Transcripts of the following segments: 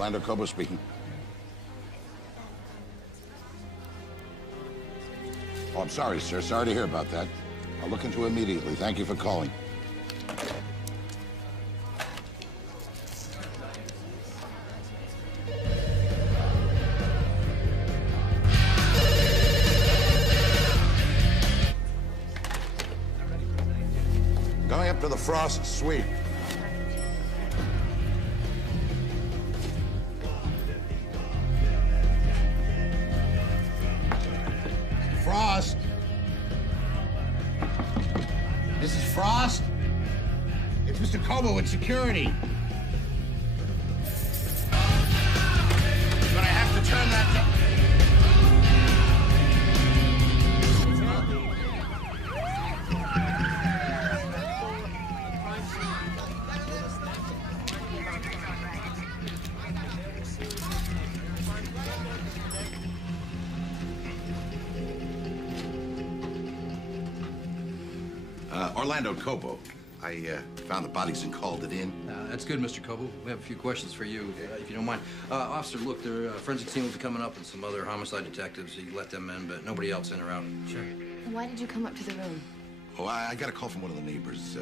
Orlando Cobo speaking. Oh, I'm sorry, sir. Sorry to hear about that. I'll look into it immediately. Thank you for calling. Going up to the Frost Suite. Frost? This is Frost? It's Mr. Cobo with security. You're gonna have to turn that... Orlando Cobo. I found the bodies and called it in. That's good, Mr. Cobo. We have a few questions for you, if you don't mind. Officer, look, their forensic team will be coming up and some other homicide detectives. You let them in, but nobody else in or out. Sure. Why did you come up to the room? Oh, I got a call from one of the neighbors.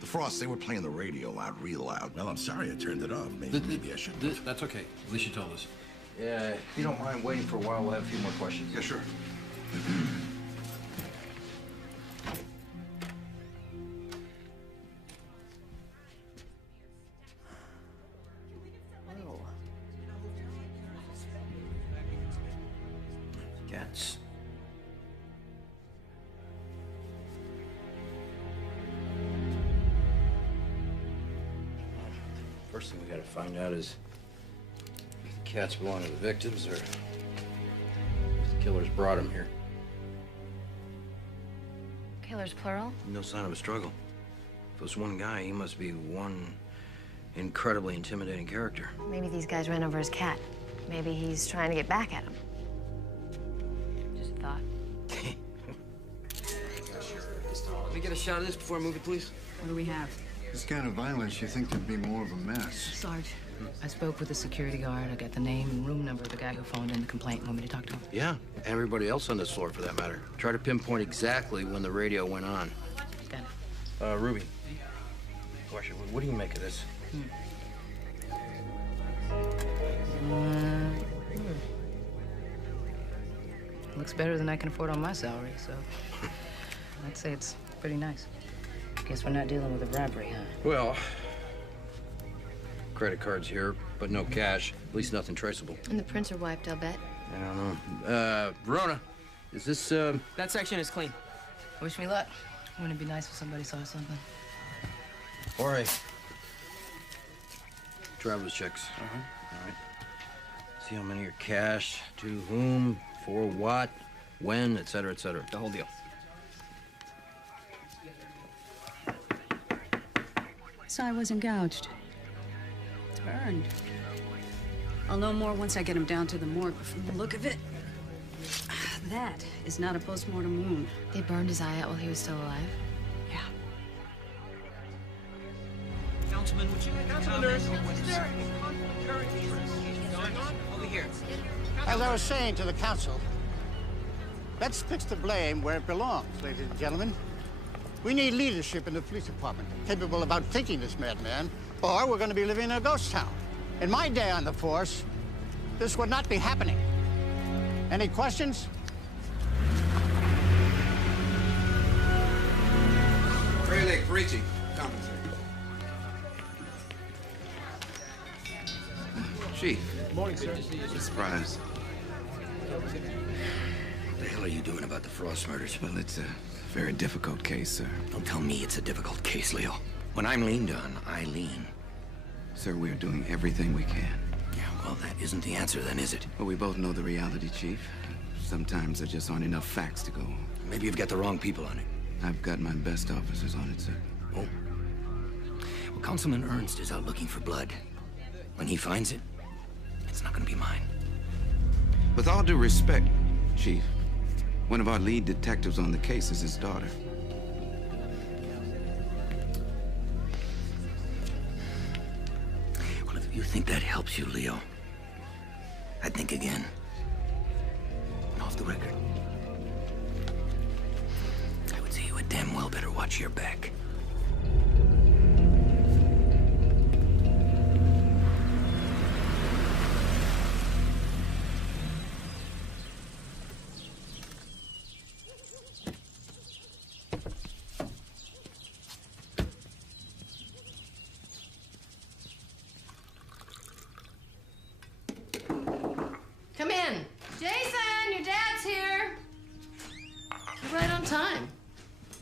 The Frosts, they were playing the radio out real loud. Well, I'm sorry I turned it off. Maybe I should. That's okay. At least you told us. Yeah, if you don't mind waiting for a while, we'll have a few more questions. Yeah, sure. Cats. First thing we gotta find out is if the cats belong to the victims or if the killers brought them here. Killers, plural? No sign of a struggle. If it was one guy, he must be one incredibly intimidating character. Maybe these guys ran over his cat. Maybe he's trying to get back at him. Just a thought. Can we get a shot of this before I move it, please? What do we have? This kind of violence, you think there'd be more of a mess. Sarge, I spoke with the security guard. I got the name and room number of the guy who phoned in the complaint. Want me to talk to him? Yeah, everybody else on this floor for that matter. Try to pinpoint exactly when the radio went on. Got it. Ruby, question, what do you make of this? Looks better than I can afford on my salary, so I'd say it's pretty nice. Guess we're not dealing with a robbery, huh? Well, credit cards here, but no cash. At least nothing traceable. And the prints are wiped, I'll bet. I don't know. Verona, is this, That section is clean. Wish me luck. Wouldn't it be nice if somebody saw something? Jorge. Traveler's checks. All right. See how many are cash, to whom, for what, when, et cetera, et cetera. The whole deal. This eye wasn't gouged. It's burned. I'll know more once I get him down to the morgue, but from the look of it, that is not a post-mortem wound. They burned his eye out while he was still alive? Yeah. Councilman, would you comment? Is there a conflict of interest going on over here? As I was saying to the council, let's fix the blame where it belongs, ladies and gentlemen. We need leadership in the police department, capable of outthinking this madman, or we're going to be living in a ghost town. In my day on the force, this would not be happening. Any questions? Ray Lake, Parisi, compensate. Chief. Morning, sir. Surprise. What the hell are you doing about the Frost murders? Well, it's a very difficult case, sir. Don't tell me it's a difficult case, Leo. When I'm leaned on, I lean. Sir, we're doing everything we can. Yeah, well, that isn't the answer then, is it? Well, we both know the reality, Chief. Sometimes there just aren't enough facts to go on. Maybe you've got the wrong people on it. I've got my best officers on it, sir. Oh? Well, Councilman Ernst is out looking for blood. When he finds it, it's not gonna be mine. With all due respect, Chief, one of our lead detectives on the case is his daughter. Well, You think that helps you, Leo? I think again. Off the record. I would say you had damn well better watch your back. Come in. Jason, your dad's here. You're right on time.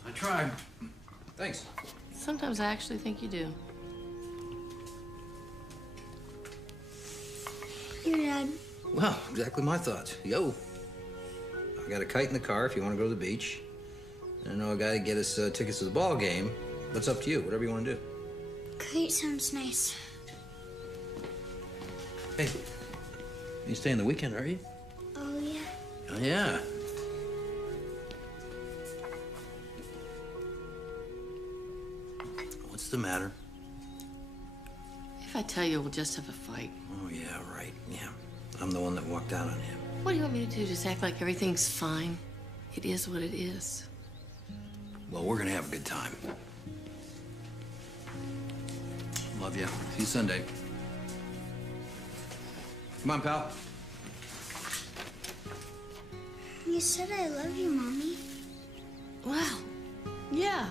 I tried. Thanks. Sometimes I actually think you do. Your dad. Well, exactly my thoughts. Yo. I got a kite in the car if you want to go to the beach. And I know a guy to get us tickets to the ball game. But it's up to you, whatever you want to do. Kite sounds nice. Hey, you staying the weekend, are you? Oh, yeah. Oh, yeah. What's the matter? If I tell you, we'll just have a fight. Oh, yeah, right. Yeah. I'm the one that walked out on him. What do you want me to do? Just act like everything's fine? It is what it is. Well, we're gonna have a good time. Love you. See you Sunday. Come on, pal. You said I love you, Mommy. Well, yeah.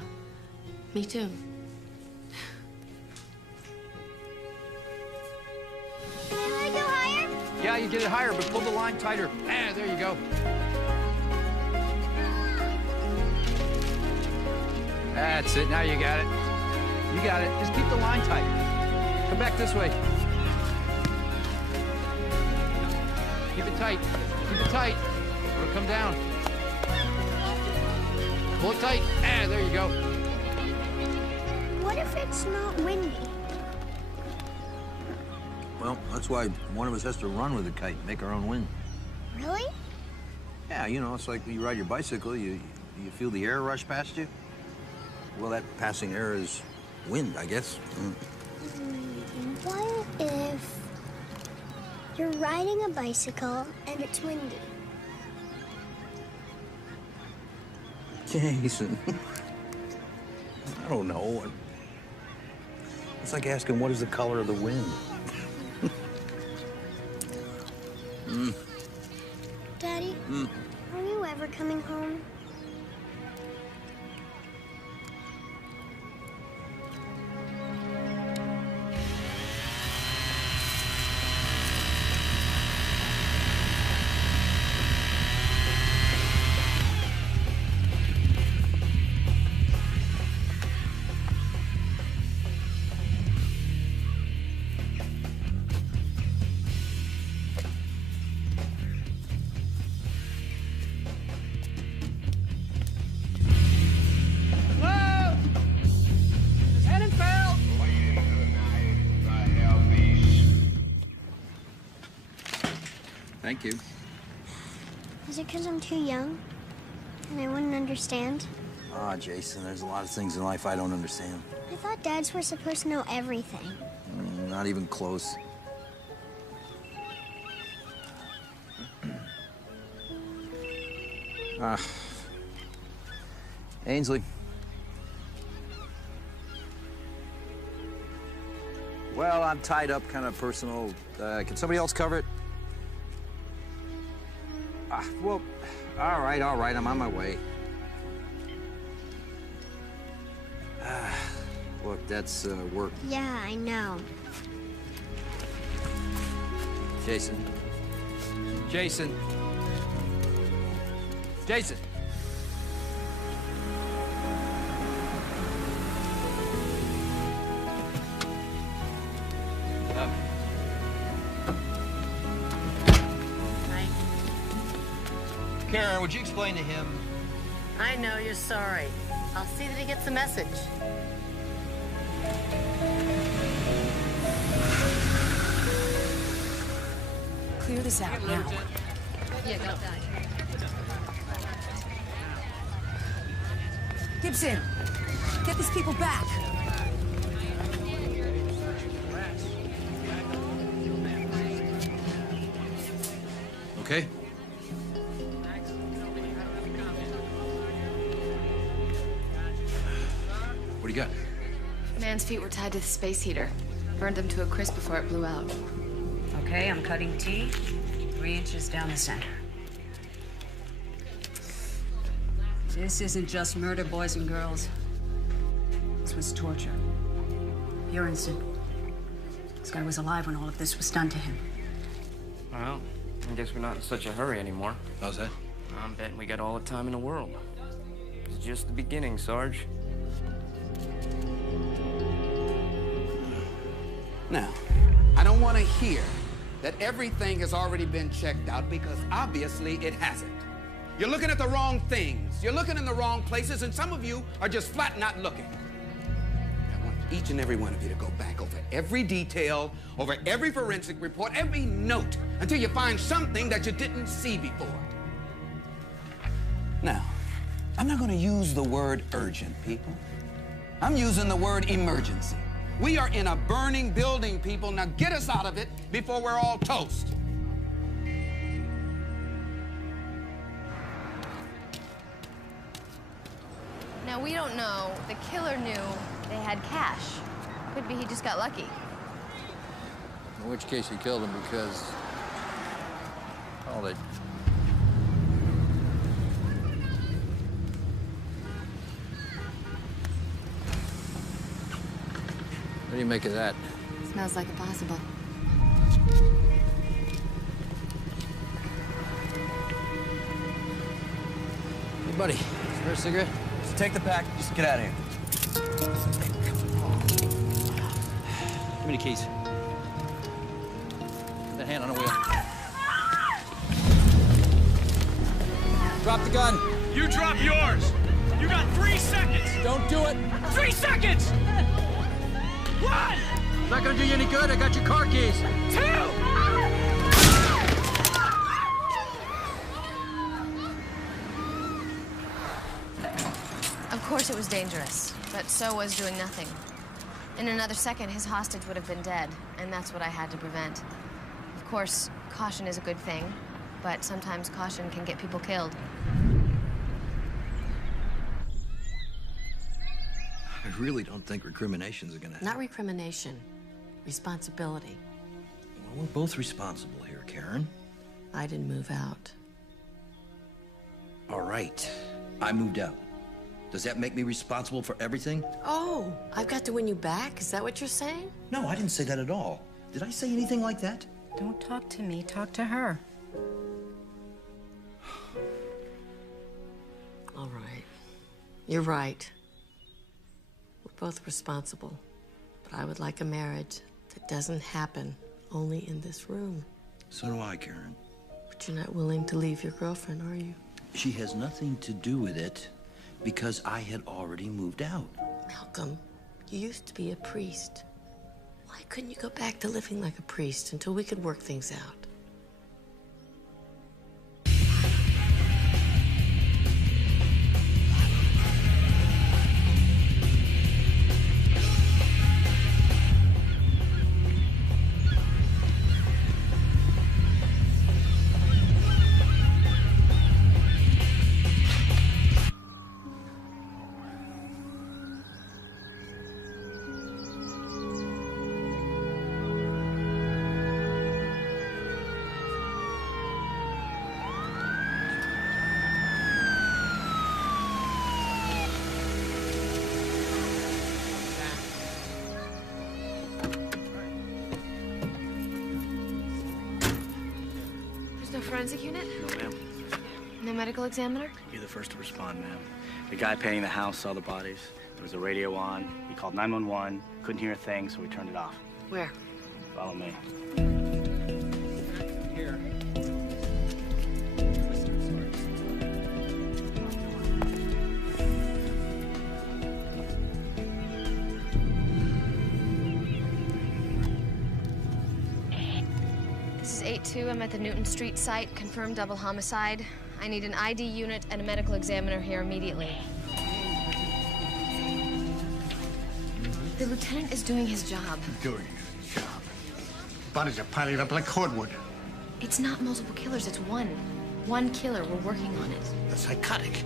Me too. Can I go higher? Yeah, you get it higher, but pull the line tighter. Ah, there you go. That's it. Now you got it. You got it. Just keep the line tight. Come back this way. Keep it tight. Keep it tight. It'll come down. Pull it tight. Ah, there you go. What if it's not windy? Well, that's why one of us has to run with the kite, make our own wind. Really? Yeah, you know, it's like when you ride your bicycle, you feel the air rush past you. Well, that passing air is wind, I guess. What if you're riding a bicycle and it's windy? Jason. I don't know. It's like asking what is the color of the wind. Daddy, are you ever coming home? Thank you. Is it because I'm too young and I wouldn't understand? Ah, Jason, there's a lot of things in life I don't understand. I thought dads were supposed to know everything. Not even close. Ainsley. Well, I'm tied up, kind of personal. Can somebody else cover it? Well, all right, I'm on my way. Look, that's work. Yeah, I know. Jason. Jason. Jason. Karen, would you explain to him? I know you're sorry. I'll see that he gets the message. Clear this out now. Yeah, go. Gibson, get these people back. okay? What do you got? Man's feet were tied to the space heater. Burned them to a crisp before it blew out. Okay, I'm cutting T 3 inches down the center. This isn't just murder, boys and girls. This was torture. You're innocent. This guy was alive when all of this was done to him. Well, I guess we're not in such a hurry anymore. How's that? I'm betting we got all the time in the world. It's just the beginning, Sarge. Now, I don't want to hear that everything has already been checked out, because obviously it hasn't. You're looking at the wrong things. You're looking in the wrong places, and some of you are just flat not looking. I want each and every one of you to go back over every detail, over every forensic report, every note, until you find something that you didn't see before. Now, I'm not going to use the word urgent, people. I'm using the word emergency. We are in a burning building, people. Now get us out of it before we're all toast. Now, we don't know. The killer knew they had cash. Could be he just got lucky. In which case he killed him because... oh, they... What do you make of that? Smells like a possible. Hey, buddy, is there a cigarette? Just take the pack, just get out of here. Give me the keys. Put that hand on the wheel. Drop the gun. You drop yours. You got 3 seconds. Don't do it. 3 seconds. 1. It's not gonna do you any good. I got your car keys. 2. Of course it was dangerous, but so was doing nothing. In another second, his hostage would have been dead, and that's what I had to prevent. Of course, caution is a good thing, but sometimes caution can get people killed. I really don't think recriminations are gonna happen. Not recrimination. Responsibility. Well, we're both responsible here, Karen. I didn't move out. All right. I moved out. Does that make me responsible for everything? Oh, I've got to win you back? Is that what you're saying? No, I didn't say that at all. Did I say anything like that? Don't talk to me. Talk to her. All right. You're right. We're both responsible. But I would like a marriage that doesn't happen only in this room. So do I, Karen. But you're not willing to leave your girlfriend, are you? She has nothing to do with it because I had already moved out. Malcolm, you used to be a priest. Why couldn't you go back to living like a priest until we could work things out? Forensic unit? No, ma'am. No medical examiner? You're the first to respond, ma'am. The guy painting the house saw the bodies. There was a radio on. He called 911. Couldn't hear a thing, so we turned it off. Where? Follow me. Here. This is 8-2. I'm at the Newton Street site. Confirmed double homicide. I need an ID unit and a medical examiner here immediately. The lieutenant is doing his job. Doing his job. Bodies are piling up like cordwood. It's not multiple killers, it's one. One killer, we're working on it. A psychotic.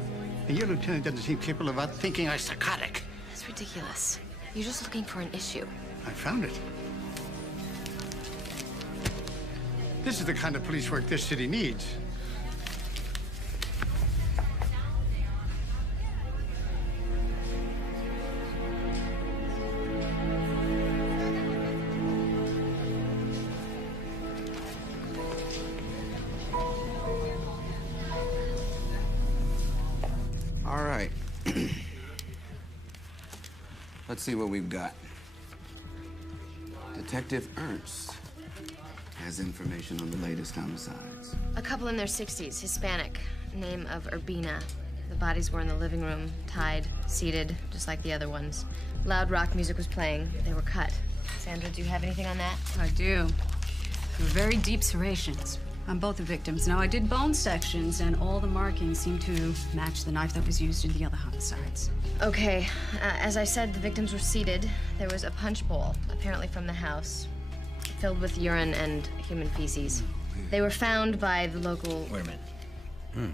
And your lieutenant doesn't seem capable of thinking a psychotic. That's ridiculous. You're just looking for an issue. I found it. This is the kind of police work this city needs. All right. Let's see what we've got. Detective Ernst has information on the latest homicides. A couple in their 60s, Hispanic, name of Urbina. The bodies were in the living room, tied, seated, just like the other ones. Loud rock music was playing. They were cut. Sandra, do you have anything on that? I do. There were very deep serrations on both the victims. Now, I did bone sections, and all the markings seem to match the knife that was used in the other homicides. Okay, as I said, the victims were seated. There was a punch bowl, apparently from the house, filled with urine and human feces. They were found by the local... Wait a minute.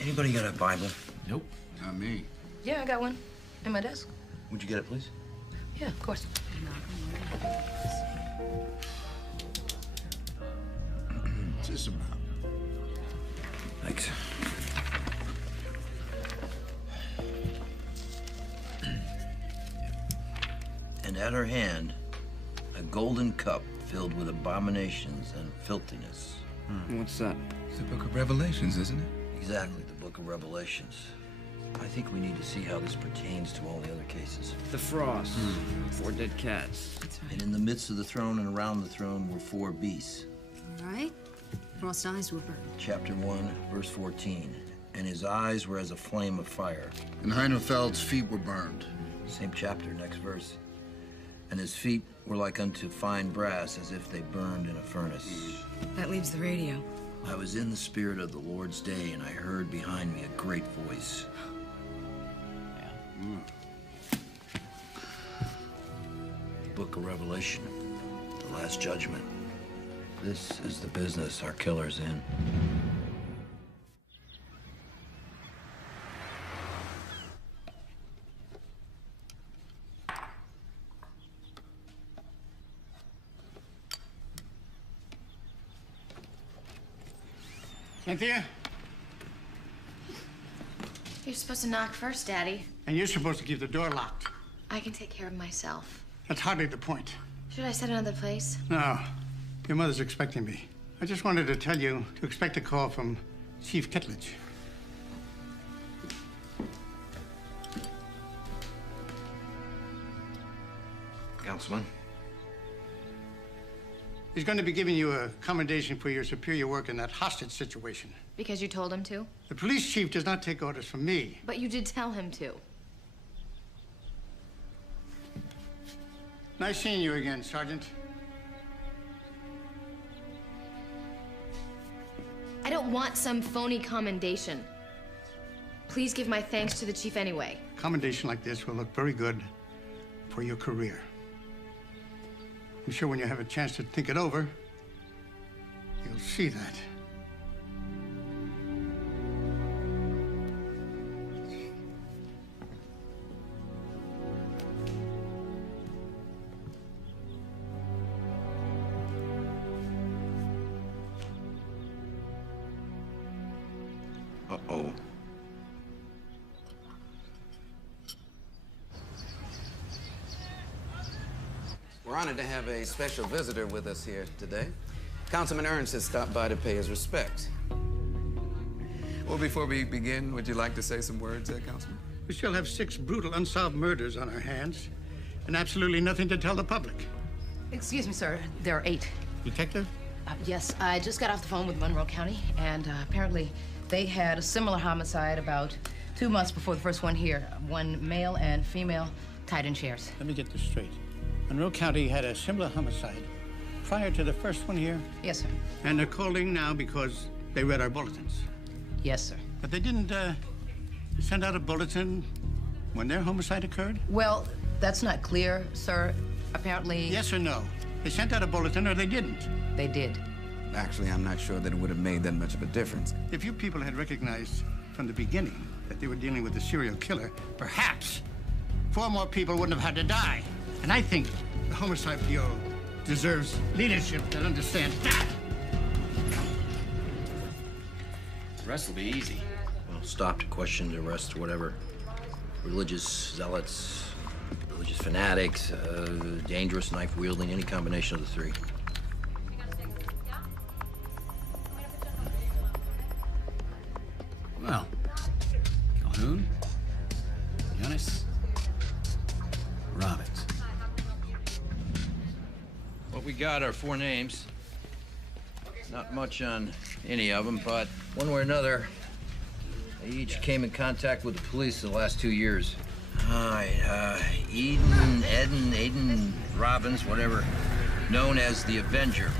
Anybody got a Bible? Nope. Not me. Yeah, I got one in my desk. Would you get it, please? Yeah, of course. What's this about? Thanks. And at her hand, a golden cup filled with abominations and filthiness. What's that? It's the Book of Revelations, isn't it? Exactly, the Book of Revelations. I think we need to see how this pertains to all the other cases. The frost. 4 dead cats. And in the midst of the throne and around the throne were 4 beasts. All right. Frost's eyes were burned. Chapter 1, verse 14. And his eyes were as a flame of fire. And Heinefeld's feet were burned. Same chapter, next verse. And his feet were like unto fine brass, as if they burned in a furnace. That leaves the radio. I was in the spirit of the Lord's day, and I heard behind me a great voice. Book of Revelation, the Last Judgment. This is the business our killer's in. Cynthia? You're supposed to knock first, Daddy. And you're supposed to keep the door locked. I can take care of myself. That's hardly the point. Should I set another place? No. Your mother's expecting me. I just wanted to tell you to expect a call from Chief Kittledge. Councilman? He's going to be giving you a commendation for your superior work in that hostage situation. Because you told him to? The police chief does not take orders from me. But you did tell him to. Nice seeing you again, Sergeant. I don't want some phony commendation. Please give my thanks to the chief anyway. A commendation like this will look very good for your career. I'm sure when you have a chance to think it over, you'll see that. Uh-oh. We're honored to have a special visitor with us here today. Councilman Ernst has stopped by to pay his respects. Well, before we begin, would you like to say some words, Councilman? We still have 6 brutal unsolved murders on our hands and absolutely nothing to tell the public. Excuse me, sir. There are 8. Detective? Yes, I just got off the phone with Monroe County, and apparently they had a similar homicide about 2 months before the first one here. 1 male and female tied in chairs. Let me get this straight. Monroe County had a similar homicide prior to the first one here? Yes, sir. And they're calling now because they read our bulletins? Yes, sir. But they didn't send out a bulletin when their homicide occurred? Well, that's not clear, sir. Apparently... Yes or no? They sent out a bulletin or they didn't? They did. Actually, I'm not sure that it would have made that much of a difference. If you people had recognized from the beginning that they were dealing with a serial killer, perhaps 4 more people wouldn't have had to die. And I think the Homicide Bureau deserves leadership that understands that. The rest will be easy. Well, stopped, questioned, arrest, whatever. Religious zealots, religious fanatics, dangerous knife wielding, any combination of the 3. Well, Calhoun, Eunice, Robbins. What we got are 4 names. Not much on any of them, but one way or another, they each came in contact with the police in the last 2 years. All right, Aiden Robbins, whatever, known as the Avenger.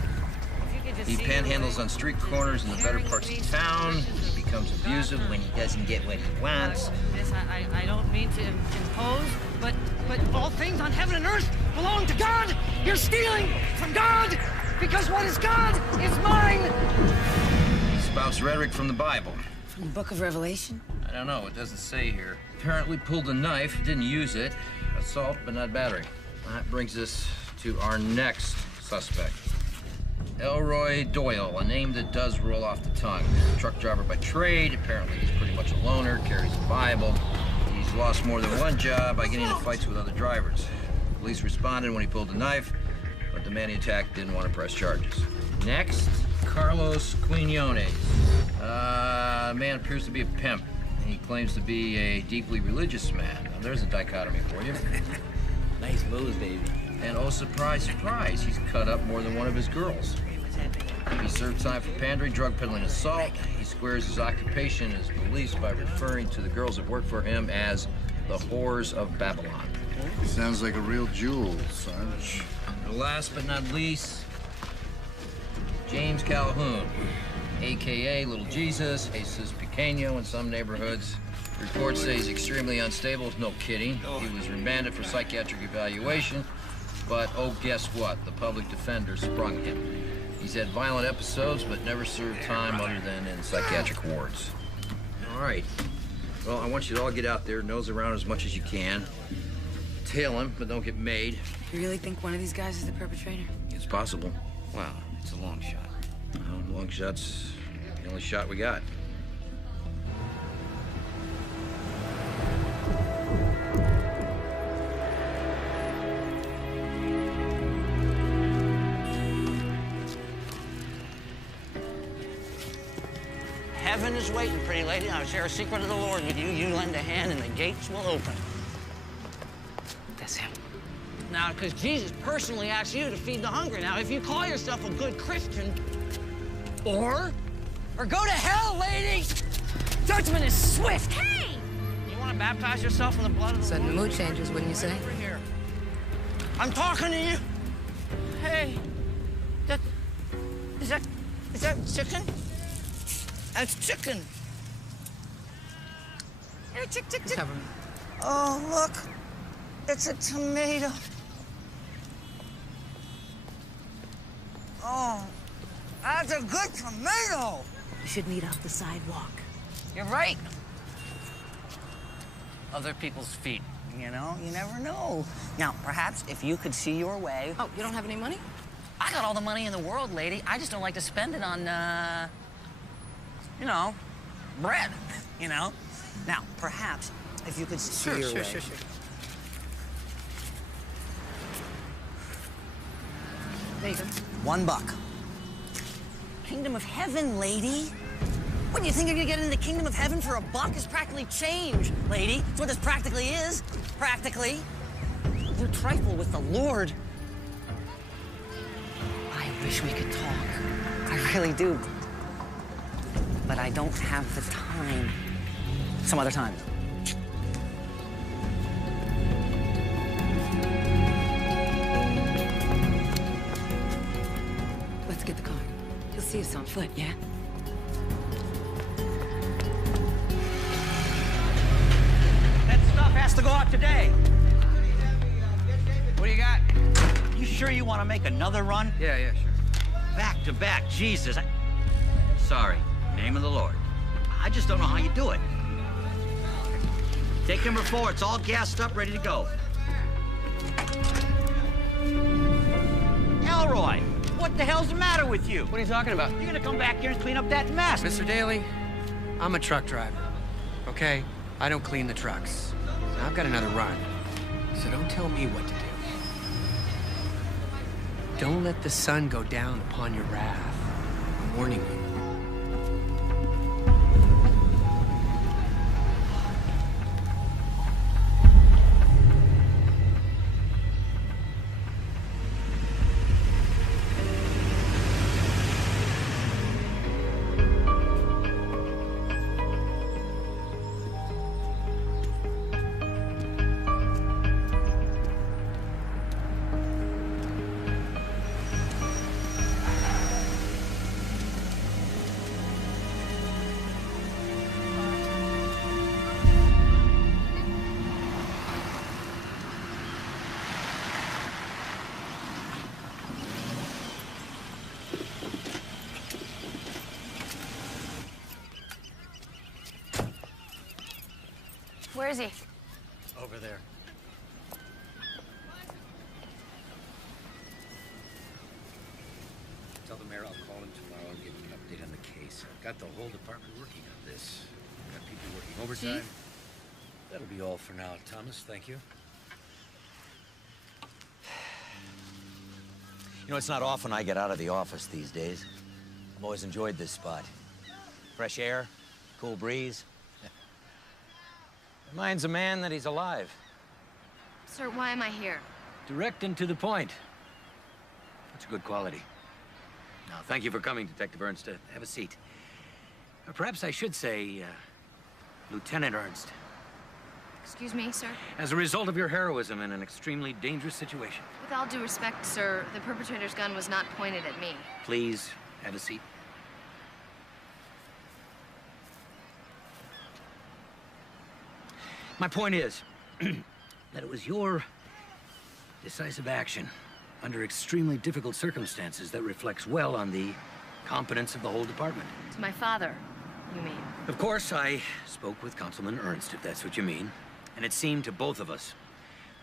He panhandles on street corners in the better parts of town. He becomes abusive when he doesn't get what he wants. I don't mean to impose, but all things on heaven and earth belong to God. You're stealing from God because what is God is mine. He spouts rhetoric from the Bible. From the Book of Revelation? I don't know, it doesn't say here. Apparently pulled a knife, didn't use it. Assault, but not battery. That brings us to our next suspect. Elroy Doyle, a name that does roll off the tongue. Truck driver by trade, apparently he's pretty much a loner, carries a Bible. He's lost more than one job by getting into fights with other drivers. Police responded when he pulled a knife, but the man he attacked didn't want to press charges. Next, Carlos Quinones. The man appears to be a pimp, and he claims to be a deeply religious man. Now, there's a dichotomy for you. Nice moves, baby. And oh, surprise, surprise, he's cut up more than one of his girls. He served time for pandering, drug peddling, assault. He squares his occupation as police by referring to the girls that work for him as the whores of Babylon. Sounds like a real jewel, Sarge. And last but not least, James Calhoun, a.k.a. Little Jesus, Jesus Pequeño in some neighborhoods. Reports say he's extremely unstable, no kidding. He was remanded for psychiatric evaluation, but oh, guess what? The public defender sprung him. He's had violent episodes, but never served time other than in psychiatric wards. All right. Well, I want you to all get out there, nose around as much as you can. Tail him, but don't get made. You really think one of these guys is the perpetrator? It's possible. Well, it's a long shot. Well, long shot's the only shot we got. Heaven is waiting, pretty lady. I'll share a secret of the Lord with you. You lend a hand and the gates will open. That's him. Now, because Jesus personally asked you to feed the hungry. Now, if you call yourself a good Christian, or go to hell, lady! Judgment is swift. Hey! You want to baptize yourself in the blood of the Sudden Lord? mood changes, wouldn't you say? Over here. I'm talking to you. Hey, is that chicken? That's chicken. Here, chick. Cover me. Oh, look. It's a tomato. Oh, that's a good tomato. You shouldn't eat off the sidewalk. You're right. Other people's feet, you know? You never know. Now, perhaps if you could see your way... Oh, you don't have any money? I got all the money in the world, lady. I just don't like to spend it on, you know, bread, you know? Now, perhaps if you could see your way... Sure. There you go. $1. Kingdom of heaven, lady. What, do you think you're gonna get into the kingdom of heaven for $1? It's practically change, lady. That's what this practically is. Practically. You trifle with the Lord. I wish we could talk. I really do. But I don't have the time. Some other time. Let's get the car. He'll see us on foot, yeah? That stuff has to go out today. What do you got? You sure you want to make another run? Yeah, sure. Back to back, Jesus. Sorry, name of the Lord. I just don't know how you do it. Take number 4, it's all gassed up, ready to go. Elroy, what the hell's the matter with you? What are you talking about? You're gonna come back here and clean up that mess. Mr. Daly, I'm a truck driver, okay? I don't clean the trucks. Now, I've got another run, so don't tell me what to do. Don't let the sun go down upon your wrath. I'm warning you. Where is he? Over there. Tell the mayor I'll call him tomorrow and give him an update on the case. I've got the whole department working on this. I've got people working overtime. Chief? That'll be all for now, Thomas. Thank you. You know, it's not often I get out of the office these days. I've always enjoyed this spot. Fresh air, cool breeze. Reminds a man that he's alive. Sir, why am I here? Direct and to the point. That's a good quality. Now, thank you for coming, Detective Ernst. Have a seat. Perhaps I should say, Lieutenant Ernst. Excuse me, sir? As a result of your heroism in an extremely dangerous situation. With all due respect, sir, the perpetrator's gun was not pointed at me. Please, have a seat. My point is that it was your decisive action under extremely difficult circumstances that reflects well on the competence of the whole department. To my father, you mean? Of course, I spoke with Councilman Ernst, if that's what you mean, and it seemed to both of us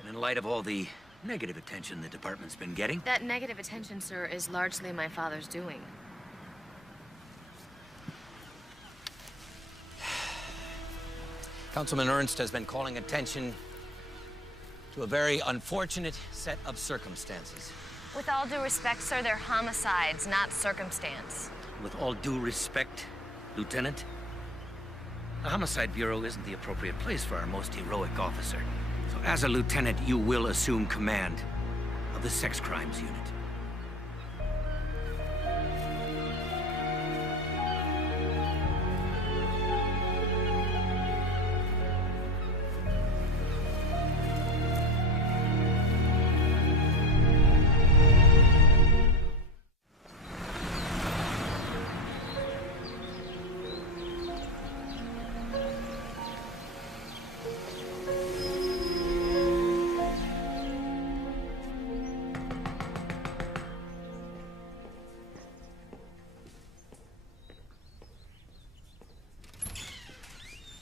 that in light of all the negative attention the department's been getting... That negative attention, sir, is largely my father's doing. Councilman Ernst has been calling attention to a very unfortunate set of circumstances. With all due respect, sir, they're homicides, not circumstance. With all due respect, Lieutenant, the Homicide Bureau isn't the appropriate place for our most heroic officer. So as a lieutenant, you will assume command of the Sex Crimes Unit.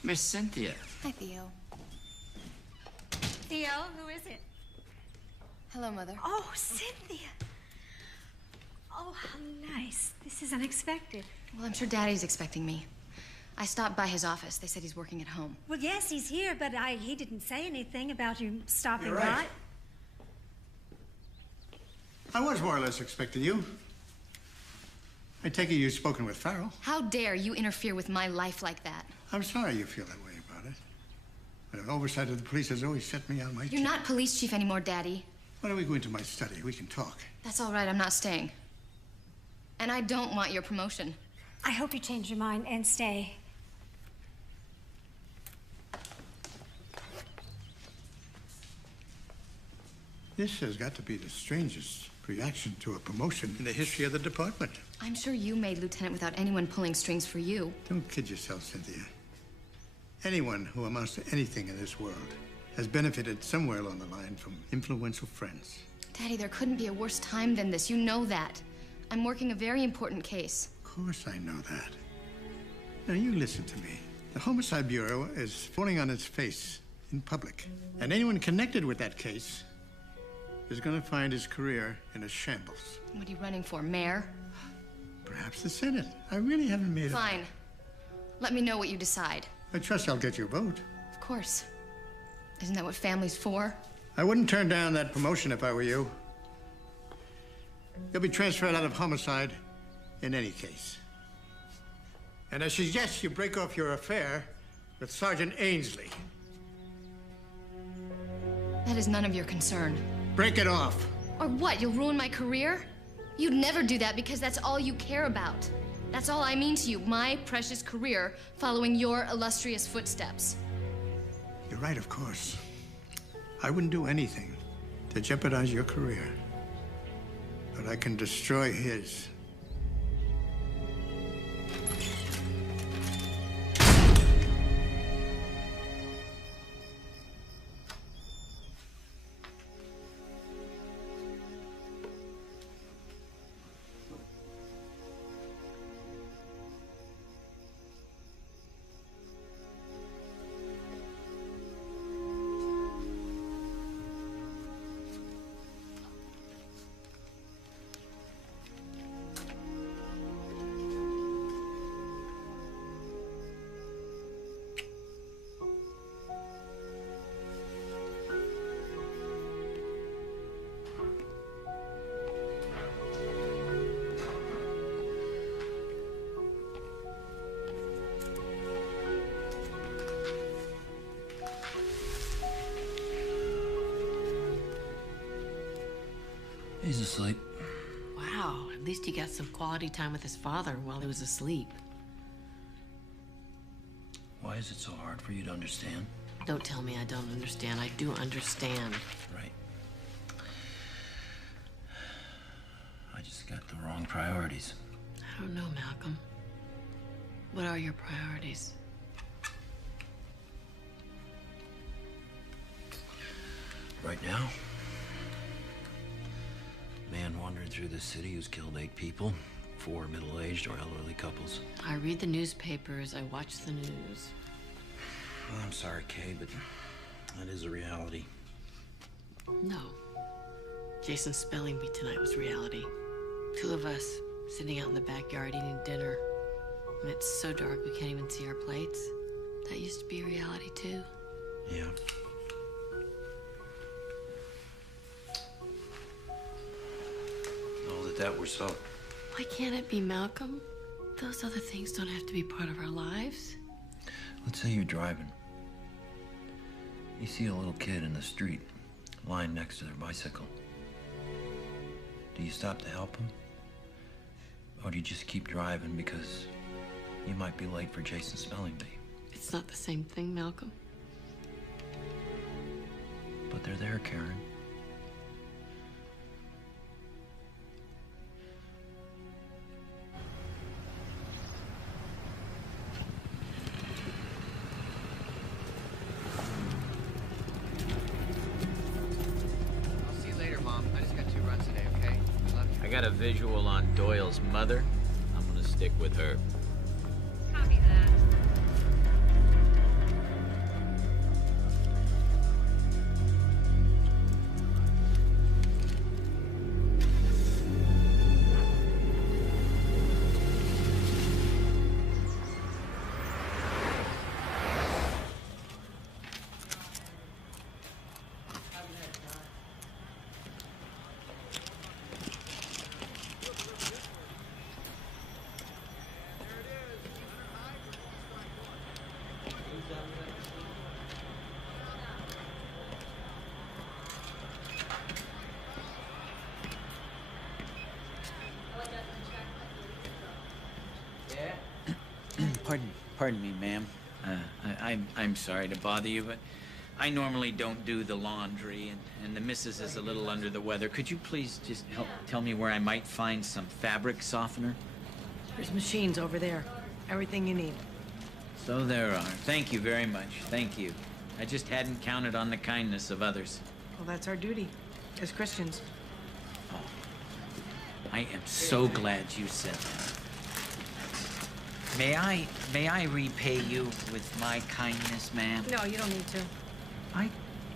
Miss Cynthia. Hi, Theo. Theo, who is it? Hello, Mother. Oh, Cynthia. Oh, how nice. This is unexpected. Well, I'm sure Daddy's expecting me. I stopped by his office. They said he's working at home. Well, yes, he's here, but he didn't say anything about you stopping You're right. by. I was more or less expecting you. I take it you've spoken with Farrell. How dare you interfere with my life like that? I'm sorry you feel that way about it. But an oversight of the police has always set me on my You're not police chief anymore, Daddy. Why don't we go into my study? We can talk. That's all right. I'm not staying. And I don't want your promotion. I hope you change your mind and stay. This has got to be the strangest reaction to a promotion in the history of the department. I'm sure you made lieutenant without anyone pulling strings for you. Don't kid yourself, Cynthia. Anyone who amounts to anything in this world has benefited somewhere along the line from influential friends. Daddy, there couldn't be a worse time than this. You know that. I'm working a very important case. Of course I know that. Now, you listen to me. The Homicide Bureau is falling on its face in public. And anyone connected with that case is going to find his career in a shambles. What are you running for, mayor? Perhaps the Senate. I really haven't made up. Fine. Let me know what you decide. I trust I'll get your vote. Of course. Isn't that what family's for? I wouldn't turn down that promotion if I were you. You'll be transferred out of homicide in any case. And I suggest you break off your affair with Sergeant Ainsley. That is none of your concern. Break it off. Or what? You'll ruin my career? You'd never do that because that's all you care about. That's all I mean to you, my precious career following your illustrious footsteps. You're right, of course. I wouldn't do anything to jeopardize your career. But I can destroy his. He's asleep. Wow, at least he got some quality time with his father while he was asleep. Why is it so hard for you to understand? Don't tell me I don't understand. I do understand. Right. I just got the wrong priorities. I don't know, Malcolm. What are your priorities? Right now, man wandering through the city who's killed 8 people, 4 middle-aged or elderly couples. I read the newspapers. I watch the news. Well, I'm sorry, Kay, but that is a reality. No. Jason spelling bee tonight was reality. 2 of us sitting out in the backyard eating dinner. When it's so dark we can't even see our plates. That used to be reality, too. Yeah. That were so. Why can't it be, Malcolm? Those other things don't have to be part of our lives. Let's say you're driving. You see a little kid in the street, lying next to their bicycle. Do you stop to help him? Or do you just keep driving because you might be late for Jason's spelling bee? It's not the same thing, Malcolm. But they're there, Karen. I got a visual on Doyle's mother. I'm gonna stick with her. Copy that. Pardon me, ma'am. I'm sorry to bother you, but I normally don't do the laundry, and the missus is a little under the weather. Could you please just help tell me where I might find some fabric softener? There's machines over there. Everything you need. So there are. Thank you very much. Thank you. I just hadn't counted on the kindness of others. Well, that's our duty as Christians. I am so glad you said that. May I repay you with my kindness, ma'am? No, you don't need to. I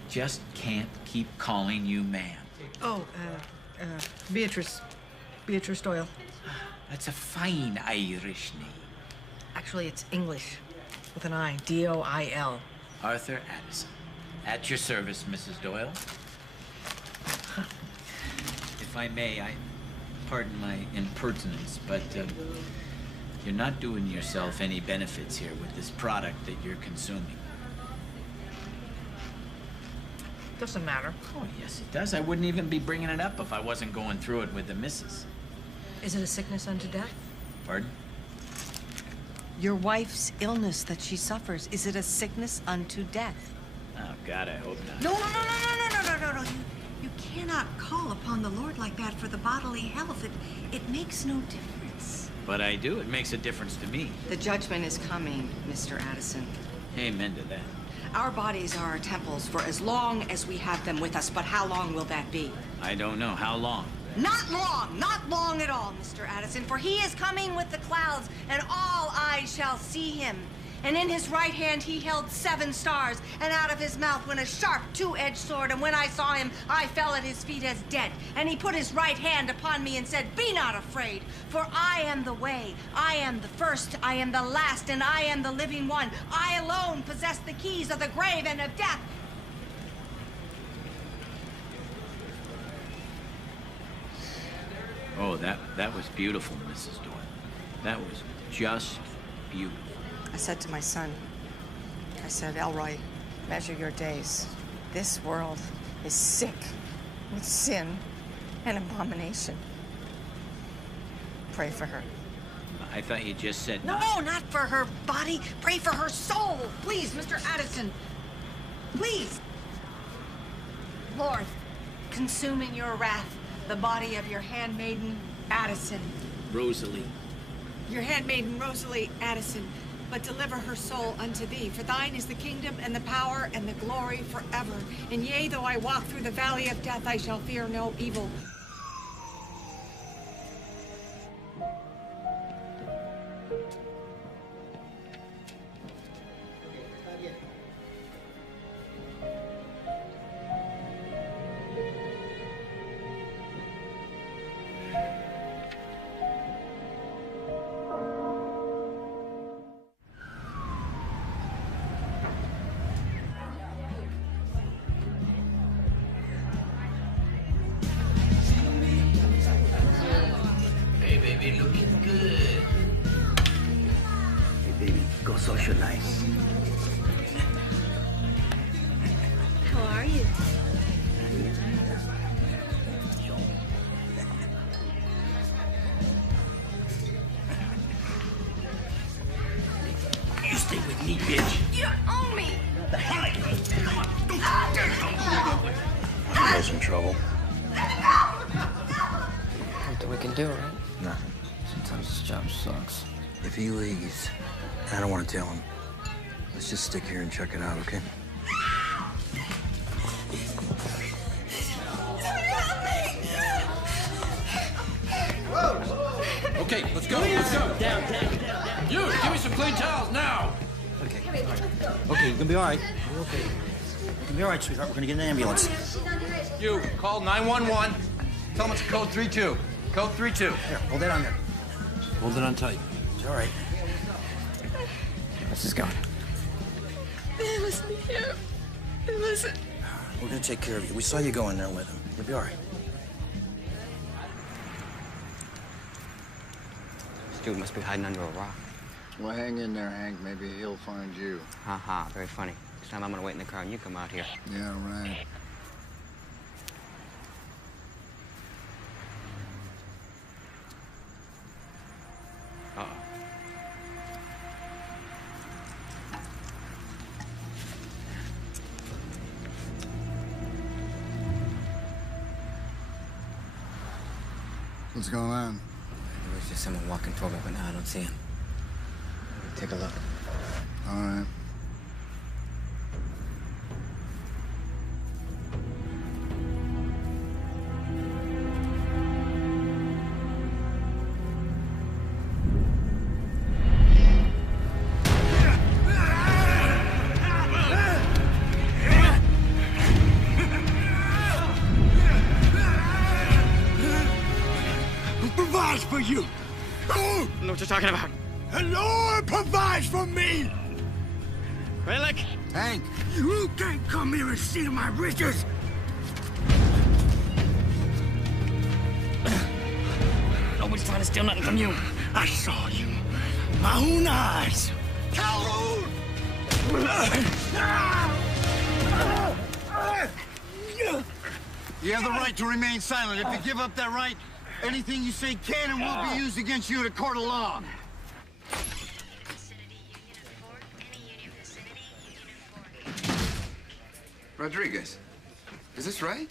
just can't keep calling you ma'am. Oh, Beatrice. Beatrice Doyle. That's a fine Irish name. Actually, it's English with an I. D-O-I-L. Arthur Addison. At your service, Mrs. Doyle. If I may, pardon my impertinence, but you're not doing yourself any benefits here with this product that you're consuming. Doesn't matter. Oh, yes, it does. I wouldn't even be bringing it up if I wasn't going through it with the missus. Is it a sickness unto death? Pardon? Your wife's illness that she suffers, is it a sickness unto death? Oh, God, I hope not. No. You cannot call upon the Lord like that for the bodily health. It makes no difference. But I do. It makes a difference to me. The judgment is coming, Mr. Addison. Amen to that. Our bodies are our temples for as long as we have them with us, but how long will that be? I don't know. How long? Not long at all, Mr. Addison, for he is coming with the clouds, and all eyes shall see him. And in his right hand he held 7 stars, and out of his mouth went a sharp 2-edged sword, and when I saw him, I fell at his feet as dead. And he put his right hand upon me and said, "Be not afraid, for I am the way, I am the first, I am the last, and I am the living one. I alone possess the keys of the grave and of death." Oh, that was beautiful, Mrs. Doyle. That was just beautiful. I said to my son, I said, "Elroy, measure your days. This world is sick with sin and abomination. Pray for her." I thought you just said No, not for her body. Pray for her soul. Please, Mr. Addison. Please. Lord, consume in your wrath the body of your handmaiden, Addison. Rosalie. Your handmaiden, Rosalie Addison. But deliver her soul unto thee. For thine is the kingdom and the power and the glory forever. And yea, though I walk through the valley of death, I shall fear no evil. Looking good. Hey, baby, go socialize. How are you? You stay with me, bitch. You don't own me. The hell I do. Come on. You guys in trouble? Nothing we can do, right? Nothing. Sometimes this job sucks. If he leaves, I don't want to tell him. Let's just stick here and check it out, okay? Okay, let's go. Let's go. Down. You, give me some clean towels now. Okay, you're gonna be all right. You're okay. You're gonna be all right, sweetheart. We're gonna get an ambulance. You, call 911. Tell them it's code 32. Code 32. Here, hold that on there. Hold it on tight. It's all right. Let's just go. Listen here. Listen. We're gonna take care of you. We saw you go in there with him. You'll be all right. This dude must be hiding under a rock. Well, hang in there, Hank. Maybe he'll find you. Ha, very funny. Next time I'm gonna wait in the car and you come out here. Yeah, right. Uh-oh. What's going on? There was just someone walking toward me, but now I don't see him. Take a look. All right. provides for you. I don't know what you're talking about. The Lord provides for me. Relic? Hank, you can't come here and steal my riches. Nobody's trying to steal nothing from you. I saw you. My own eyes. Calhoun! You have the right to remain silent. If you give up that right, anything you say can and will be used against you in a court of law. Rodriguez, is this right?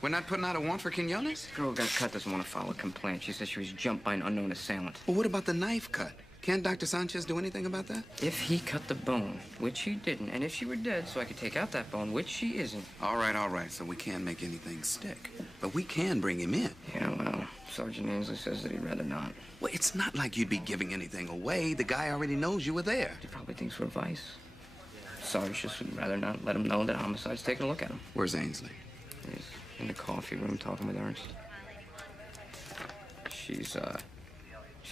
We're not putting out a warrant for Quinones? The girl who got cut doesn't want to file a complaint. She says she was jumped by an unknown assailant. Well, what about the knife cut? Can't Dr. Sanchez do anything about that? If he cut the bone, which he didn't, and if she were dead so I could take out that bone, which she isn't. All right. So we can't make anything stick. But we can bring him in. Yeah, well, Sergeant Ainsley says that he'd rather not. Well, it's not like you'd be giving anything away. The guy already knows you were there. He probably thinks we're vice. Sarge just would rather not let him know that Homicide's taking a look at him. Where's Ainsley? He's in the coffee room talking with Ernst. She's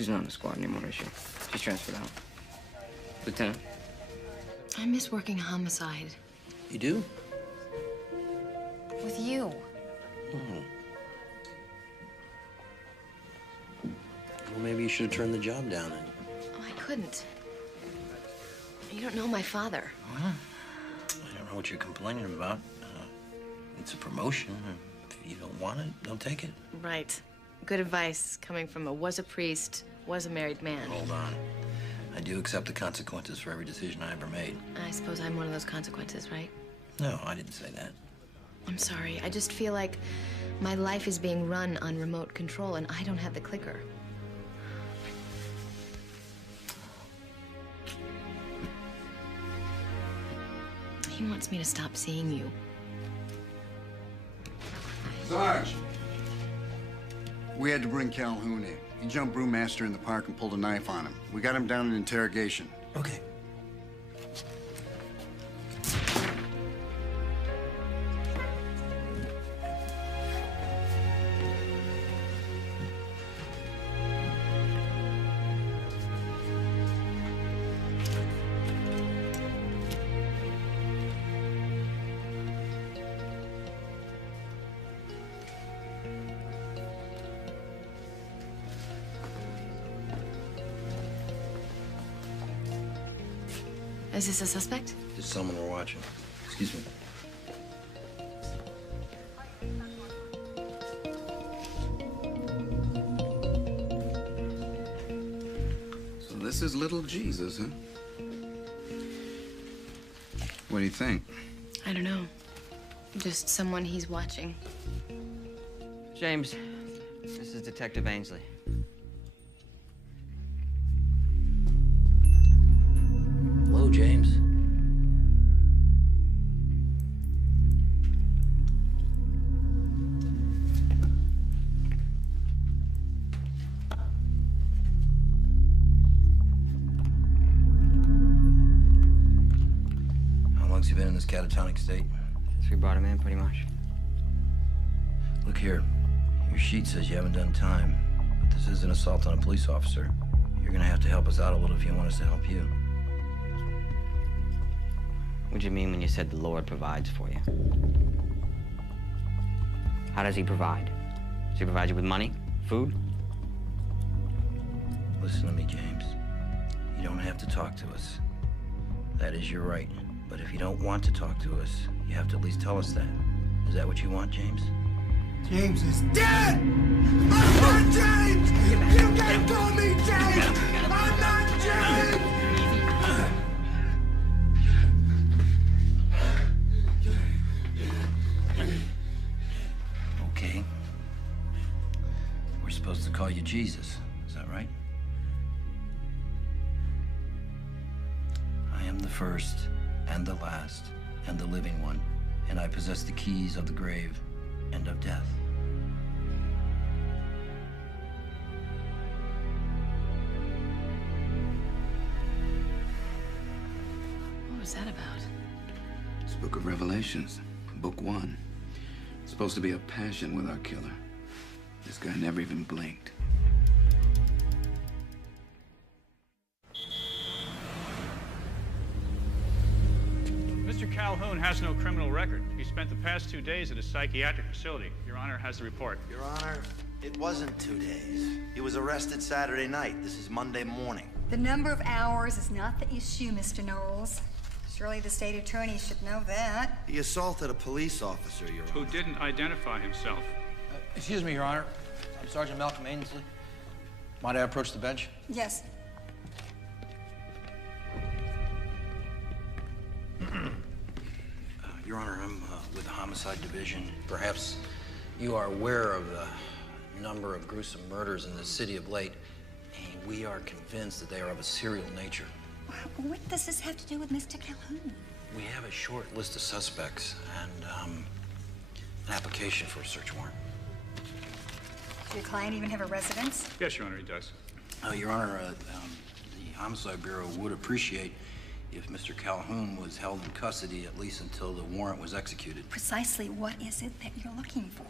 not in the squad anymore, is she? She's transferred out. Lieutenant? I miss working Homicide. You do? With you. Oh. Well, maybe you should have turned the job down then. Oh, I couldn't. You don't know my father. Well, I don't know what you're complaining about. It's a promotion. If you don't want it, don't take it. Right. Good advice coming from was a priest, was a married man. Hold on. I do accept the consequences for every decision I ever made. I suppose I'm one of those consequences, right? No, I didn't say that. I'm sorry. I just feel like my life is being run on remote control and I don't have the clicker. He wants me to stop seeing you. Sarge! We had to bring Calhoun in. He jumped Brewmaster in the park and pulled a knife on him. We got him down in interrogation. Okay. Is this a suspect? Just someone we're watching. Excuse me. So this is little Jesus, huh? What do you think? I don't know. Just someone he's watching. James, this is Detective Ainsley. Hello, James. How long's he been in this catatonic state? Since we brought him in, pretty much. Look here. Your sheet says you haven't done time, but this is an assault on a police officer. You're gonna have to help us out a little if you want us to help you. What'd you mean when you said the Lord provides for you? How does he provide? Does he provide you with money? Food? Listen to me, James. You don't have to talk to us. That is your right. But if you don't want to talk to us, you have to at least tell us that. Is that what you want, James? James is dead! I'm not James! You can't call me James! I'm not James! Okay. We're supposed to call you Jesus. Is that right? I am the first and the last and the living one, and I possess the keys of the grave and of death. What was that about? It's Book of Revelations, Book 1. It's supposed to be a passion with our killer. This guy never even blinked. Calhoun has no criminal record. He spent the past 2 days at a psychiatric facility. Your Honor has the report. Your Honor, it wasn't 2 days. He was arrested Saturday night. This is Monday morning. The number of hours is not the issue, Mr. Knowles. Surely the state attorney should know that. He assaulted a police officer, Your Honor. Who didn't identify himself. Excuse me, Your Honor. I'm Sergeant Malcolm Ainsley. Might I approach the bench? Yes. Your Honor, I'm with the Homicide Division. Perhaps you are aware of the number of gruesome murders in the city of late, and we are convinced that they are of a serial nature. What does this have to do with Mr. Calhoun? We have a short list of suspects and an application for a search warrant. Does your client even have a residence? Yes, Your Honor, he does. Your Honor, the Homicide Bureau would appreciate if Mr. Calhoun was held in custody at least until the warrant was executed. Precisely what is it that you're looking for?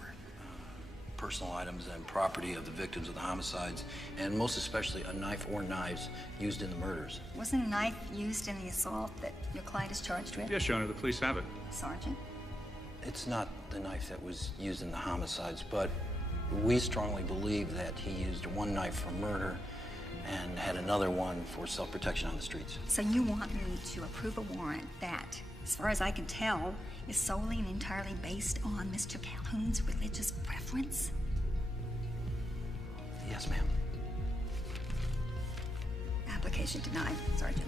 Personal items and property of the victims of the homicides, and most especially a knife or knives used in the murders. Wasn't a knife used in the assault that your client is charged with? Yes, Your Honor, the police have it. Sergeant? It's not the knife that was used in the homicides, but we strongly believe that he used one knife for murder and had another one for self-protection on the streets. So you want me to approve a warrant that, as far as I can tell, is solely and entirely based on Mr. Calhoun's religious preference? Yes, ma'am. Application denied, Sergeant.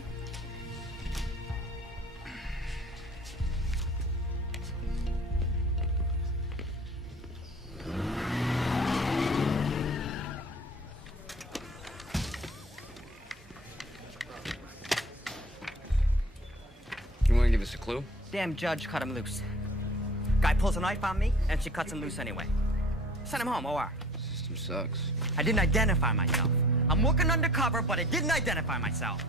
You want to give us a clue? Damn judge cut him loose. Guy pulls a knife on me, and she cuts him loose anyway. Send him home, OR. System sucks. I didn't identify myself. I'm working undercover, but I didn't identify myself.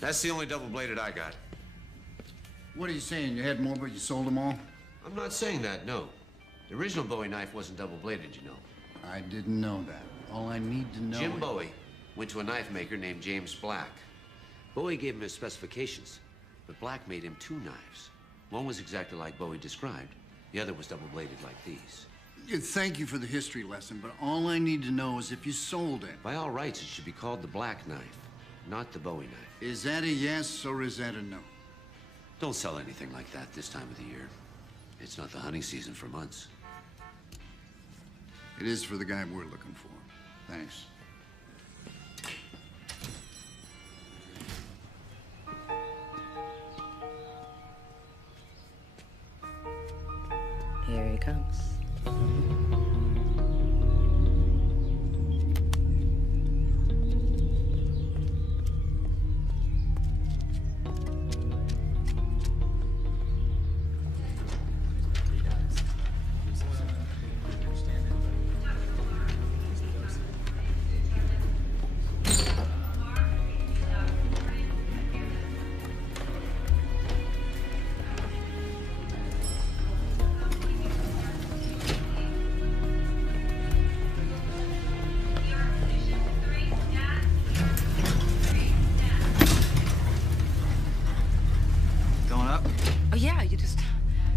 That's the only double-bladed I got. What are you saying? You had more, but you sold them all? I'm not saying that, no. The original Bowie knife wasn't double-bladed, you know. I didn't know that. All I need to know Jim is... Bowie went to a knife maker named James Black. Bowie gave him his specifications, but Black made him 2 knives. One was exactly like Bowie described. The other was double-bladed like these. Thank you for the history lesson, but all I need to know is if you sold it. By all rights, it should be called the Black knife, not the Bowie knife. Is that a yes or is that a no? Don't sell anything like that this time of the year. It's not the hunting season for months. It is for the guy we're looking for. Thanks. Here he comes.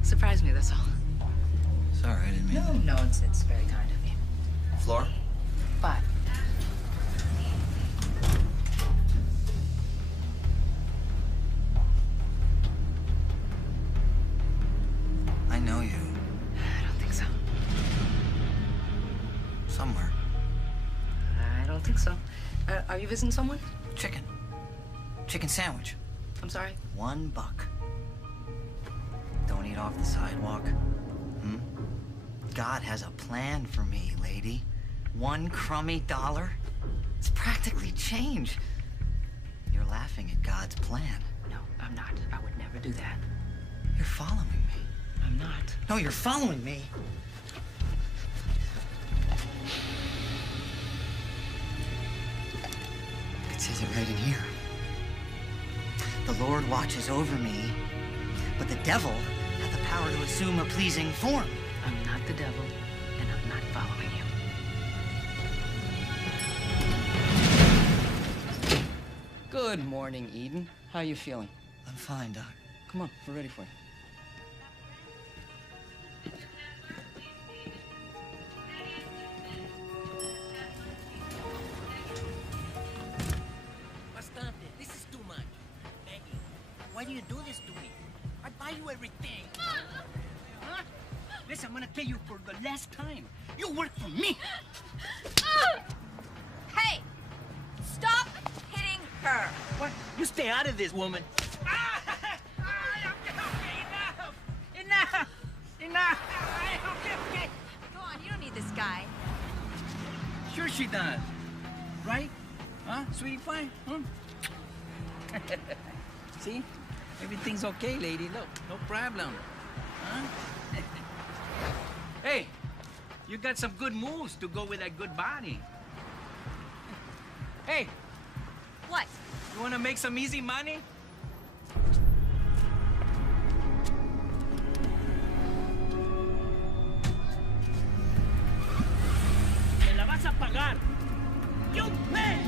Surprised me, that's all. Sorry, I didn't mean No, it's very kind of you. Floor? 5. I know you. I don't think so. Somewhere. I don't think so. Are you visiting someone? Chicken. Chicken sandwich. I'm sorry? $1. Don't eat off the sidewalk. God has a plan for me, lady. $1 crummy dollar? It's practically change. You're laughing at God's plan. No, I'm not. I would never do that. You're following me. I'm not. No, you're following me. It says it right in here. The Lord watches over me, but the devil has the power to assume a pleasing form. I'm not the devil, and I'm not following you. Good morning, Eden. How you feeling? I'm fine, Doc. Come on, we're ready for you. Bastante, this is too much. Maggie, why do you do this to me? I buy you everything. Huh? Listen, I'm gonna tell you for the last time. You work for me. Hey! Stop hitting her! What? You stay out of this, woman. Enough! Enough! Okay. Go on, you don't need this guy. Sure she does. Right? Huh, sweetie pie? Huh? See? Everything's okay, lady. Look, no problem. Huh? Hey, you got some good moves to go with that good body. Hey! What? You wanna make some easy money? Me la vas a pagar. You pay!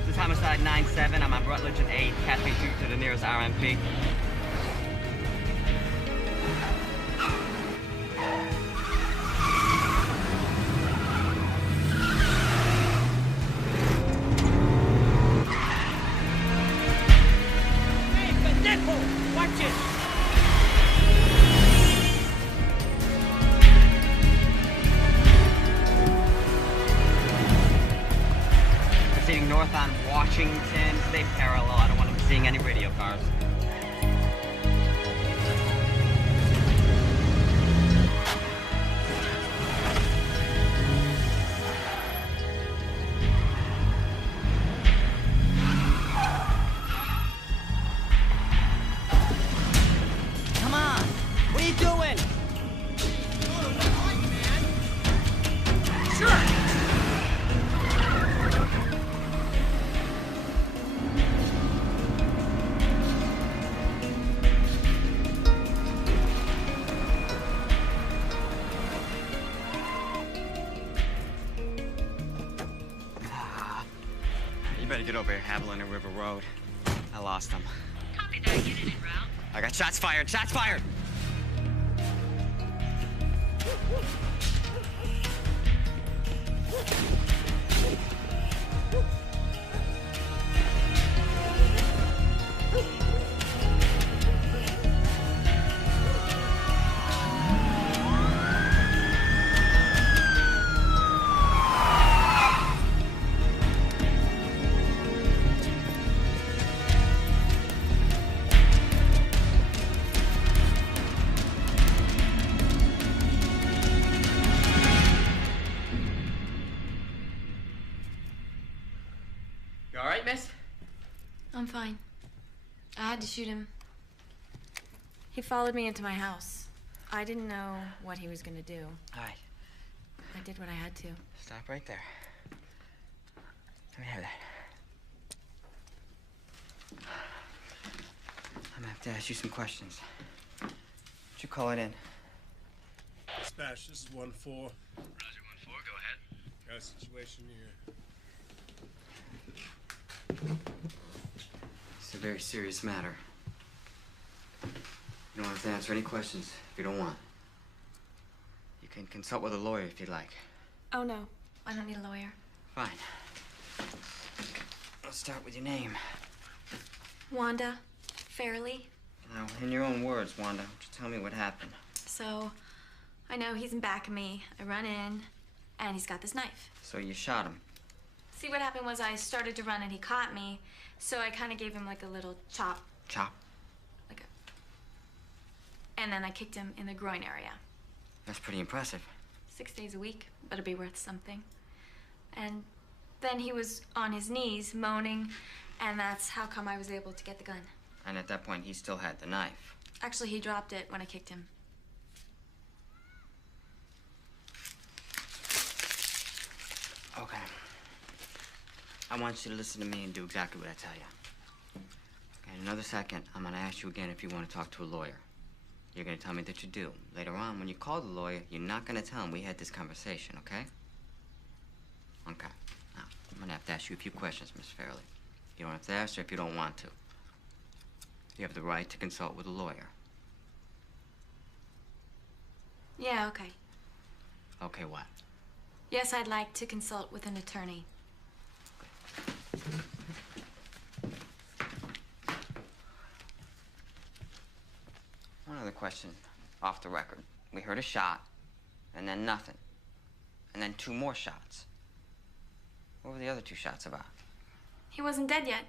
This is homicide 9-7. I'm on Rutledge and 8. Catch me through to the nearest RMP. Hey, pendejo! Watch it! Proceeding north on Washington. Stay parallel. I don't want them seeing any radio cars. Come on! What are you doing? Sure! You better get over here, Haviland and River Road. I lost them. Copy that. Get it en route. I got shots fired! Shots fired! You all right, miss? I'm fine. I had to shoot him. He followed me into my house. I didn't know what he was gonna do. All right. I did what I had to. Stop right there. Let me have that. I'm gonna have to ask you some questions. Would you call it in? Dispatch, this is 1-4. Roger, 1-4, go ahead. Got a situation here. It's a very serious matter. You don't have to answer any questions if you don't want. You can consult with a lawyer if you'd like. Oh, no. I don't need a lawyer. Fine. Let's start with your name. Wanda Fairley. Now, in your own words, Wanda, would you tell me what happened? So, I know he's in back of me. I run in, and he's got this knife. So you shot him. See, what happened was I started to run, and he caught me. So I kind of gave him like a little chop. Chop? And then I kicked him in the groin area. That's pretty impressive. 6 days a week. Better be worth something. And then he was on his knees, moaning, and that's how come I was able to get the gun. And at that point, he still had the knife. Actually, he dropped it when I kicked him. Okay. I want you to listen to me and do exactly what I tell you. Okay, in another second, I'm gonna ask you again if you want to talk to a lawyer. You're gonna tell me that you do. Later on, when you call the lawyer, you're not gonna tell him we had this conversation, okay? Okay. Now, I'm gonna have to ask you a few questions, Miss Fairley. You don't have to answer if you don't want to. You have the right to consult with a lawyer. Yeah, okay. Okay, what? Yes, I'd like to consult with an attorney. One other question, off the record. We heard a shot, and then nothing. And then 2 more shots. What were the other 2 shots about? He wasn't dead yet.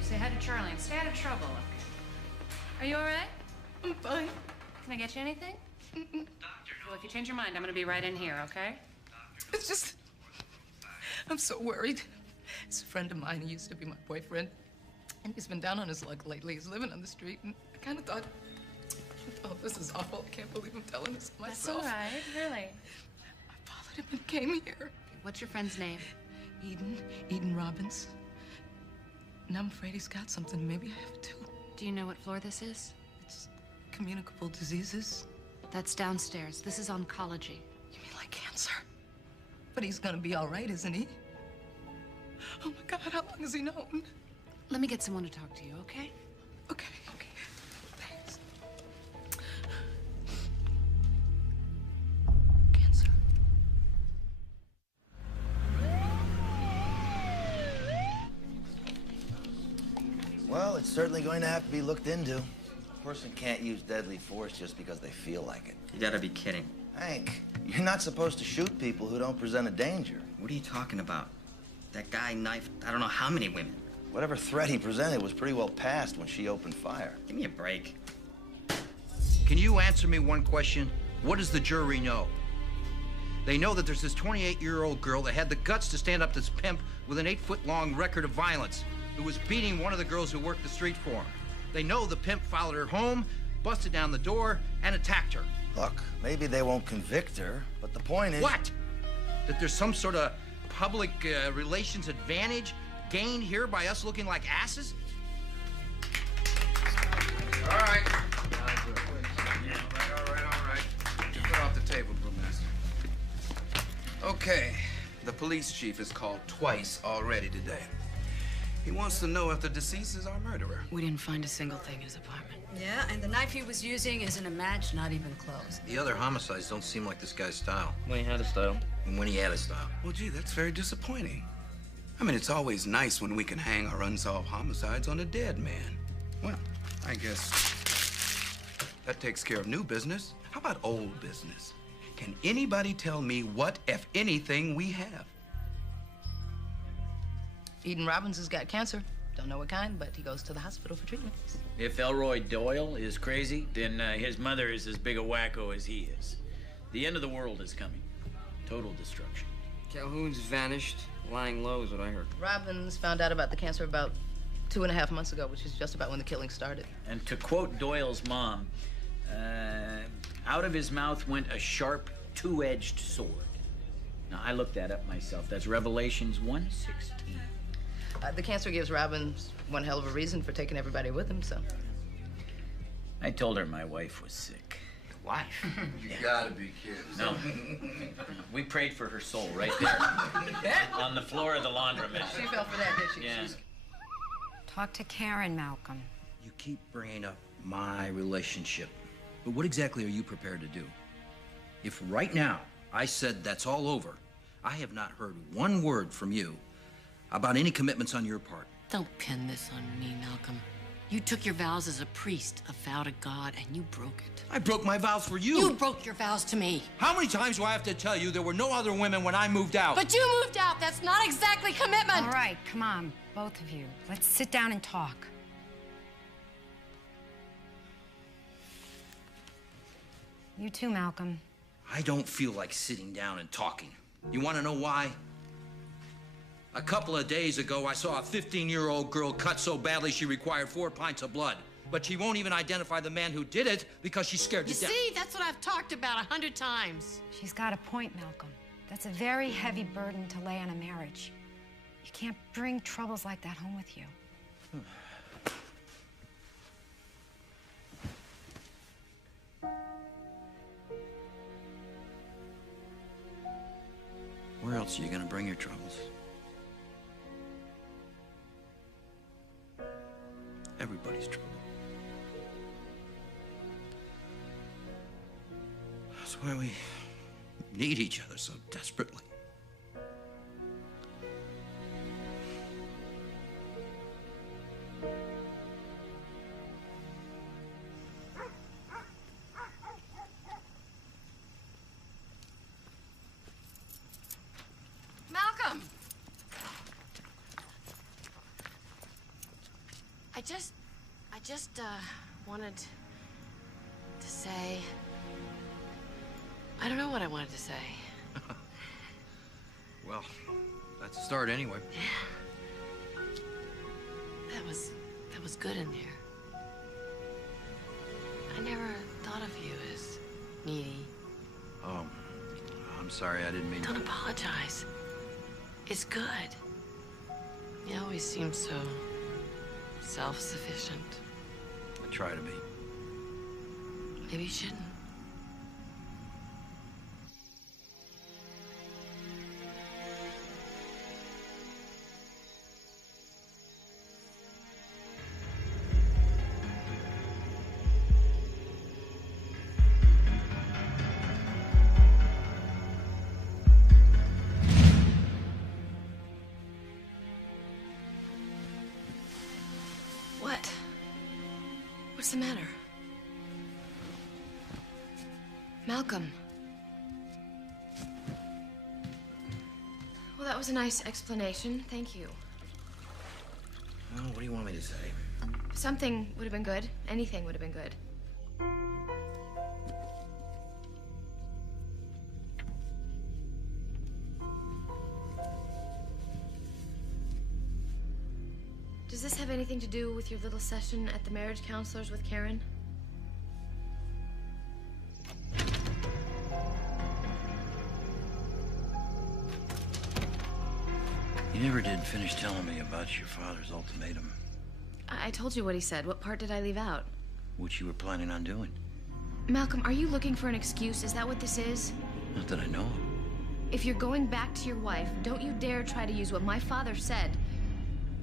Say hi to Charlie and stay out of trouble. Are you all right? I'm fine. Can I get you anything? Well, if you change your mind, I'm gonna be right in here, okay? It's just, I'm so worried. It's a friend of mine. He used to be my boyfriend. And he's been down on his luck lately. He's living on the street. And I kind of thought, oh, this is awful. I can't believe I'm telling this to myself. That's all right, really. I followed him and came here. What's your friend's name? Eden Robbins. And I'm afraid he's got something. Maybe I have too. Do you know what floor this is? It's communicable diseases. That's downstairs. This is oncology. You mean like cancer? But he's gonna be all right, isn't he? Oh my God, how long has he known? Let me get someone to talk to you, okay? Okay, okay. Thanks. Cancer. Well, it's certainly going to have to be looked into. A person can't use deadly force just because they feel like it. You gotta be kidding. Hank, you're not supposed to shoot people who don't present a danger. What are you talking about? That guy knifed I don't know how many women. Whatever threat he presented was pretty well past when she opened fire. Give me a break. Can you answer me one question? What does the jury know? They know that there's this 28-year-old girl that had the guts to stand up to this pimp with an 8-foot-long record of violence, who was beating one of the girls who worked the street for him. They know the pimp followed her home, busted down the door, and attacked her. Look, maybe they won't convict her, but the point is... What? That there's some sort of public relations advantage gained here by us looking like asses? All right. All right. Get it off the table, Brewmaster. Okay, the police chief is called twice already today. He wants to know if the deceased is our murderer. We didn't find a single thing in his apartment. Yeah, and the knife he was using isn't a match, not even close. The other homicides don't seem like this guy's style. When he had a style. And when he had a style. Well, gee, that's very disappointing. I mean, it's always nice when we can hang our unsolved homicides on a dead man. Well, I guess that takes care of new business. How about old business? Can anybody tell me what, if anything, we have? Eden Robbins has got cancer. Don't know what kind, but he goes to the hospital for treatment. If Elroy Doyle is crazy, then his mother is as big a wacko as he is. The end of the world is coming. Total destruction. Calhoun's vanished. Lying low is what I heard. Robbins found out about the cancer about 2.5 months ago, which is just about when the killing started. And to quote Doyle's mom, out of his mouth went a sharp, two-edged sword. Now, I looked that up myself. That's Revelations 1:16. The cancer gives Robbins one hell of a reason for taking everybody with him, so. I told her my wife was sick. Wife? You gotta be kidding. No. We prayed for her soul right there. On the floor of the laundromat. She fell for that, did she? Yeah. Talk to Karen, Malcolm. You keep bringing up my relationship. But what exactly are you prepared to do? If right now I said that's all over, I have not heard one word from you about any commitments on your part. Don't pin this on me, Malcolm. You took your vows as a priest, a vow to God, and you broke it. I broke my vows for you. You broke your vows to me. How many times do I have to tell you there were no other women when I moved out? But you moved out. That's not exactly commitment. All right, come on, both of you. Let's sit down and talk. You too, Malcolm. I don't feel like sitting down and talking. You want to know why? A couple of days ago, I saw a 15-year-old girl cut so badly she required 4 pints of blood. But she won't even identify the man who did it because she's scared to death. You see, that's what I've talked about 100 times. She's got a point, Malcolm. That's a very heavy burden to lay on a marriage. You can't bring troubles like that home with you. Where else are you gonna bring your troubles? Everybody's trouble. That's why we need each other so desperately. Malcolm! I just wanted to say... I don't know what I wanted to say. Well, that's a start anyway. That was good in there. I never thought of you as needy. Oh, I'm sorry, I didn't mean Don't to. apologize. It's good. You always seem so self-sufficient. I try to be. Maybe you shouldn't. What? What's the matter? Malcolm. Well, that was a nice explanation. Thank you. Well, what do you want me to say? Something would have been good. Anything would have been good. Does this have anything to do with your little session at the marriage counselor's with Karen? You never did finish telling me about your father's ultimatum. I told you what he said. What part did I leave out? What you were planning on doing. Malcolm, are you looking for an excuse? Is that what this is? Not that I know of. If you're going back to your wife, don't you dare try to use what my father said.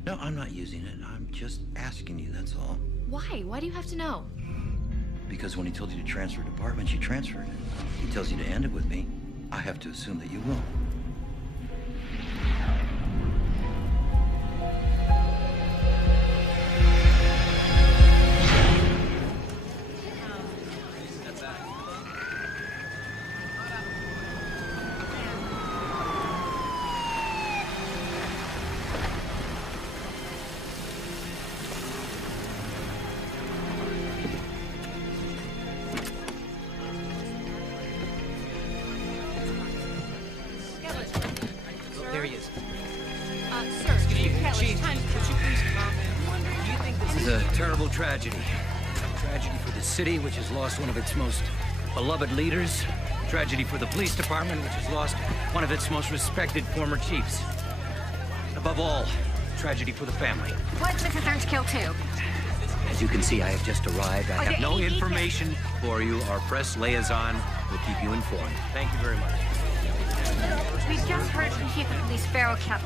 No, I'm not using it. I'm just asking you, that's all. Why? Why do you have to know? Because when he told you to transfer departments, you transferred. He tells you to end it with me, I have to assume that you will. There he is. Sir, Chief, could you please comment? Do you think this is a terrible tragedy? Tragedy for the city, which has lost one of its most beloved leaders. Tragedy for the police department, which has lost one of its most respected former chiefs. Above all, tragedy for the family. What citizens killed too? As you can see, I have just arrived. I Are have there no any details? information for you. Our press liaison will keep you informed. Thank you very much. We just heard from Chief of Police Farrell Kelly.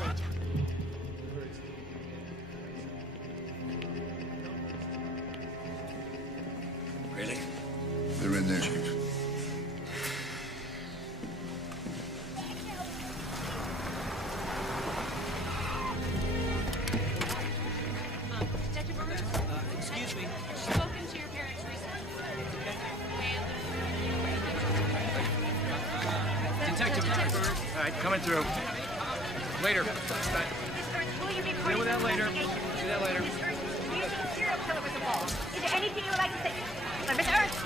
Really? They're in there, Chief. All right, coming through. Later. Will you be Deal with that later. Do that later. Miss Earth, do you think serial killer was involved? Is there anything you would like to say? Miss Earth!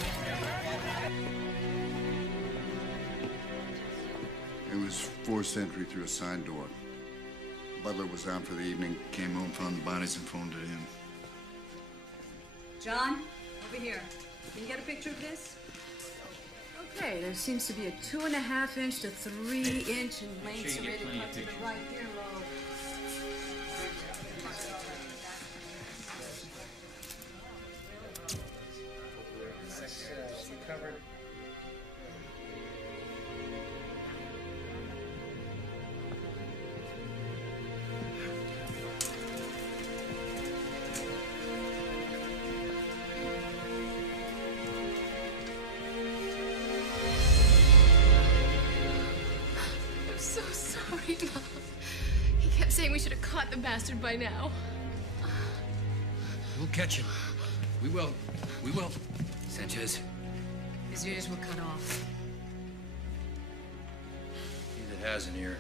It was forced entry through a side door. Butler was out for the evening, came home, found the bodies, and phoned it in. John, over here. Can you get a picture of this? Okay, there seems to be a 2.5 inch to 3 inch in length serrated cut to the right earlobe. Recovered. I'm so sorry, Mom. He kept saying we should have caught the bastard by now. We'll catch him. We will. We will. Sanchez. His ears were cut off. He that has an ear,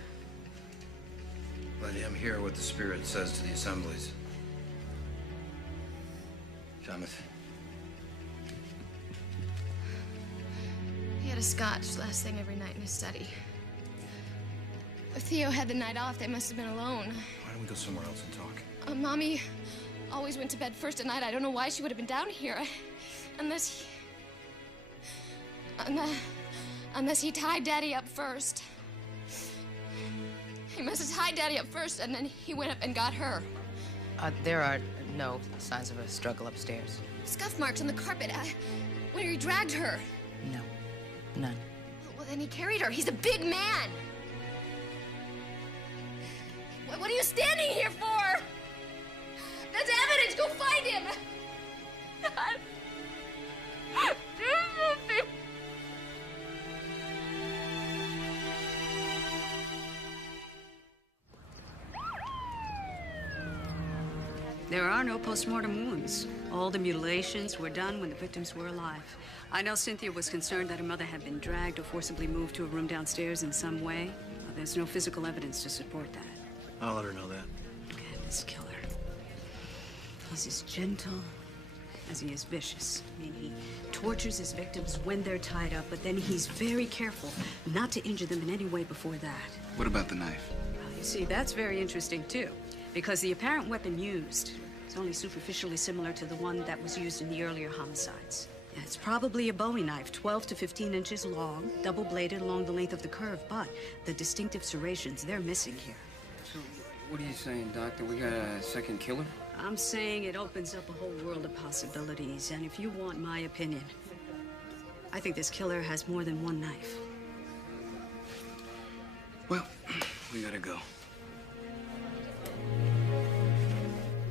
let him hear what the Spirit says to the assemblies. Jonathan. He had a scotch last thing every night in his study. If Theo had the night off, they must have been alone. Why don't we go somewhere else and talk? Mommy always went to bed first at night. I don't know why she would have been down here. Unless he tied Daddy up first. He must have tied Daddy up first, and then he went up and got her. There are no signs of a struggle upstairs. Scuff marks on the carpet when he dragged her. No, none. Well, then he carried her. He's a big man. What are you standing here for? That's evidence. Go find him. Do something. There are no post-mortem wounds. All the mutilations were done when the victims were alive. I know Cynthia was concerned that her mother had been dragged or forcibly moved to a room downstairs in some way. Well, there's no physical evidence to support that. I'll let her know that. And this killer. He's as gentle as he is vicious. I mean, he tortures his victims when they're tied up, but then he's very careful not to injure them in any way before that. What about the knife? Well, you see, that's very interesting, too, because the apparent weapon used is only superficially similar to the one that was used in the earlier homicides. Yeah, it's probably a Bowie knife, 12 to 15 inches long, double-bladed along the length of the curve, but the distinctive serrations, they're missing here. So, what are you saying, Doctor? We got a second killer? I'm saying it opens up a whole world of possibilities, and if you want my opinion, I think this killer has more than one knife. Well, we gotta go.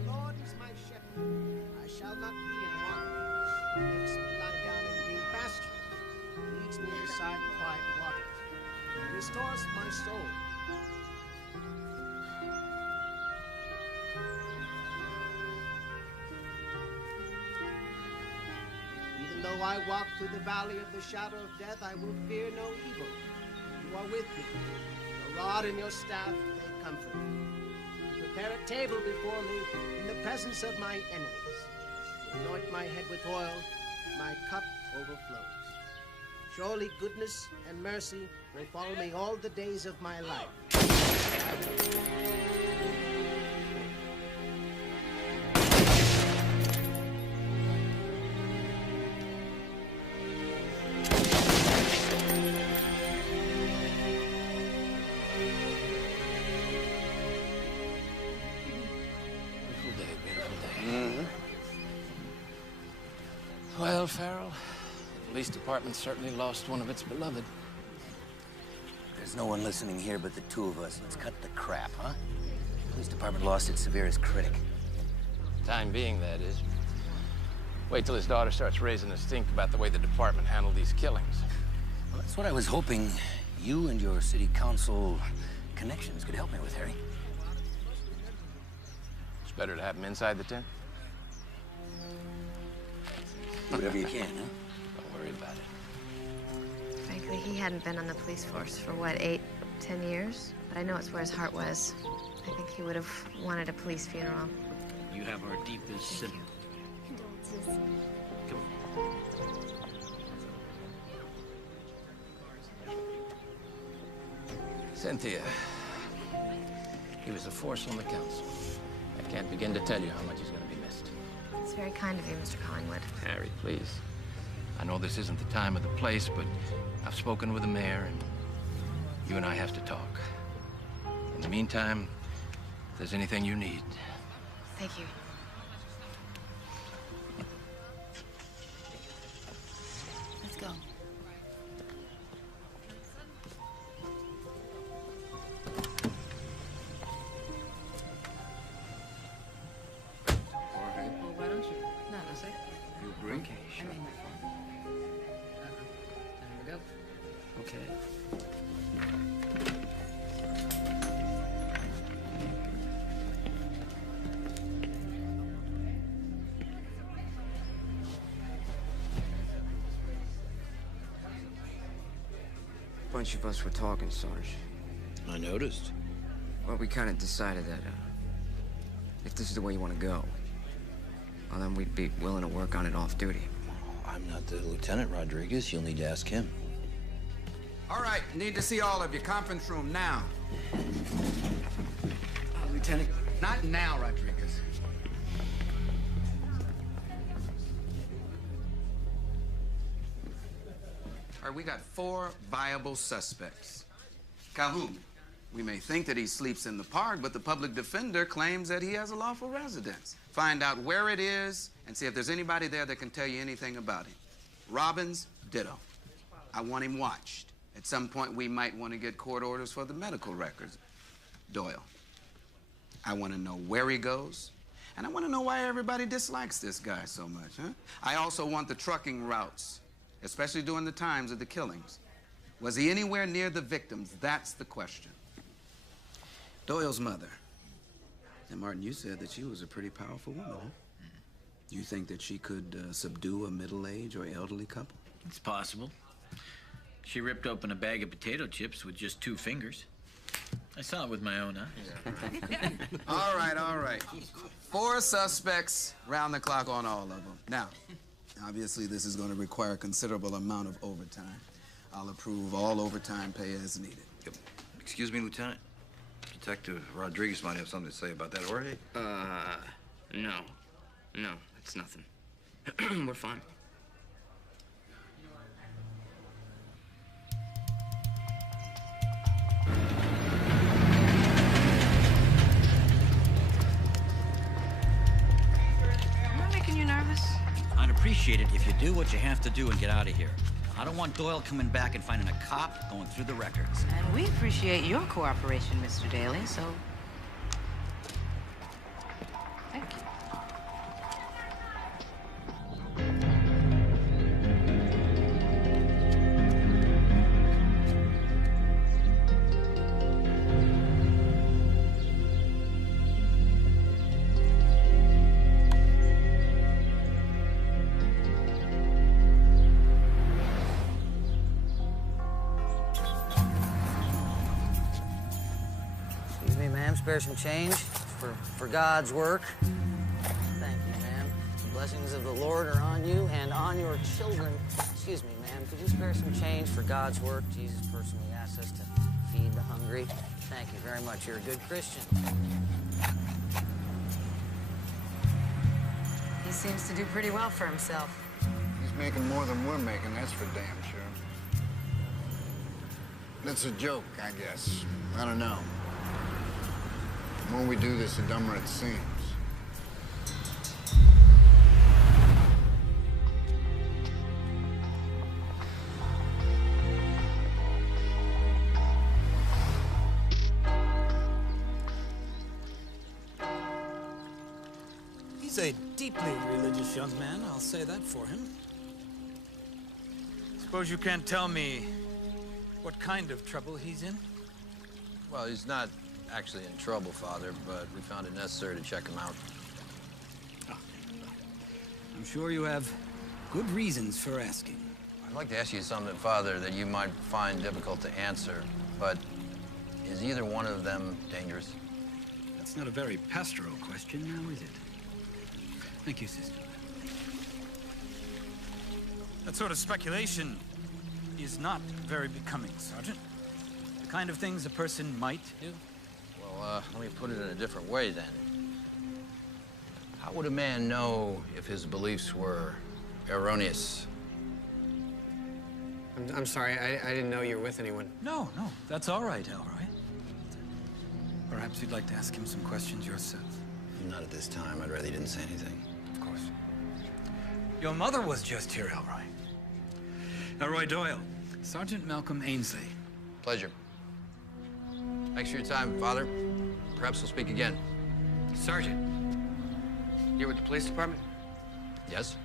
The Lord is my shepherd, I shall not be in want. He makes me lie down in green pastures. He leads me beside quiet water. He restores my soul. Even though I walk through the valley of the shadow of death, I will fear no evil. You are with me. Your rod and your staff, they comfort me. You prepare a table before me in the presence of my enemies. You anoint my head with oil, my cup overflows. Surely goodness and mercy will follow me all the days of my life. Well, Farrell, the police department certainly lost one of its beloved. There's no one listening here but the two of us. Let's cut the crap, huh? The police department lost its severest critic. Time being, that is. Wait till his daughter starts raising a stink about the way the department handled these killings. Well, that's what I was hoping you and your city council connections could help me with, Harry. It's better to have him inside the tent. Whatever you can, huh? Don't worry about it. Frankly, He hadn't been on the police force for, what, 8, 10 years? But I know it's where his heart was. I think he would have wanted a police funeral. You have our deepest sympathy. Condolences. Come on. Cynthia, he was a force on the council. I can't begin to tell you how much he's going to be missed. It's very kind of you, Mr. Collingwood. Harry, please. I know this isn't the time or the place, but I've spoken with the mayor, and you and I have to talk. In the meantime, if there's anything you need. Thank you. Let's go. Jorge, Well, why don't you? No, no, say. you agree? Okay, I sure. made my phone. Time to go. Okay. Bunch of us were talking, Sarge. I noticed. Well, we kind of decided that if this is the way you want to go, well, then we'd be willing to work on it off duty. I'm not the Lieutenant Rodriguez. You'll need to ask him. All right, need to see all of you. Conference room now. Lieutenant? Not now, Rodriguez. All right, we got 4 viable suspects. Calhoun. We may think that he sleeps in the park, but the public defender claims that he has a lawful residence. Find out where it is and see if there's anybody there that can tell you anything about him. Robbins, ditto. I want him watched. At some point, we might want to get court orders for the medical records. Doyle. I want to know where he goes, and I want to know why everybody dislikes this guy so much, huh? I also want the trucking routes, especially during the times of the killings. Was he anywhere near the victims? That's the question. Doyle's mother. And Martin, you said that she was a pretty powerful woman, huh? You think that she could subdue a middle-aged or elderly couple? It's possible. She ripped open a bag of potato chips with just 2 fingers. I saw it with my own eyes. All right, all right. 4 suspects, round the clock on all of them. Now, obviously, this is going to require a considerable amount of overtime. I'll approve all overtime pay as needed. Excuse me, Lieutenant. Detective Rodriguez might have something to say about that, Jorge. No. No, it's nothing. We're fine. Am I making you nervous? I'd appreciate it if you do what you have to do and get out of here. I don't want Doyle coming back and finding a cop going through the records. And we appreciate your cooperation, Mr. Daly, so... Thank you. Excuse me, ma'am. Spare some change for God's work. Thank you, ma'am. The blessings of the Lord are on you and on your children. Excuse me, ma'am. Could you spare some change for God's work? Jesus personally asked us to feed the hungry. Thank you very much. You're a good Christian. He seems to do pretty well for himself. He's making more than we're making, that's for damn sure. That's a joke, I guess. I don't know. The more we do this, the dumber it seems. He's a deeply religious young man, I'll say that for him. Suppose you can't tell me what kind of trouble he's in? Well, he's not actually in trouble, Father, but we found it necessary to check him out. I'm sure you have good reasons for asking. I I'd like to ask you something, Father, that you might find difficult to answer, but is either one of them dangerous? That's not a very pastoral question, now is it? Thank you, sister. That sort of speculation is not very becoming, Sergeant. The kind of things a person might do. Well, let me put it in a different way, then. How would a man know if his beliefs were erroneous? I'm sorry, I didn't know you were with anyone. No, that's all right, Elroy. Perhaps you'd like to ask him some questions yourself. Not at this time. I'd rather you didn't say anything. Of course. Your mother was just here, Elroy. Elroy Doyle, Sergeant Malcolm Ainsley. Pleasure. Thanks for your time, Father. Perhaps we'll speak again. Sergeant, you're with the police department? Yes?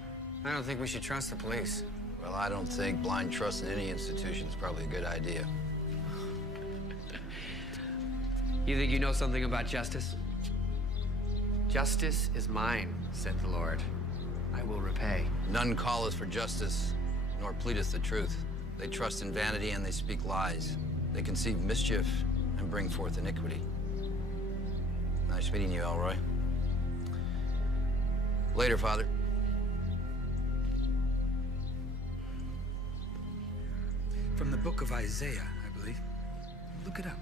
I don't think we should trust the police. Well, I don't think blind trust in any institution is probably a good idea. You think you know something about justice? Justice is mine, said the Lord. I will repay. None calleth for justice, nor pleadeth the truth. They trust in vanity and they speak lies. They conceive mischief and bring forth iniquity. Nice meeting you, Elroy. Later, Father. From the book of Isaiah, I believe. Look it up.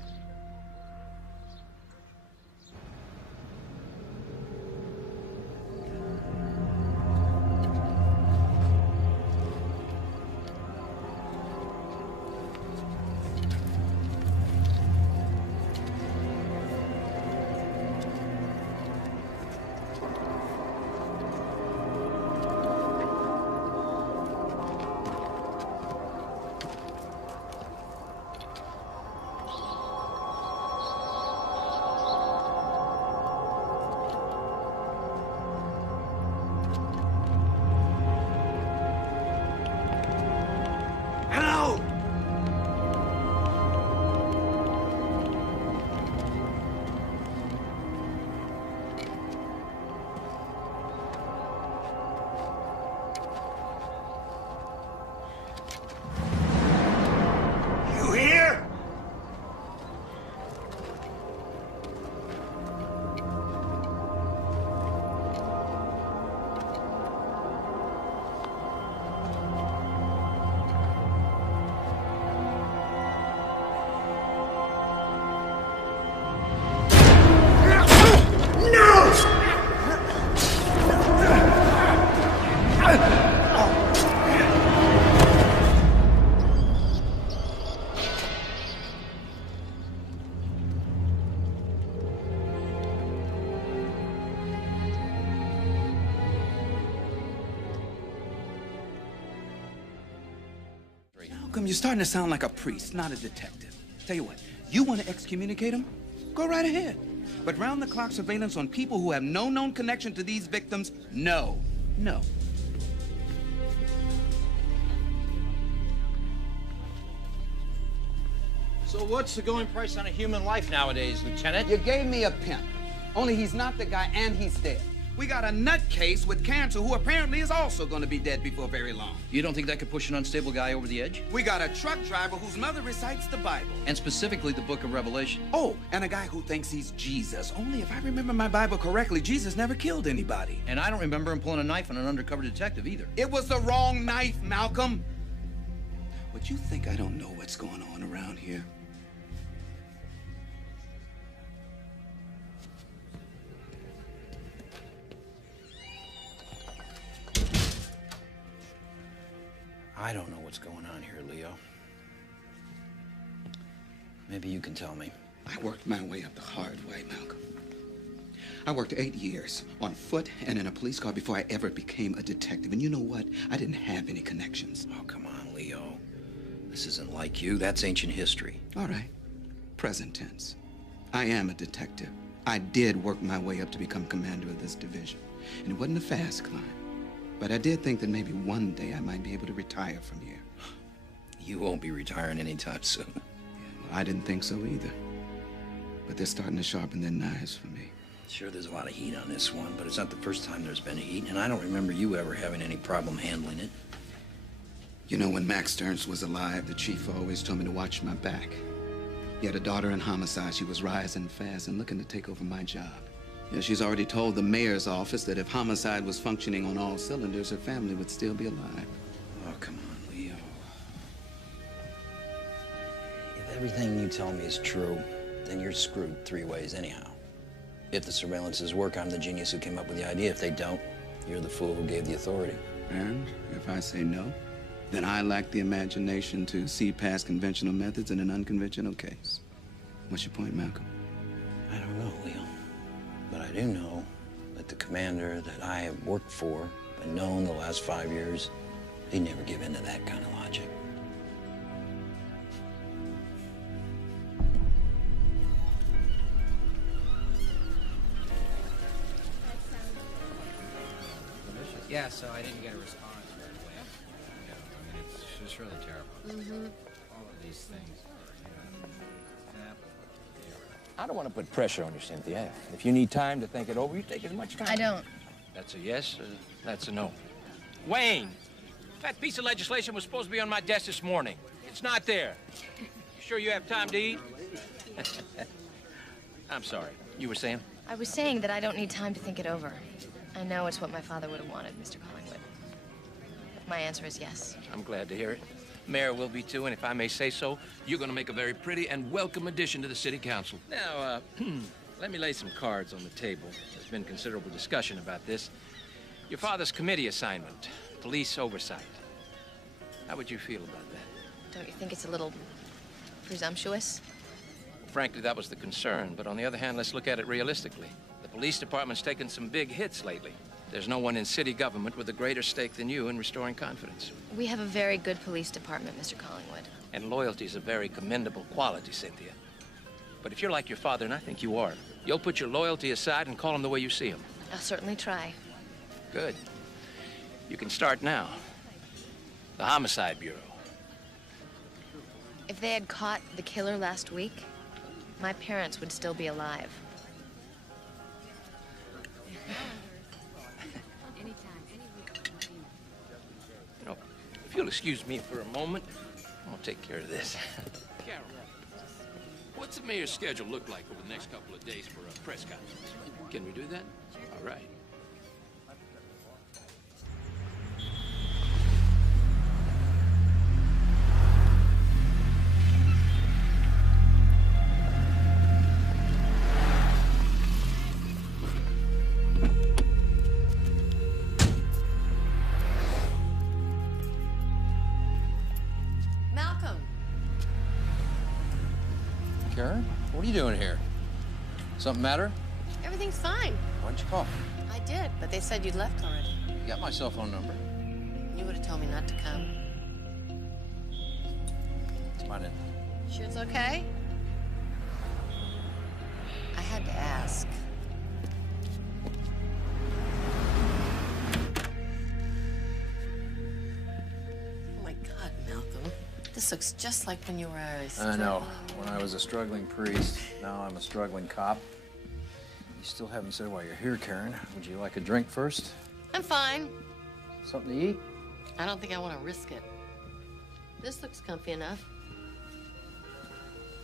You're starting to sound like a priest, not a detective. Tell you what, you want to excommunicate him? Go right ahead. But round-the-clock surveillance on people who have no known connection to these victims, no. No. So what's the going price on a human life nowadays, Lieutenant? You gave me a pimp. Only he's not the guy and he's dead. We got a nutcase with cancer who apparently is also going to be dead before very long. You don't think that could push an unstable guy over the edge? We got a truck driver whose mother recites the Bible. And specifically the book of Revelation. Oh, and a guy who thinks he's Jesus. Only if I remember my Bible correctly, Jesus never killed anybody. And I don't remember him pulling a knife on an undercover detective either. It was the wrong knife, Malcolm. But you think I don't know what's going on around here? I don't know what's going on here, Leo. Maybe you can tell me. I worked my way up the hard way, Malcolm. I worked 8 years on foot and in a police car before I ever became a detective. And you know what? I didn't have any connections. Oh, come on, Leo. This isn't like you. That's ancient history. All right. Present tense. I am a detective. I did work my way up to become commander of this division. And it wasn't a fast climb. But I did think that maybe one day I might be able to retire from here. You won't be retiring anytime soon. Yeah, well, I didn't think so either. But they're starting to sharpen their knives for me. Sure, there's a lot of heat on this one, but it's not the first time there's been heat, and I don't remember you ever having any problem handling it. You know, when Max Stearns was alive, the chief always told me to watch my back. He had a daughter in homicide. She was rising fast and looking to take over my job. Yeah, she's already told the mayor's office that if homicide was functioning on all cylinders, her family would still be alive. Oh, come on, Leo. If everything you tell me is true, then you're screwed three ways anyhow. If the surveillances work, I'm the genius who came up with the idea. If they don't, you're the fool who gave the authority. And if I say no, then I lack the imagination to see past conventional methods in an unconventional case. What's your point, Malcolm? I don't know, Leo. But I do know that the commander that I have worked for and known the last 5 years, he'd never give in to that kind of logic. Yeah, so I didn't get a response right away. Yeah, I mean, it's just really terrible. All of these things. I don't want to put pressure on you, Cynthia. If you need time to think it over, you take as much time. I don't. That's a yes, that's a no. Wayne, that piece of legislation was supposed to be on my desk this morning. It's not there. You sure you have time to eat? I'm sorry. You were saying? I was saying that I don't need time to think it over. I know it's what my father would have wanted, Mr. Collingwood. My answer is yes. I'm glad to hear it. Mayor will be too, and if I may say so, you're going to make a very pretty and welcome addition to the city council. Now, let me lay some cards on the table. There's been considerable discussion about this. Your father's committee assignment, police oversight. How would you feel about that? Don't you think it's a little presumptuous? Frankly, that was the concern, but on the other hand, let's look at it realistically. The police department's taken some big hits lately. There's no one in city government with a greater stake than you in restoring confidence. We have a very good police department, Mr. Collingwood. And loyalty is a very commendable quality, Cynthia. But if you're like your father, and I think you are, you'll put your loyalty aside and call him the way you see him. I'll certainly try. Good. You can start now. The Homicide Bureau. If they had caught the killer last week, my parents would still be alive. You know, if you'll excuse me for a moment, I'll take care of this. Carol, what's the mayor's schedule look like over the next couple of days for a press conference? Can we do that? All right. Karen, what are you doing here? Something matter? Everything's fine. Why'd you call? I did, but they said you'd left already. You got my cell phone number. You would have told me not to come. Come on in. Sure it's okay? I had to ask. Oh my God, Malcolm. This looks just like when you were a I know. When I was a struggling priest, now I'm a struggling cop. You still haven't said why you're here, Karen. Would you like a drink first? I'm fine. Something to eat? I don't think I want to risk it. This looks comfy enough.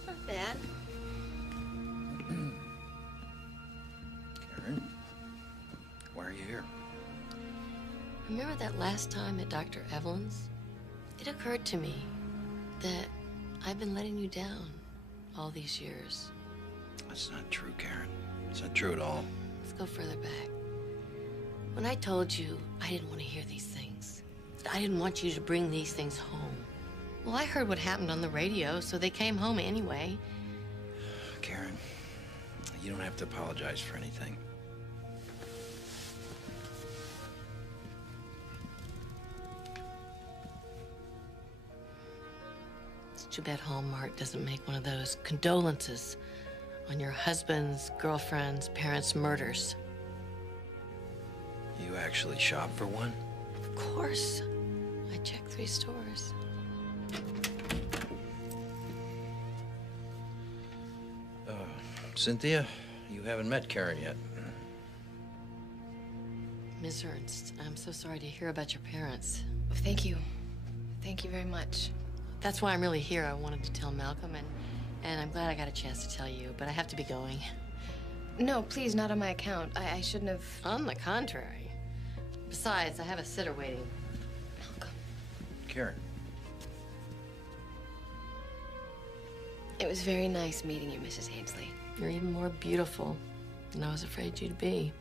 Not bad. Karen, why are you here? Remember that last time at Dr. Evelyn's? It occurred to me that I've been letting you down all these years. That's not true, Karen. It's not true at all. Let's go further back. When I told you I didn't want to hear these things, that I didn't want you to bring these things home. Well, I heard what happened on the radio, so they came home anyway. Karen, you don't have to apologize for anything. It's too bad Hallmark doesn't make one of those condolences on your husband's, girlfriend's, parents' murders. You actually shop for one? Of course. I checked 3 stores. Cynthia, you haven't met Karen yet. Ms. Ernst, I'm so sorry to hear about your parents. Thank you. Thank you very much. That's why I'm really here. I wanted to tell Malcolm, and I'm glad I got a chance to tell you, but I have to be going. No, please, not on my account. I shouldn't have... On the contrary. Besides, I have a sitter waiting. Karen. It was very nice meeting you, Mrs. Ainsley. You're even more beautiful than I was afraid you'd be.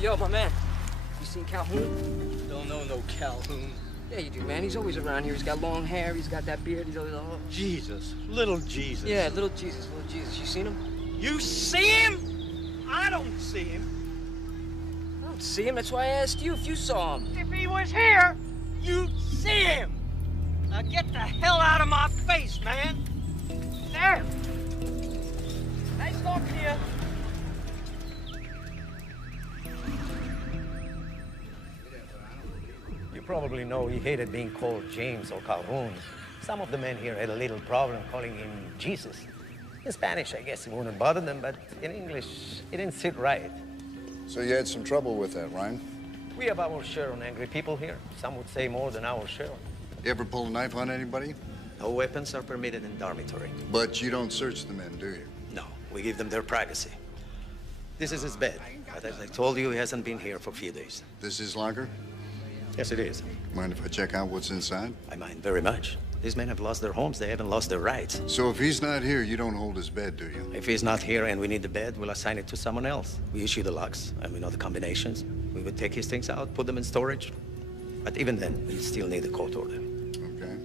Yo, my man. You seen Calhoun? Don't know no Calhoun. Yeah, you do, man. He's always around here. He's got long hair. He's got that beard. He's always... Jesus. Little Jesus. Yeah, little Jesus. Little Jesus. You seen him? You see him? I don't see him. I don't see him. That's why I asked you if you saw him. If he was here, you'd see him. Now get the hell out of my face, man. There. Nice talking to you. You probably know he hated being called James or Calhoun. Some of the men here had a little problem calling him Jesus. In Spanish, I guess it wouldn't bother them, but in English, it didn't sit right. So you had some trouble with that, Ryan? We have our share on angry people here. Some would say more than our share. You ever pull a knife on anybody? No weapons are permitted in dormitory. But you don't search the men, do you? No, we give them their privacy. This is his bed, but as I told you, he hasn't been here for a few days. This is locker? Yes, it is. Mind if I check out what's inside? I mind very much. These men have lost their homes. They haven't lost their rights. So if he's not here, you don't hold his bed, do you? If he's not here and we need the bed, we'll assign it to someone else. We issue the locks, and we know the combinations. We would take his things out, put them in storage. But even then, we still need a court order. Okay.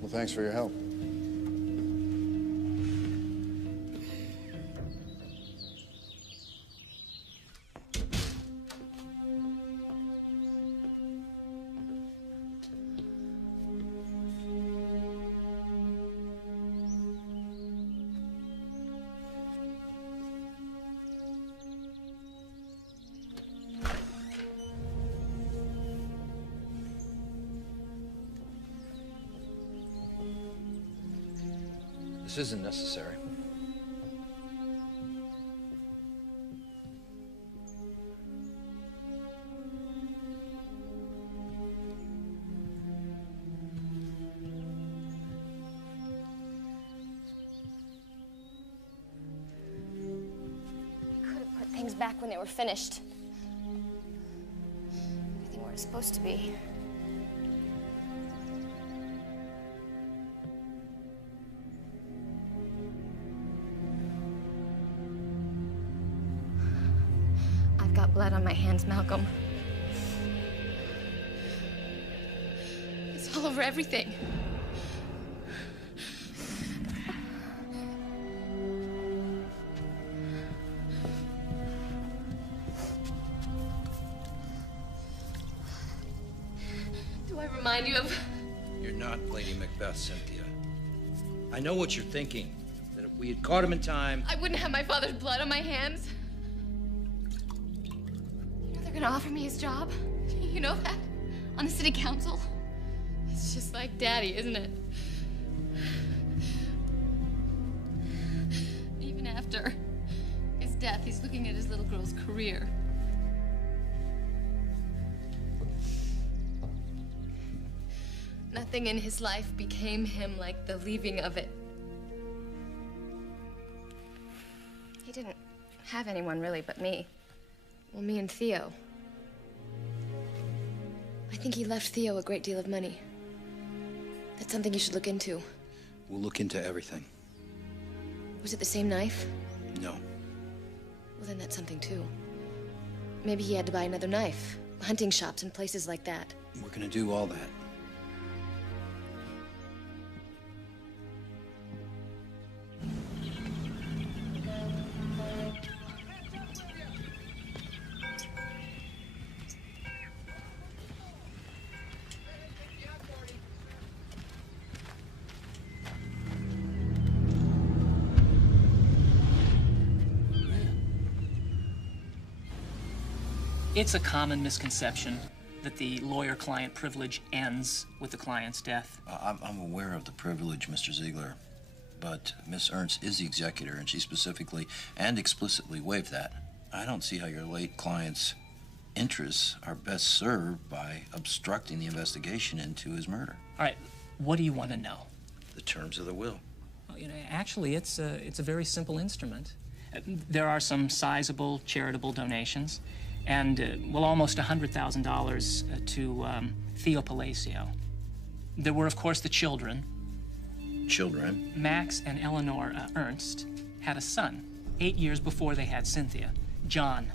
Well, thanks for your help. This isn't necessary. We could have put things back when they were finished. Everything where it's supposed to be. Got blood on my hands, Malcolm. It's all over everything. Do I remind you of... You're not Lady Macbeth, Cynthia. I know what you're thinking, that if we had caught him in time... I wouldn't have my father's blood on my hands. They're gonna offer me his job. You know that? On the city council. It's just like Daddy, isn't it? Even after his death, he's looking at his little girl's career. Nothing in his life became him like the leaving of it. He didn't have anyone really but me. Well, me and Theo. I think he left Theo a great deal of money. That's something you should look into. We'll look into everything. Was it the same knife? No. Well, then that's something too. Maybe he had to buy another knife. Hunting shops and places like that. We're gonna do all that. It's a common misconception that the lawyer-client privilege ends with the client's death? I'm aware of the privilege, Mr. Ziegler, but Miss Ernst is the executor, and she specifically and explicitly waived that. I don't see how your late client's interests are best served by obstructing the investigation into his murder. All right, what do you want to know? The terms of the will. Well, you know, actually, it's a very simple instrument. There are some sizable charitable donations, and, well, almost $100,000 to Theo Palacio. There were, of course, the children. Children? Max and Eleanor Ernst had a son 8 years before they had Cynthia, John,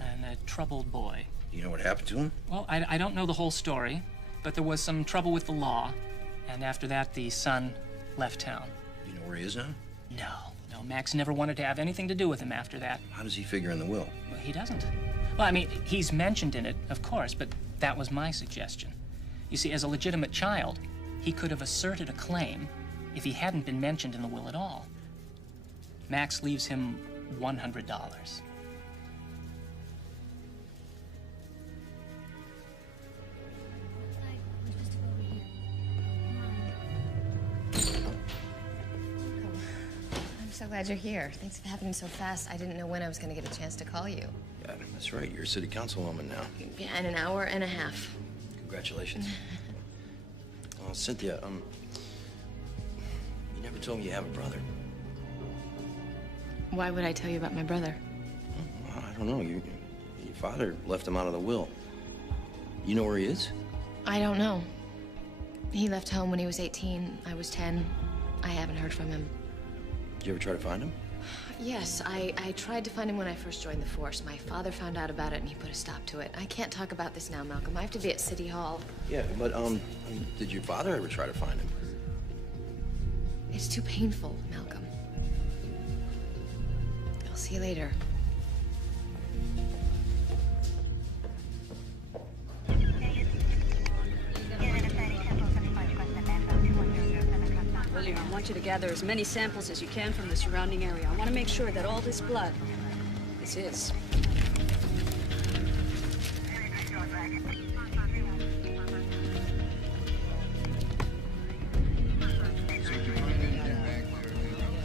and a troubled boy. You know what happened to him? Well, I don't know the whole story, but there was some trouble with the law, and after that, the son left town. You know where he is now? No, Max never wanted to have anything to do with him after that. How does he figure in the will? Well, he doesn't. Well, I mean, he's mentioned in it, of course, but that was my suggestion. You see, as a legitimate child, he could have asserted a claim if he hadn't been mentioned in the will at all. Max leaves him $100. I'm so glad you're here. Things have happened so fast, I didn't know when I was going to get a chance to call you. Yeah, that's right. You're a city councilwoman now. Yeah, in an hour and a half. Congratulations. Cynthia, you never told me you have a brother. Why would I tell you about my brother? I don't know. Your father left him out of the will. You know where he is? I don't know. He left home when he was 18. I was 10. I haven't heard from him. Did you ever try to find him? Yes, I tried to find him when I first joined the force. My father found out about it and he put a stop to it. I can't talk about this now, Malcolm. I have to be at City Hall. Yeah, but, did your father ever try to find him? It's too painful, Malcolm. I'll see you later. William, I want you to gather as many samples as you can from the surrounding area. I want to make sure that all this blood is his.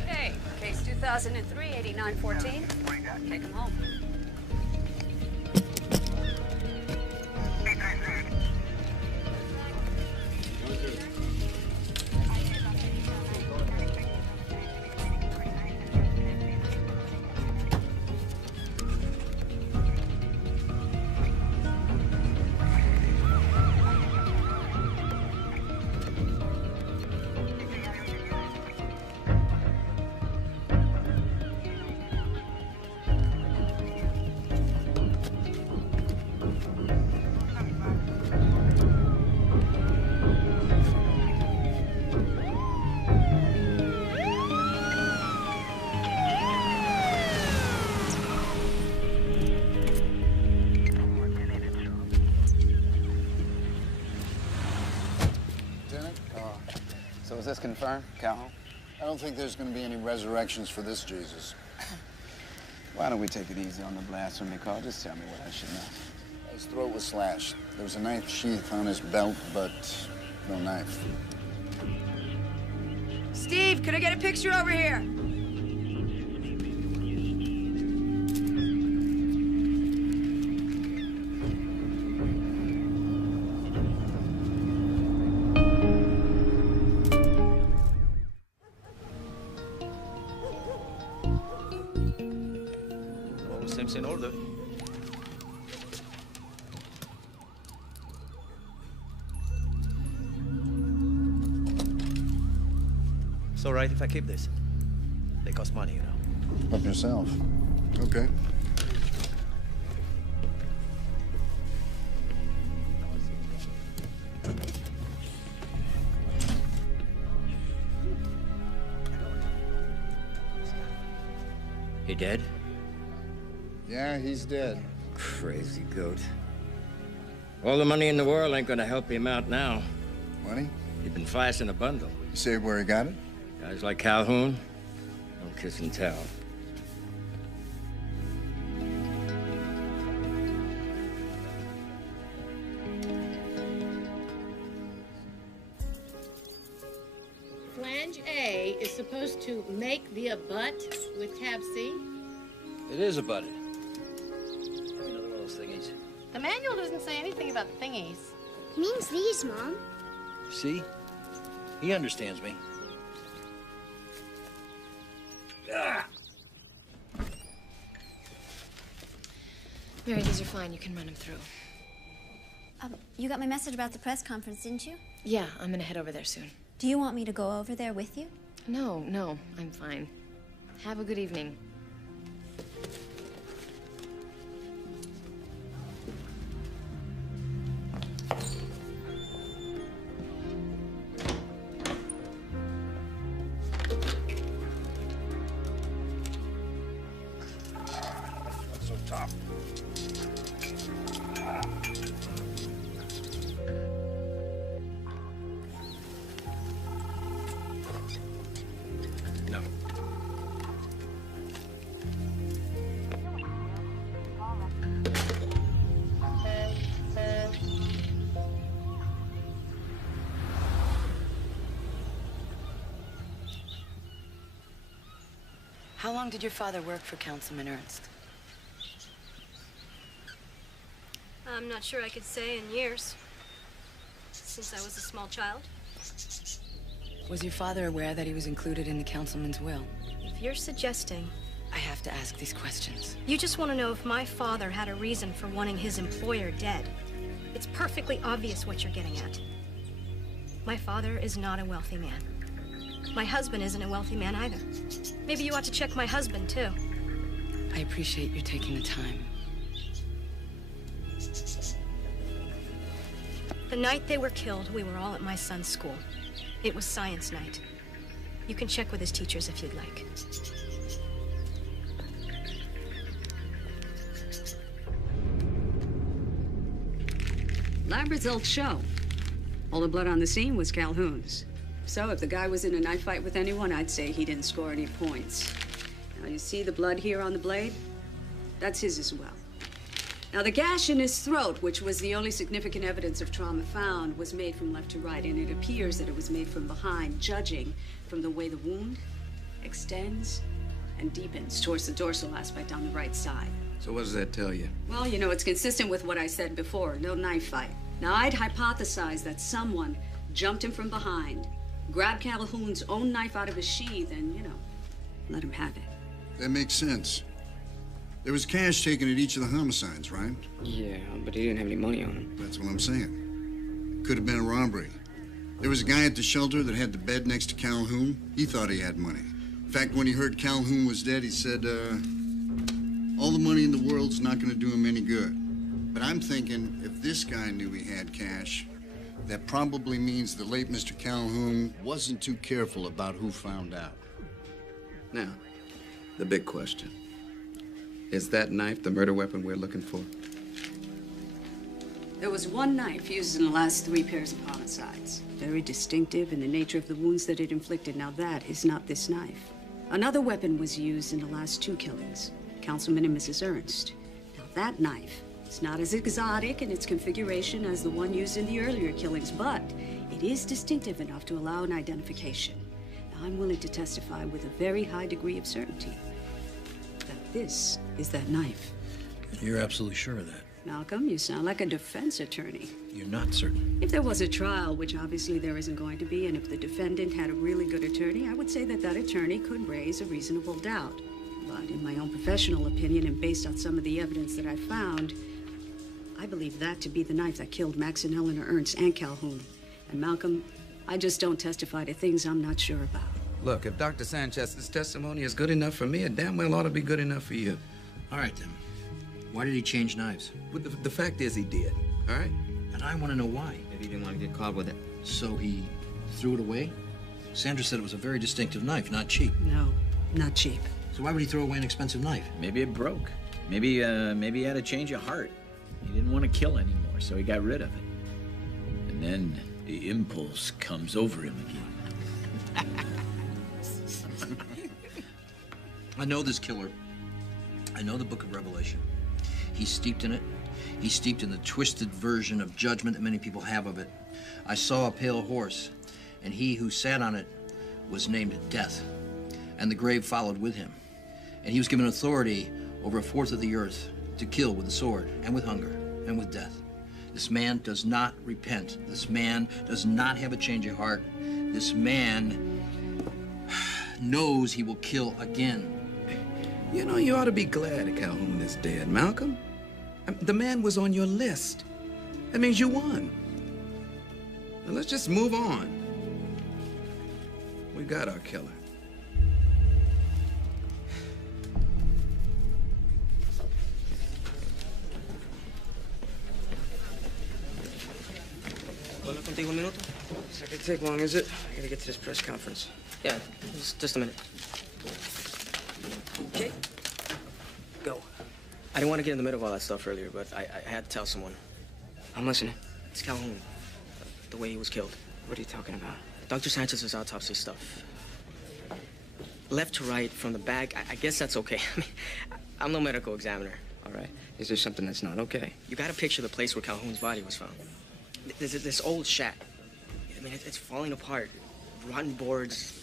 Okay, case 2003-8914. Take him home. So is this confirmed, Calhoun? I don't think there's going to be any resurrections for this Jesus. Why don't we take it easy on the blasphemy call? Just tell me what I should know. His throat was slashed. There was a knife sheath on his belt, but no knife. Steve, could I get a picture over here? Seems in order. It's all right if I keep this. They cost money, you know. Help yourself. Okay. He dead? Yeah, he's dead. Crazy goat. All the money in the world ain't gonna help him out now. Money? He's been flashing a bundle. You say where he got it? Guys like Calhoun, don't kiss and tell. flange A is supposed to make the abut with tab C? It is abutted. Give me another one of those thingies. The manual doesn't say anything about thingies. It means these, Mom. See? He understands me. Ah! Mary, these are fine. You can run them through. You got my message about the press conference, didn't you? Yeah, I'm gonna head over there soon. Do you want me to go over there with you? No, I'm fine. Have a good evening. Not so tough. No. How long did your father work for Councilman Ernst? I'm not sure I could say in years. Since I was a small child. Was your father aware that he was included in the councilman's will? If you're suggesting... I have to ask these questions. You just want to know if my father had a reason for wanting his employer dead. It's perfectly obvious what you're getting at. My father is not a wealthy man. My husband isn't a wealthy man either. Maybe you ought to check my husband, too. I appreciate you taking the time. The night they were killed, we were all at my son's school. It was science night. You can check with his teachers if you'd like. Lab results show all the blood on the scene was Calhoun's. So if the guy was in a knife fight with anyone, I'd say he didn't score any points. Now, you see the blood here on the blade? That's his as well. Now, the gash in his throat, which was the only significant evidence of trauma found, was made from left to right, and it appears that it was made from behind, judging from the way the wound extends and deepens towards the dorsal aspect on the right side. So what does that tell you? Well, you know, it's consistent with what I said before, no knife fight. Now, I'd hypothesize that someone jumped him from behind, grabbed Calhoun's own knife out of his sheath, and, you know, let him have it. That makes sense. There was cash taken at each of the homicides, right? Yeah, but he didn't have any money on him. That's what I'm saying. Could have been a robbery. There was a guy at the shelter that had the bed next to Calhoun. He thought he had money. In fact, when he heard Calhoun was dead, he said, all the money in the world's not gonna do him any good. But I'm thinking if this guy knew he had cash, that probably means the late Mr. Calhoun wasn't too careful about who found out. Now, the big question. Is that knife the murder weapon we're looking for? There was one knife used in the last 3 pairs of homicides. Very distinctive in the nature of the wounds that it inflicted. Now that is not this knife. Another weapon was used in the last 2 killings. Councilman and Mrs. Ernst. Now that knife is not as exotic in its configuration as the one used in the earlier killings, but it is distinctive enough to allow an identification. Now I'm willing to testify with a very high degree of certainty that this is that knife. You're absolutely sure of that? Malcolm, you sound like a defense attorney. You're not certain? If there was a trial, which obviously there isn't going to be, and if the defendant had a really good attorney, I would say that that attorney could raise a reasonable doubt. But in my own professional opinion, and based on some of the evidence that I found, I believe that to be the knife that killed Max and Eleanor Ernst and Calhoun. And Malcolm, I just don't testify to things I'm not sure about. Look, if Dr. Sanchez's testimony is good enough for me, it damn well ought to be good enough for you. All right, then. Why did he change knives? Well, the fact is he did, all right? And I want to know why. Maybe he didn't want to get caught with it. So he threw it away? Sandra said it was a very distinctive knife, not cheap. No, not cheap. So why would he throw away an expensive knife? Maybe it broke. Maybe he had a change of heart. He didn't want to kill anymore, so he got rid of it. And then the impulse comes over him again. I know this killer. I know the Book of Revelation. He's steeped in it. He's steeped in the twisted version of judgment that many people have of it. I saw a pale horse, and he who sat on it was named Death, and the grave followed with him. And he was given authority over a fourth of the earth to kill with the sword, and with hunger, and with death. This man does not repent. This man does not have a change of heart. This man knows he will kill again. You know, you ought to be glad that Calhoun is dead, Malcolm. The man was on your list. That means you won. Now let's just move on. We got our killer. ¿Puedo contigo un minuto? It's not gonna take long, is it? I gotta get to this press conference. Yeah, just a minute. Okay. Go. I didn't want to get in the middle of all that stuff earlier, but I had to tell someone. I'm listening. It's Calhoun. The way he was killed. What are you talking about? Dr. Sanchez's autopsy stuff. Left to right, from the back, I guess that's okay. I mean, I'm no medical examiner, all right? Is there something that's not okay? You gotta picture the place where Calhoun's body was found. There's this old shack. I mean, it's falling apart. Rotten boards,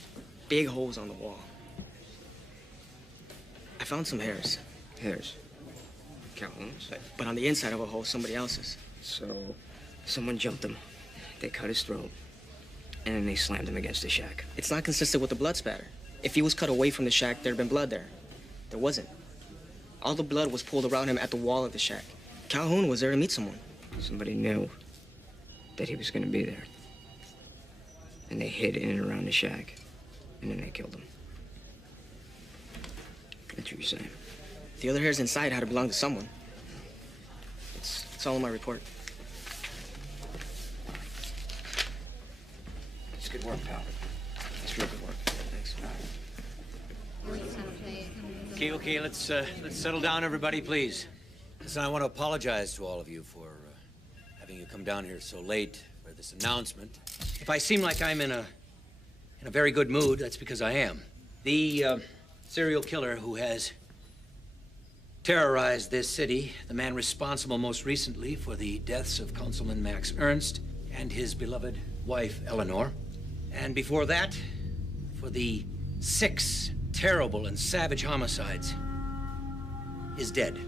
big holes on the wall. I found some hairs. Hairs? Calhoun's? But on the inside of a hole, somebody else's. So, someone jumped him. They cut his throat. And then they slammed him against the shack. It's not consistent with the blood spatter. If he was cut away from the shack, there'd been blood there. There wasn't. All the blood was pulled around him at the wall of the shack. Calhoun was there to meet someone. Somebody knew that he was going to be there. And they hid in and around the shack. And then they killed him. That's what you're saying. The other hairs inside had to belong to someone. It's all in my report. It's good work, pal. It's real good work. Thanks. Okay, let's settle down, everybody, please. Listen, I want to apologize to all of you for having you come down here so late for this announcement. If I seem like I'm in a very good mood, that's because I am. The serial killer who has terrorized this city, the man responsible most recently for the deaths of Councilman Max Ernst and his beloved wife, Eleanor, and before that, for the 6 terrible and savage homicides, is dead.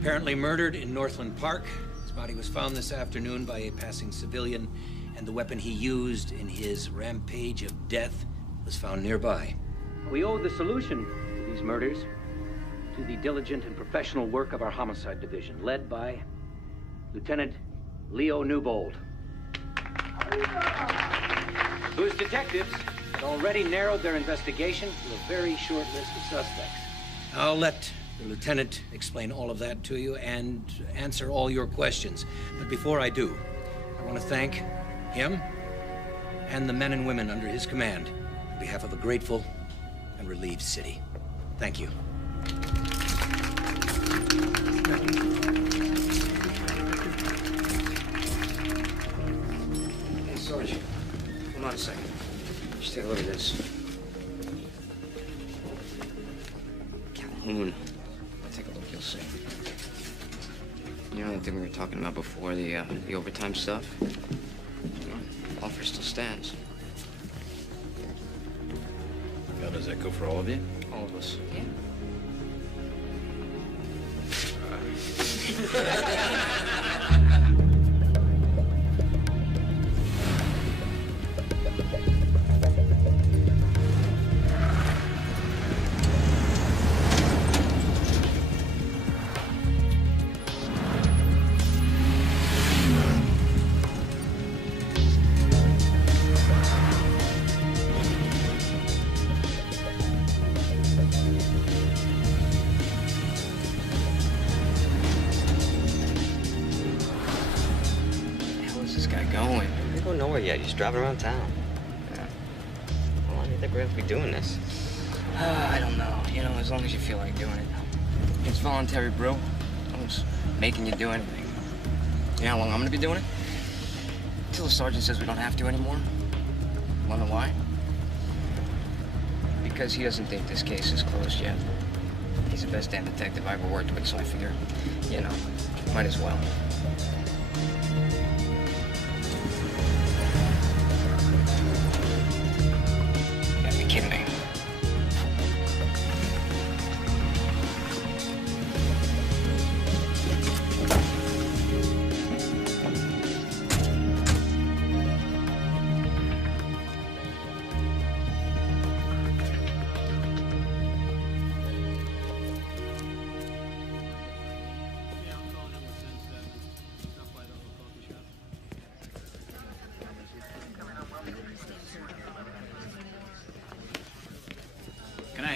Apparently murdered in Northland Park. His body was found this afternoon by a passing civilian, and the weapon he used in his rampage of death was found nearby. We owe the solution to these murders to the diligent and professional work of our homicide division, led by Lieutenant Leo Newbold, whose detectives had already narrowed their investigation to a very short list of suspects. I'll let the lieutenant explain all of that to you and answer all your questions. But before I do, I want to thank him and the men and women under his command on behalf of a grateful and relieved city. Thank you. Hey, Sarge. Hold on a second. Just take a look at this. Calhoun. Take a look, you'll see. You know that thing we were talking about before, the overtime stuff? Offer still stands. Now, does that go for all of you? All of us. Yeah. Yet. He's driving around town. Yeah. How long do you think we're going to be doing this? I don't know. You know, as long as you feel like doing it. It's voluntary, bro. I'm just making you do anything. You know how long I'm going to be doing it? Until the sergeant says we don't have to anymore. Wanna know why? Because he doesn't think this case is closed yet. He's the best damn detective I ever worked with, so I figure, you know, might as well.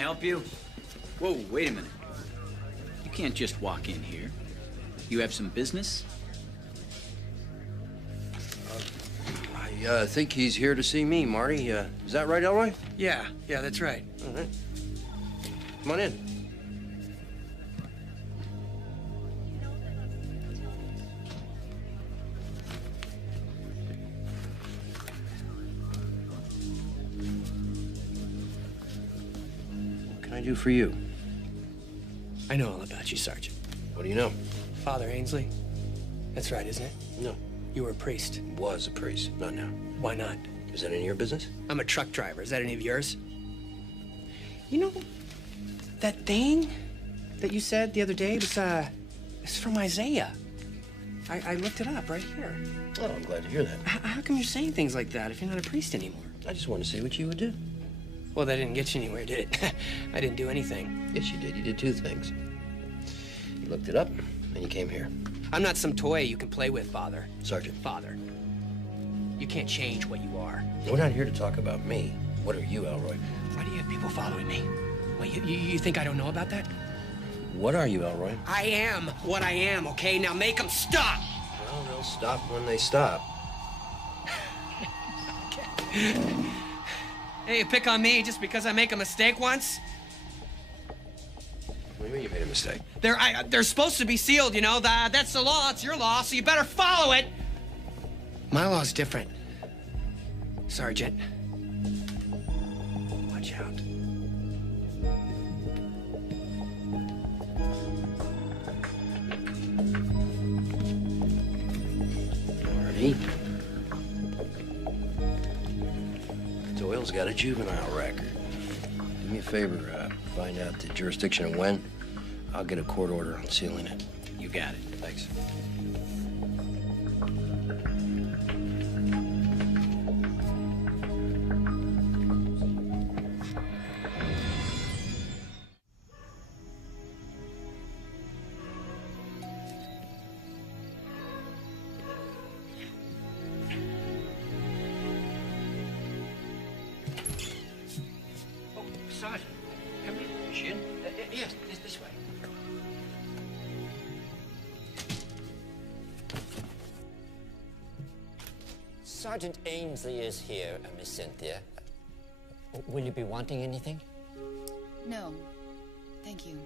help you? Whoa, wait a minute. You can't just walk in here. You have some business? I think he's here to see me, Marty. Is that right, Elroy? Yeah, that's right. All right. Come on in. What can I do for you? I know all about you, Sergeant. What do you know? Father Ainsley. That's right, isn't it? No. You were a priest. Was a priest, not now. Why not? Is that any of your business? I'm a truck driver. Is that any of yours? You know, that thing that you said the other day, it's from Isaiah. I looked it up right here. Oh, I'm glad to hear that. How come you're saying things like that if you're not a priest anymore? I just want to see what you would do. Well, that didn't get you anywhere, did it? I didn't do anything. Yes, you did. You did two things. You looked it up, and you came here. I'm not some toy you can play with, Father. Sergeant. Father. You can't change what you are. We're not here to talk about me. What are you, Elroy? Why do you have people following me? What, you think I don't know about that? What are you, Elroy? I am what I am, okay? Now make them stop! Well, they'll stop when they stop. Hey, you pick on me just because I make a mistake once? What do you mean you made a mistake? They're supposed to be sealed, you know? That's the law, it's your law, so you better follow it! My law's different. Sergeant. Watch out. Marty. Doyle's got a juvenile record. Do me a favor, find out the jurisdiction and when. I'll get a court order on sealing it. You got it. Thanks. Sergeant, come here. Shin? Yes, this way. Sergeant Ainsley is here, Miss Cynthia. Will you be wanting anything? No, thank you.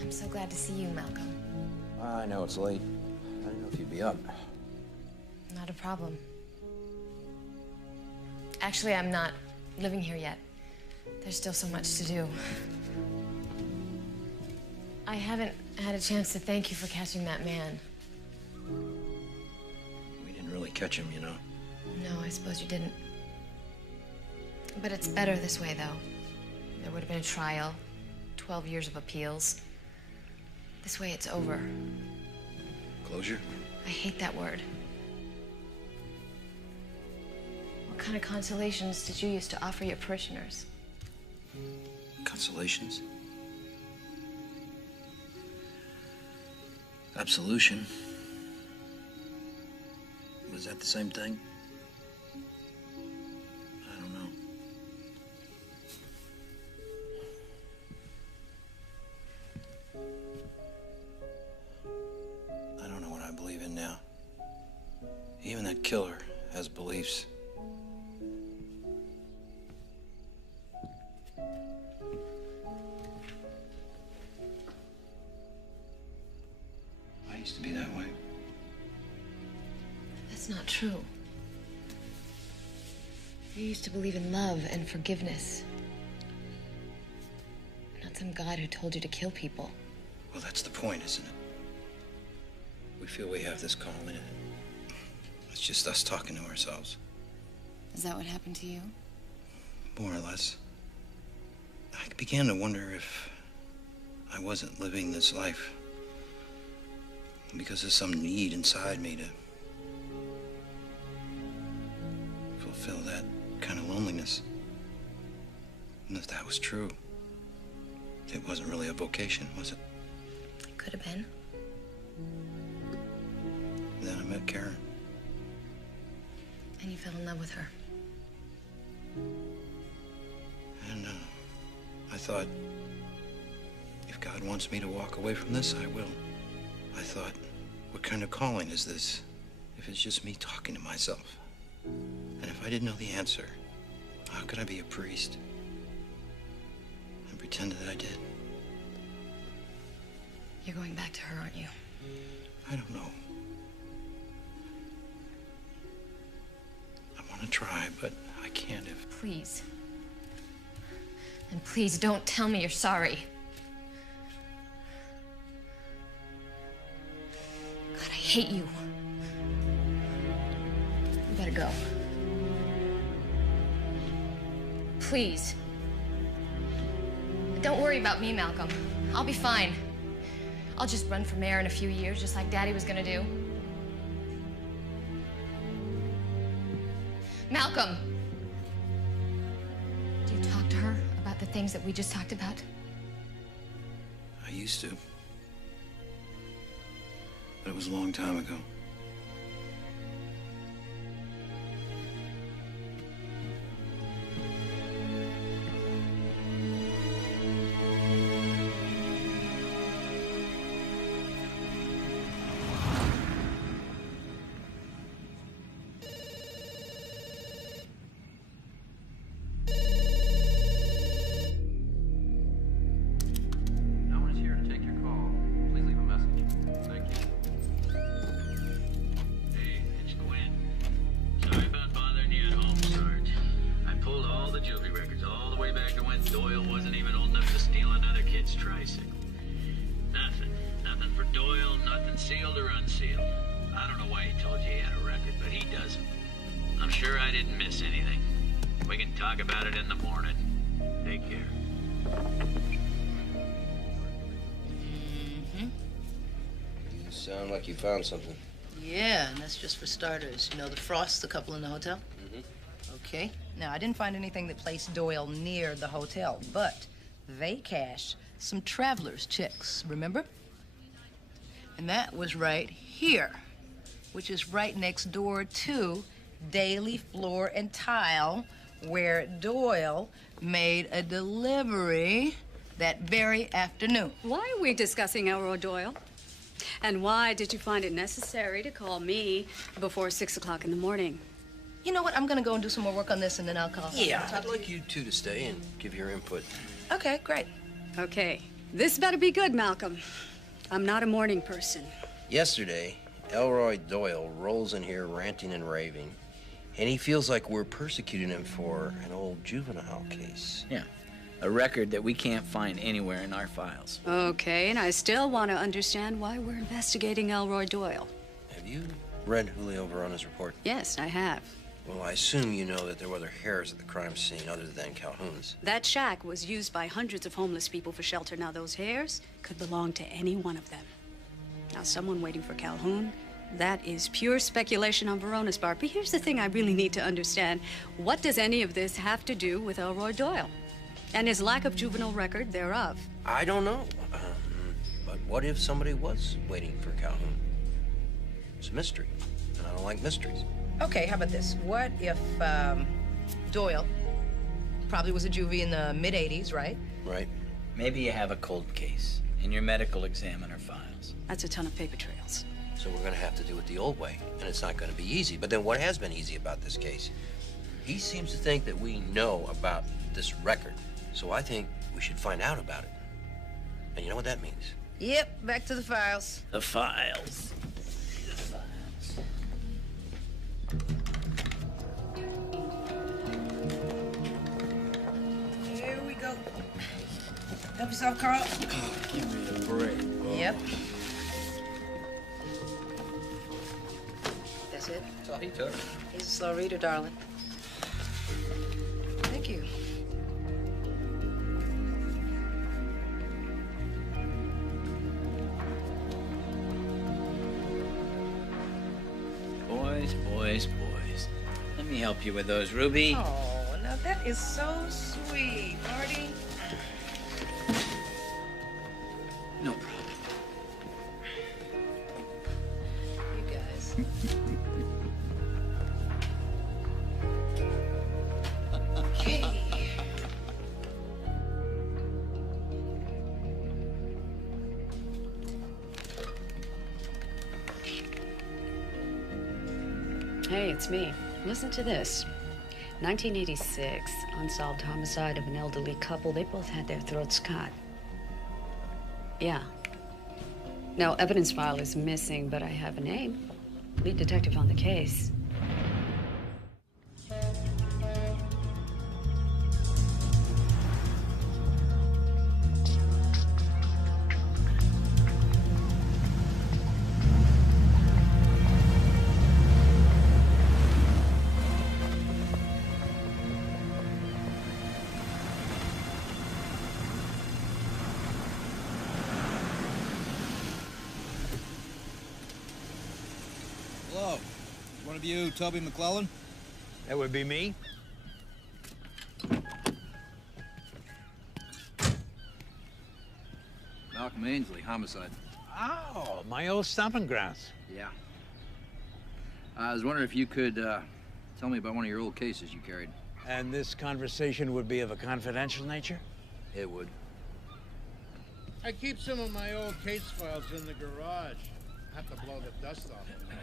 I'm so glad to see you, Malcolm. I know it's late. I didn't know if you'd be up. Not a problem. Actually, I'm not living here yet. There's still so much to do. I haven't had a chance to thank you for catching that man. We didn't really catch him, you know. No, I suppose you didn't. But it's better this way, though. There would have been a trial, 12 years of appeals. This way, it's over. Closure? I hate that word. What kind of consolations did you used to offer your parishioners? Consolations? Absolution. Was that the same thing? I don't know. I don't know what I believe in now. Even that killer has beliefs. I used to be that way. That's not true. You used to believe in love and forgiveness. Not some god who told you to kill people. Well, that's the point, isn't it? We feel we have this calling, and it's just us talking to ourselves. Is that what happened to you? More or less. I began to wonder if I wasn't living this life because of some need inside me to fulfill that kind of loneliness. And if that was true, it wasn't really a vocation, was it? It could have been. Then I met Karen. And you fell in love with her. thought, if God wants me to walk away from this, I will. I thought, what kind of calling is this if it's just me talking to myself? And if I didn't know the answer, how could I be a priest and pretend that I did? You're going back to her, aren't you? I don't know. I want to try, but I can't if... Please. And please don't tell me you're sorry. God, I hate you. You better go. Please. Don't worry about me, Malcolm. I'll be fine. I'll just run for mayor in a few years, just like Daddy was gonna do. Malcolm! Do you talk to her about the things that we just talked about? I used to. But it was a long time ago. Sealed or unsealed. I don't know why he told you he had a record, but he doesn't. I'm sure I didn't miss anything. We can talk about it in the morning. Take care. You sound like you found something. Yeah, and that's just for starters. You know the Frosts, the couple in the hotel? Okay. Now, I didn't find anything that placed Doyle near the hotel, but they cashed some traveler's checks, remember? And that was right here, which is right next door to Daily Floor and Tile, where Doyle made a delivery that very afternoon. Why are we discussing Elroy Doyle? And why did you find it necessary to call me before 6 o'clock in the morning? You know what? I'm gonna go and do some more work on this, and then I'll call. Yeah, I'd like you two to stay and give your input. Okay, great. Okay, this better be good, Malcolm. I'm not a morning person. Yesterday, Elroy Doyle rolls in here ranting and raving, and he feels like we're persecuting him for an old juvenile case. Yeah, a record that we can't find anywhere in our files. Okay, and I still want to understand why we're investigating Elroy Doyle. Have you read Julio Verona's report? Yes, I have. Well, I assume you know that there were other hairs at the crime scene other than Calhoun's. That shack was used by hundreds of homeless people for shelter. Now, those hairs could belong to any one of them. Now, someone waiting for Calhoun, that is pure speculation on Verona's part. But here's the thing I really need to understand. What does any of this have to do with Elroy Doyle and his lack of juvenile record thereof? I don't know. But what if somebody was waiting for Calhoun? It's a mystery, and I don't like mysteries. Okay, how about this? What if Doyle probably was a juvie in the mid-'80s, right? Right. Maybe you have a cold case in your medical examiner files. That's a ton of paper trails. So we're gonna have to do it the old way, and it's not gonna be easy. But then what has been easy about this case? He seems to think that we know about this record. So I think we should find out about it. And you know what that means? Yep, back to the files. The files. Here we go. Help yourself, Carl. Give me a break, boy. Yep. That's it? That's all he took. He's a slow reader, darling. Thank you. Boys, boys, boys. Let me help you with those, Ruby. Oh, now that is so sweet, Marty. No problem. You guys. Okay. Hey, it's me. Listen to this. 1986, unsolved homicide of an elderly couple. They both had their throats cut. Yeah. No, evidence file is missing, but I have a name. Lead detective on the case. Hello. One of you, Toby McClellan? That would be me. Malcolm Ainsley, homicide. Oh, my old stomping grounds. Yeah. I was wondering if you could tell me about one of your old cases you carried. And this conversation would be of a confidential nature? It would. I keep some of my old case files in the garage. I have to blow the dust off them.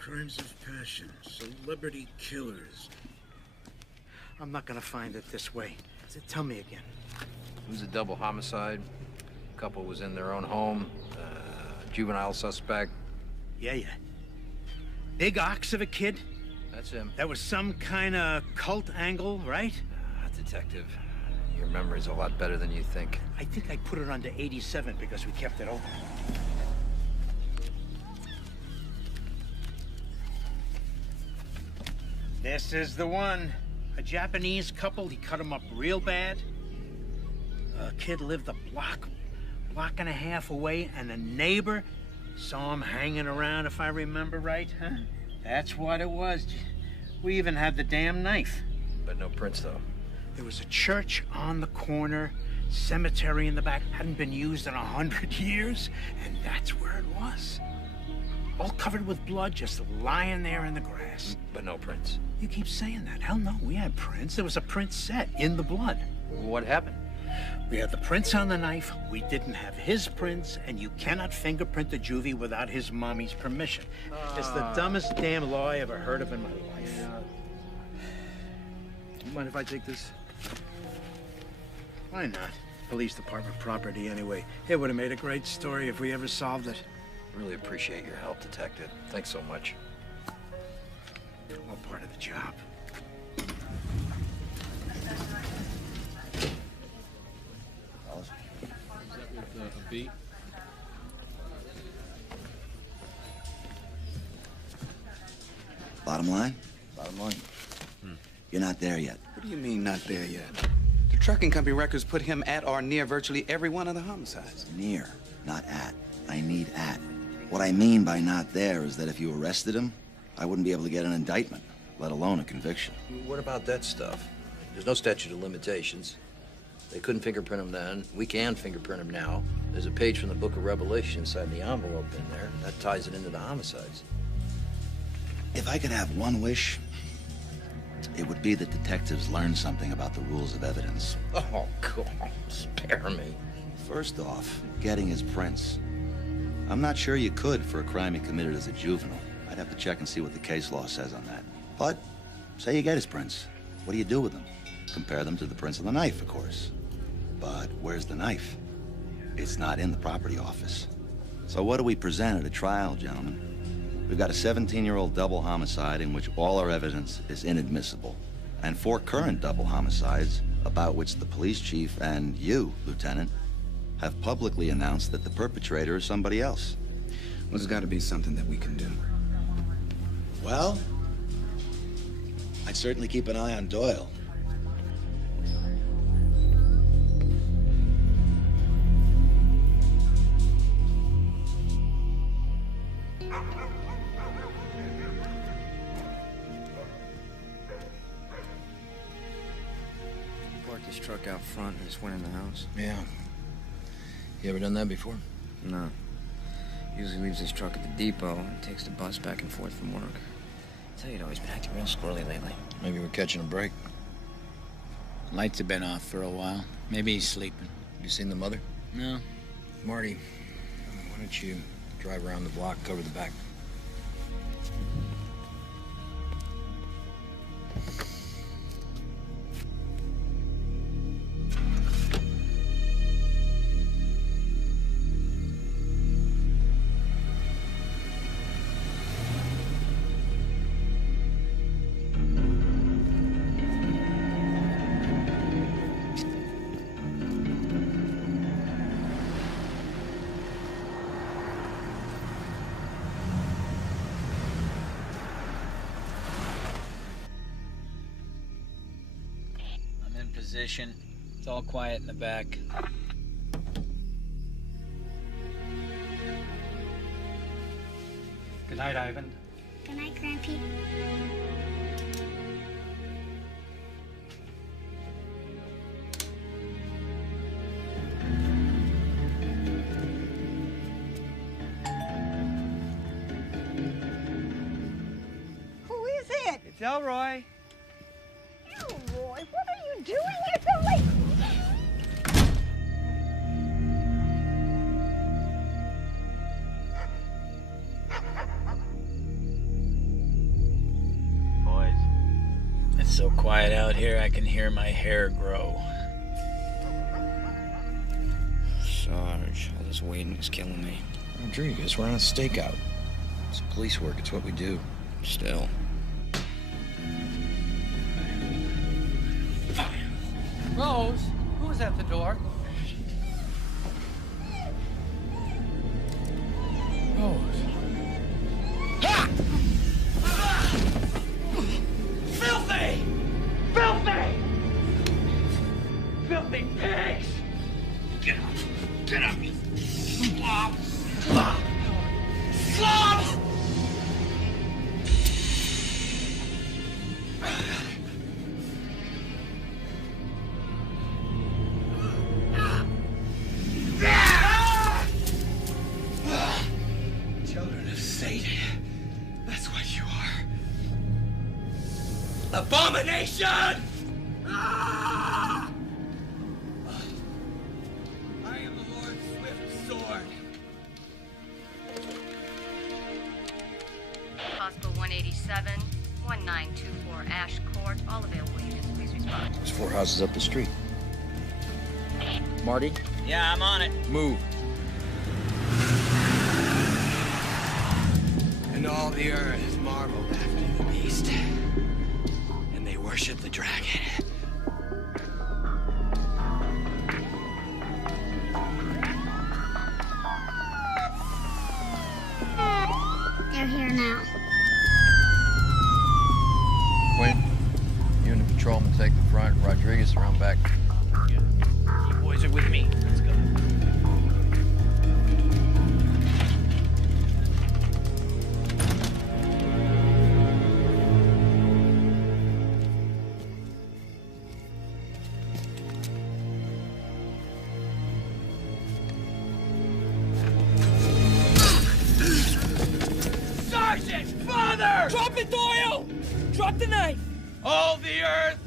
Crimes of passion, celebrity killers. I'm not gonna find it this way. Tell me again. It was a double homicide. Couple was in their own home. Juvenile suspect. Yeah. Big ox of a kid? That's him. That was some kind of cult angle, right? Detective, your memory's a lot better than you think. I think I put it under 87 because we kept it open. This is the one. A Japanese couple, he cut him up real bad. A kid lived a block and a half away, and a neighbor saw him hanging around, if I remember right, huh? That's what it was. We even had the damn knife. But no prints, though. There was a church on the corner, cemetery in the back, hadn't been used in 100 years, and that's where it was. All covered with blood, just lying there in the grass. But no prints. You keep saying that. Hell no, we had prints. There was a print set in the blood. What happened? We had the prints on the knife, we didn't have his prints, and you cannot fingerprint the juvie without his mommy's permission. It's the dumbest damn law I ever heard of in my life. You mind if I take this? Why not? Police department property anyway. It would have made a great story if we ever solved it. Really appreciate your help, Detective. Thanks so much. All part of the job. A beat. Bottom line? You're not there yet. What do you mean, not there yet? The trucking company records put him at or near virtually every one of the homicides. Near, not at. I need at. What I mean by not there is that if you arrested him, I wouldn't be able to get an indictment, let alone a conviction. What about that stuff? There's no statute of limitations. They couldn't fingerprint him then. We can fingerprint him now. There's a page from the Book of Revelation inside the envelope in there. That ties it into the homicides. If I could have one wish, it would be that detectives learn something about the rules of evidence. Oh, God, spare me. First off, getting his prints. I'm not sure you could for a crime he committed as a juvenile. I'd have to check and see what the case law says on that. But, say you get his prints. What do you do with them? Compare them to the prints of the knife, of course. But where's the knife? It's not in the property office. So what do we present at a trial, gentlemen? We've got a 17-year-old double homicide in which all our evidence is inadmissible, and 4 current double homicides about which the police chief and you, Lieutenant, have publicly announced that the perpetrator is somebody else. Well, there's got to be something that we can do. Well, I'd certainly keep an eye on Doyle. Parked his truck out front and just went in the house. Yeah. You ever done that before? No. Usually leaves his truck at the depot and takes the bus back and forth from work. tell you, though, he's been acting real squirrely lately. Maybe we're catching a break. Lights have been off for a while. Maybe he's sleeping. You seen the mother? No. Marty, why don't you drive around the block, cover the back? Position. It's all quiet in the back. Good night, Ivan. Good night, Grampy. Who is it? It's Elroy. Elroy, what are you doing here so late? Boys, it's so quiet out here, I can hear my hair grow. Sarge, all this waiting is killing me. Rodriguez, we're on a stakeout. It's police work, it's what we do. Still. Rose, who's at the door? Rose. Ha! Filthy! Filthy! Filthy pigs! Get up! Get up! Slob! Slob! Slob! Children of Satan. That's what you are. Abomination! Ah! I am the Lord's swift sword. Hospital 187, 1924 Ash Court. All available units, please respond. There's 4 houses up the street. Marty? Yeah, I'm on it. Move. And all the earth marveled after the beast. And they worshiped the dragon. They're here now. Quinn, you and the patrolman take the front, Rodriguez around back. You boys are with me. Let's go. Sergeant! Father! Drop it, Doyle! Drop the knife! All the earth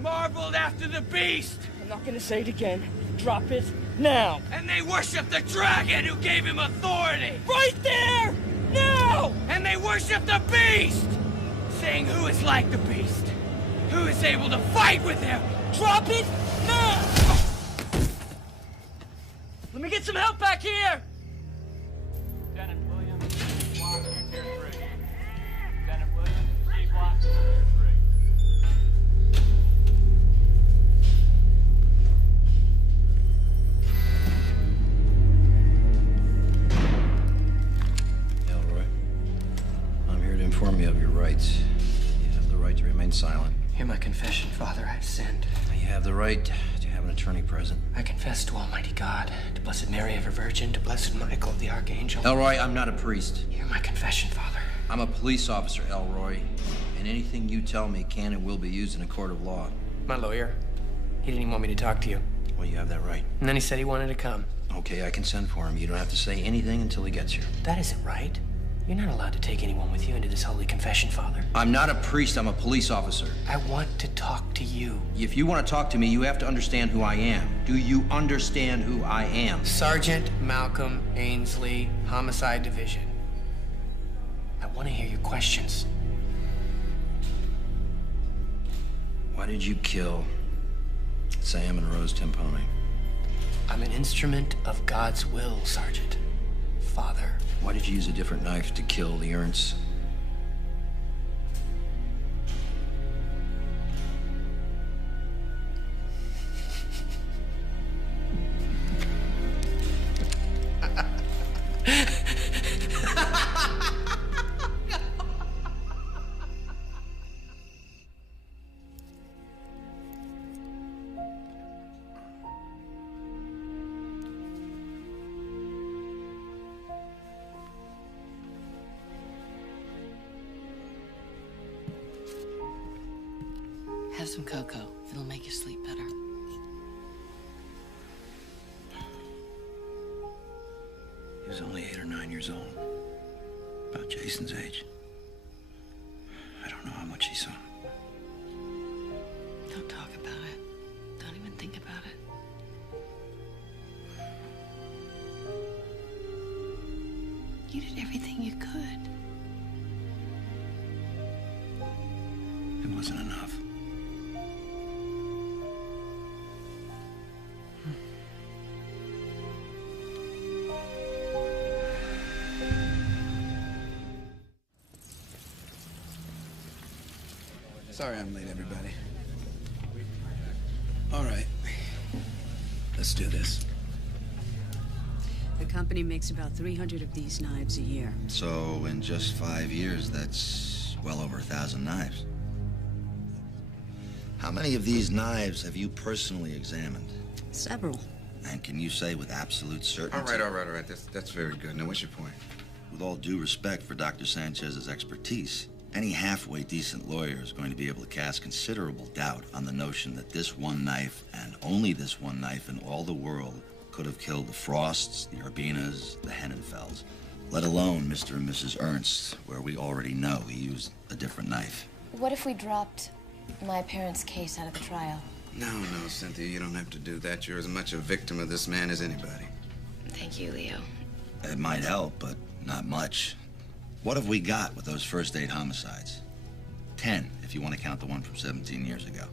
marveled after the beast! I'm not gonna say it again. Drop it now! And they worshiped the dragon who gave him authority! Right there! Now! And they worship the beast! Saying who is like the beast? Who is able to fight with him? Drop it now! Let me get some help back here! Lieutenant Williams, block 223. Lieutenant Williams, C block 223. Elroy, I'm here to inform you of your rights. You have the right to remain silent. Hear my confession, Father. I've sinned. You have the right to have an attorney present. I confess to Almighty God, to Blessed Mary, ever Virgin, to Blessed Michael, the Archangel. Elroy, I'm not a priest. Hear my confession, Father. I'm a police officer, Elroy, and anything you tell me can and will be used in a court of law. My lawyer, he didn't even want me to talk to you. Well, you have that right. And then he said he wanted to come. Okay, I can send for him. You don't have to say anything until he gets here. That isn't right. You're not allowed to take anyone with you into this holy confession, Father. I'm not a priest, I'm a police officer. I want to talk to you. If you want to talk to me, you have to understand who I am. Do you understand who I am? Sergeant Malcolm Ainsley, Homicide Division. I want to hear your questions. Why did you kill Sam and Rose Timpone? I'm an instrument of God's will, Sergeant. Father. Why did you use a different knife to kill the Ernsts? Have some cocoa. It'll make you sleep better. He was only 8 or 9 years old. About Jason's age. I don't know how much he saw. Don't talk about it. Don't even think about it. You did everything you could. It wasn't enough. Sorry I'm late, everybody. All right. Let's do this. The company makes about 300 of these knives a year. So in just 5 years, that's well over 1,000 knives. How many of these knives have you personally examined? Several. And can you say with absolute certainty? All right. That's very good. Now, what's your point? With all due respect for Dr. Sanchez's expertise, any halfway decent lawyer is going to be able to cast considerable doubt on the notion that this one knife, and only this one knife in all the world, could have killed the Frosts, the Urbinas, the Hennenfelds, let alone Mr. and Mrs. Ernst, where we already know he used a different knife. What if we dropped my parents' case out of the trial? No, Cynthia, you don't have to do that. You're as much a victim of this man as anybody. Thank you, Leo. It might help, but not much. What have we got with those first 8 homicides? 10, if you want to count the one from 17 years ago.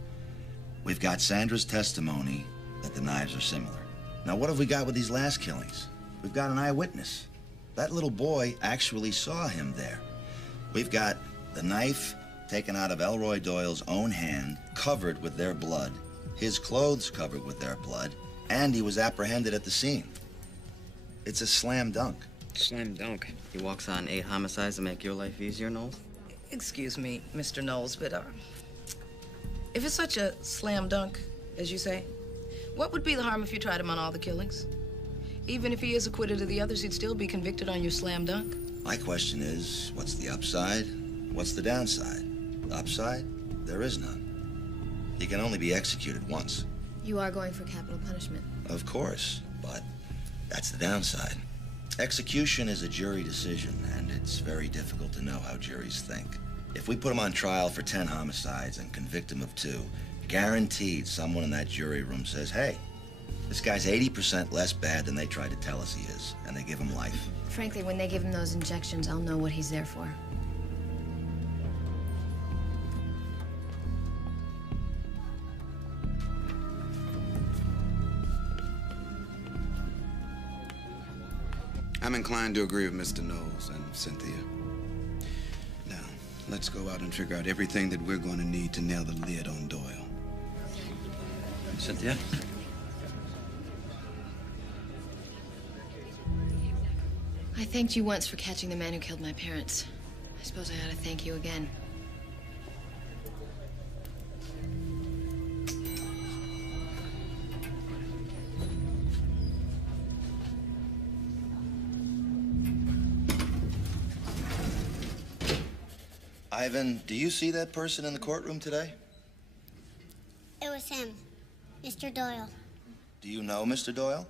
We've got Sandra's testimony that the knives are similar. Now, what have we got with these last killings? We've got an eyewitness. That little boy actually saw him there. We've got the knife taken out of Elroy Doyle's own hand, covered with their blood, his clothes covered with their blood, and he was apprehended at the scene. It's a slam dunk. Slam dunk. He walks on 8 homicides to make your life easier, Knowles? Excuse me, Mr. Knowles, but if it's such a slam dunk, as you say, what would be the harm if you tried him on all the killings? Even if he is acquitted of the others, he'd still be convicted on your slam dunk. My question is, what's the upside? What's the downside? The upside? There is none. He can only be executed once. You are going for capital punishment. Of course, but that's the downside. Execution is a jury decision, and it's very difficult to know how juries think. If we put him on trial for 10 homicides and convict him of 2, guaranteed someone in that jury room says, hey, this guy's 80% less bad than they tried to tell us he is, and they give him life. Frankly, when they give him those injections, I'll know what he's there for. I'm inclined to agree with Mr. Knowles and Cynthia. Now, let's go out and figure out everything that we're going to need to nail the lid on Doyle. Cynthia? I thanked you once for catching the man who killed my parents. I suppose I ought to thank you again. Ivan, do you see that person in the courtroom today? It was him, Mr. Doyle, Do you know Mr. Doyle?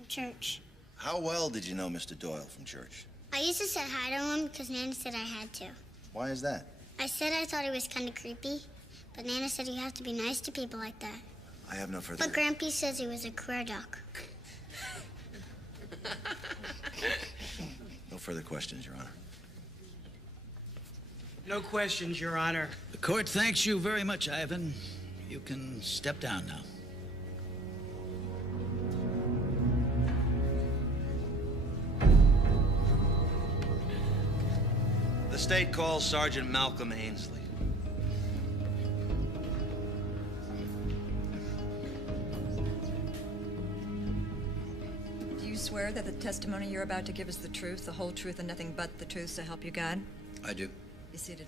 from church. How well did you know Mr. Doyle from church? I used to say hi to him because Nana said I had to. Why is that? I said I thought he was kind of creepy, but Nana said you have to be nice to people like that. I have no further... But Grampy says he was a queer duck. No further questions, Your Honor. No questions, Your Honor. The court thanks you very much, Ivan. You can step down now. The state calls Sergeant Malcolm Ainsley. Do you swear that the testimony you're about to give is the truth, the whole truth, and nothing but the truth, so help you God? I do. Be seated.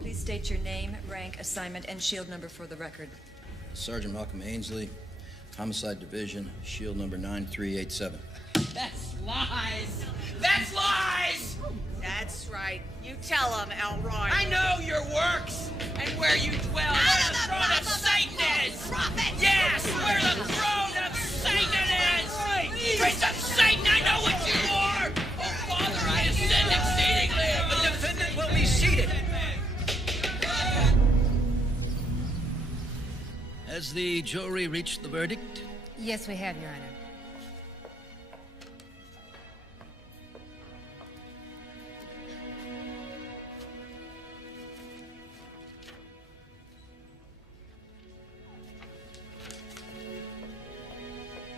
Please state your name, rank, assignment, and shield number for the record. Sergeant Malcolm Ainsley, Homicide Division, shield number 9387. That's lies! That's lies! That's right. You tell him, Elroy. I know your works and where you dwell. Where the throne of Satan is! Yes, where the throne of Satan is! Prince of Satan, I know what you are! Oh, Father, I have sinned exceedingly! The defendant will be seated. Has the jury reached the verdict? Yes, we have, Your Honor.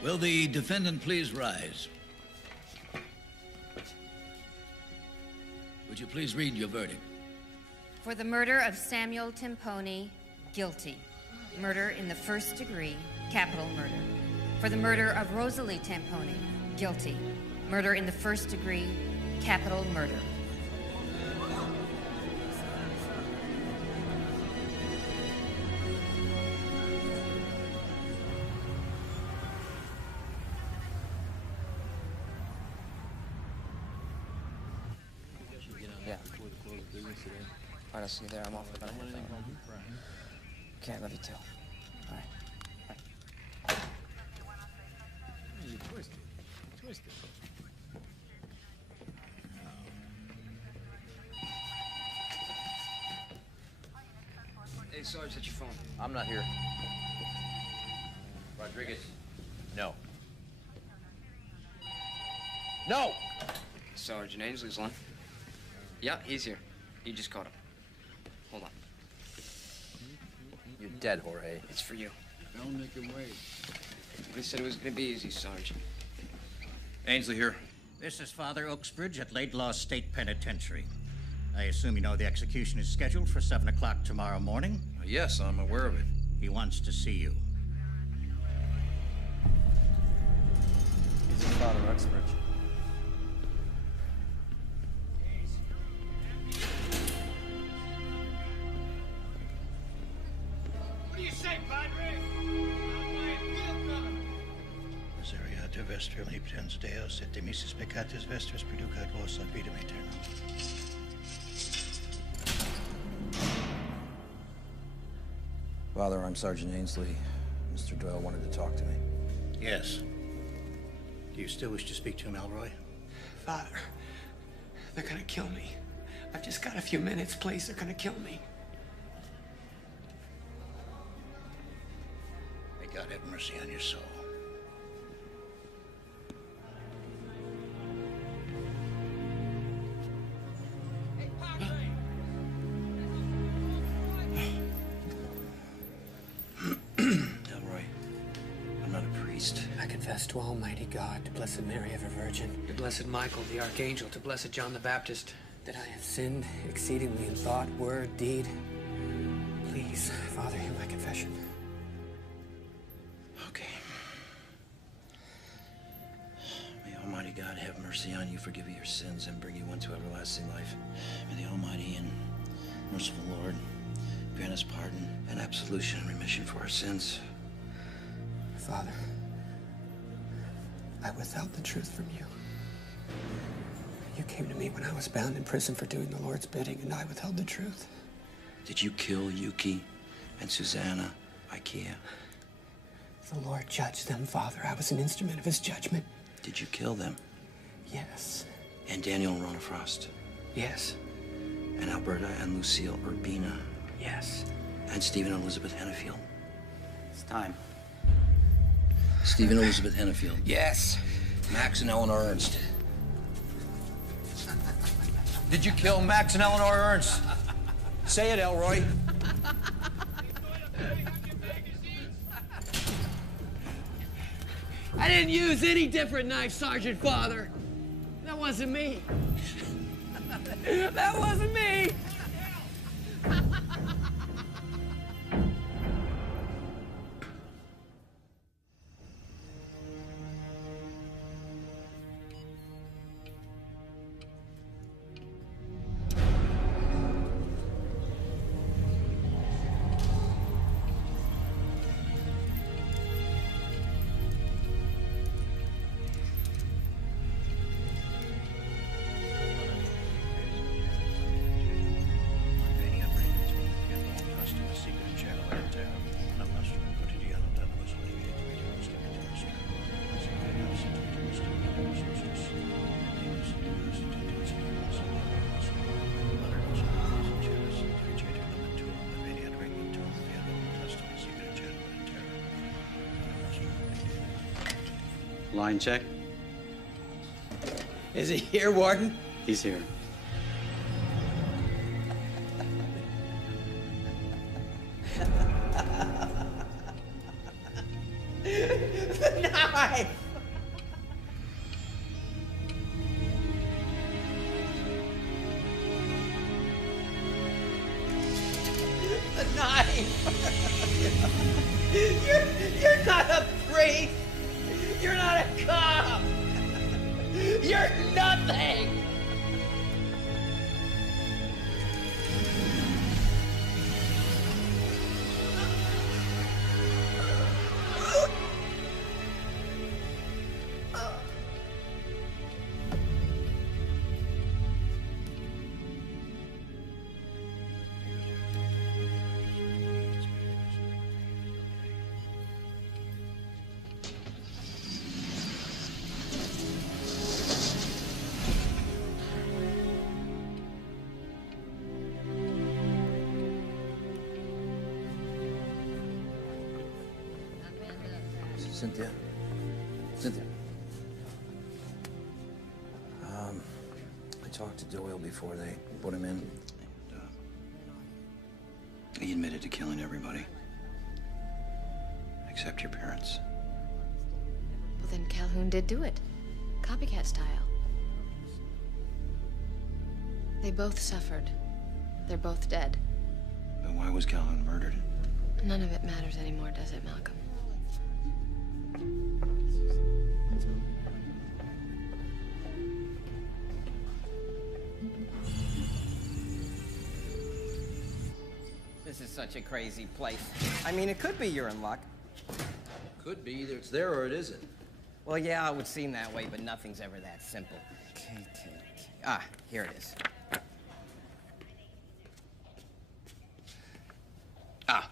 Will the defendant please rise? Would you please read your verdict? For the murder of Samuel Timpone, guilty. Murder in the first degree, capital murder. For the murder of Rosalie Timpone, guilty. Murder in the first degree, capital murder. Yeah. All right, I'll see you there. I'm off. Okay, I love you too. All right. You twisted. Twisted. Hey, Sarge, that's your phone. I'm not here. Rodriguez, no. No! Sergeant Ainsley's on. Yeah, he's here. You just caught him. Hold on. You're dead, Jorge. It's for you. Don't make him wait. They said it was gonna be easy, Sarge. Ainsley here. This is Father Oaksbridge at Laidlaw State Penitentiary. I assume you know the execution is scheduled for 7 o'clock tomorrow morning? Yes, I'm aware of it. He wants to see you. This is Father Oaksbridge. What do you say, Padre? Not my appeal coming. Misereatur vestra leptens Deus et de missis peccatis vestris producat vos ad vidum aeternam. Father, I'm Sergeant Ainsley. Mr. Doyle wanted to talk to me. Yes. Do you still wish to speak to him, Elroy? Father, they're gonna kill me. I've just got a few minutes, please. They're gonna kill me. May God have mercy on your soul. Elroy, I'm not a priest. I confess to Almighty God, to Blessed Mary, ever Virgin, to Blessed Michael, the Archangel, to Blessed John the Baptist, that I have sinned exceedingly in thought, word, deed. Please, Father, hear my confession. Okay. May Almighty God have mercy on you, forgive you your sins, and bring you into everlasting life. May the Almighty and merciful Lord grant us pardon and absolution and remission for our sins. Father, I withheld the truth from you. You came to me when I was bound in prison for doing the Lord's bidding, and I withheld the truth. Did you kill Yuki and Susanna Ikea? The Lord judged them, Father. I was an instrument of his judgment. Did you kill them? Yes. And Daniel and Rona Frost. Yes. And Alberta and Lucille Urbina. Yes. And Stephen and Elizabeth Hennefield. It's time. Stephen and Elizabeth Hennefield. Yes. Max and Eleanor Ernst. Did you kill Max and Eleanor Ernst? Say it, Elroy. I didn't use any different knife, Sergeant Father. That wasn't me. That wasn't me. Line check. Is he here, Warden? He's here. The knife! The knife! You're not a priest! You're not a cop! You're nothing! Cynthia. Cynthia. I talked to Doyle before they put him in. And, he admitted to killing everybody. Except your parents. Well, then Calhoun did do it. Copycat style. They both suffered. They're both dead. But why was Calhoun murdered? None of it matters anymore, does it, Malcolm? This is such a crazy place. I mean, it could be you're in luck. Could be. Either it's there or it isn't. Well, yeah, it would seem that way, but nothing's ever that simple. Ah, here it is. Ah.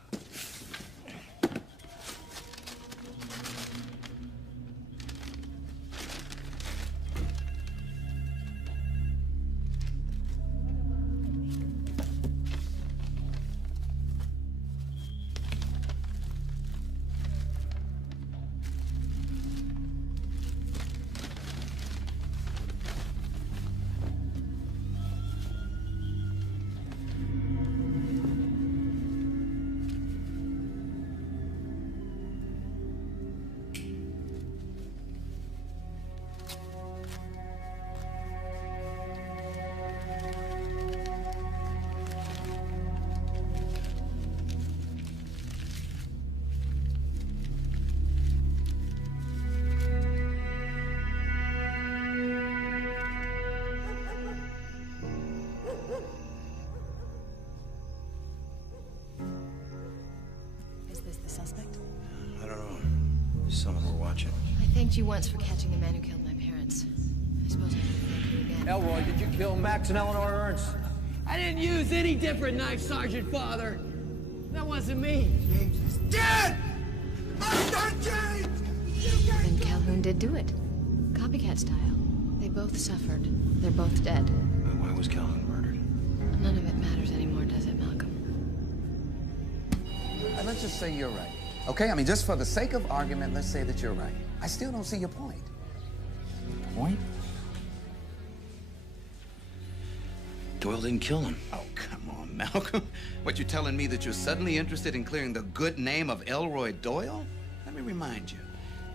Someone were watching. I thanked you once for catching the man who killed my parents. I suppose I should thank you again. Elroy, did you kill Max and Eleanor Ernst? I didn't use any different knife, Sergeant Father. That wasn't me. James is dead! My son James! Then Calhoun did do it. Copycat style. They both suffered. They're both dead. Why was Calhoun murdered? None of it matters anymore, does it, Malcolm? Let's just say you're right. Okay? I mean, just for the sake of argument, let's say that you're right. I still don't see your point. Point? Doyle didn't kill him. Oh, come on, Malcolm. What, you telling me that you're suddenly interested in clearing the good name of Elroy Doyle? Let me remind you,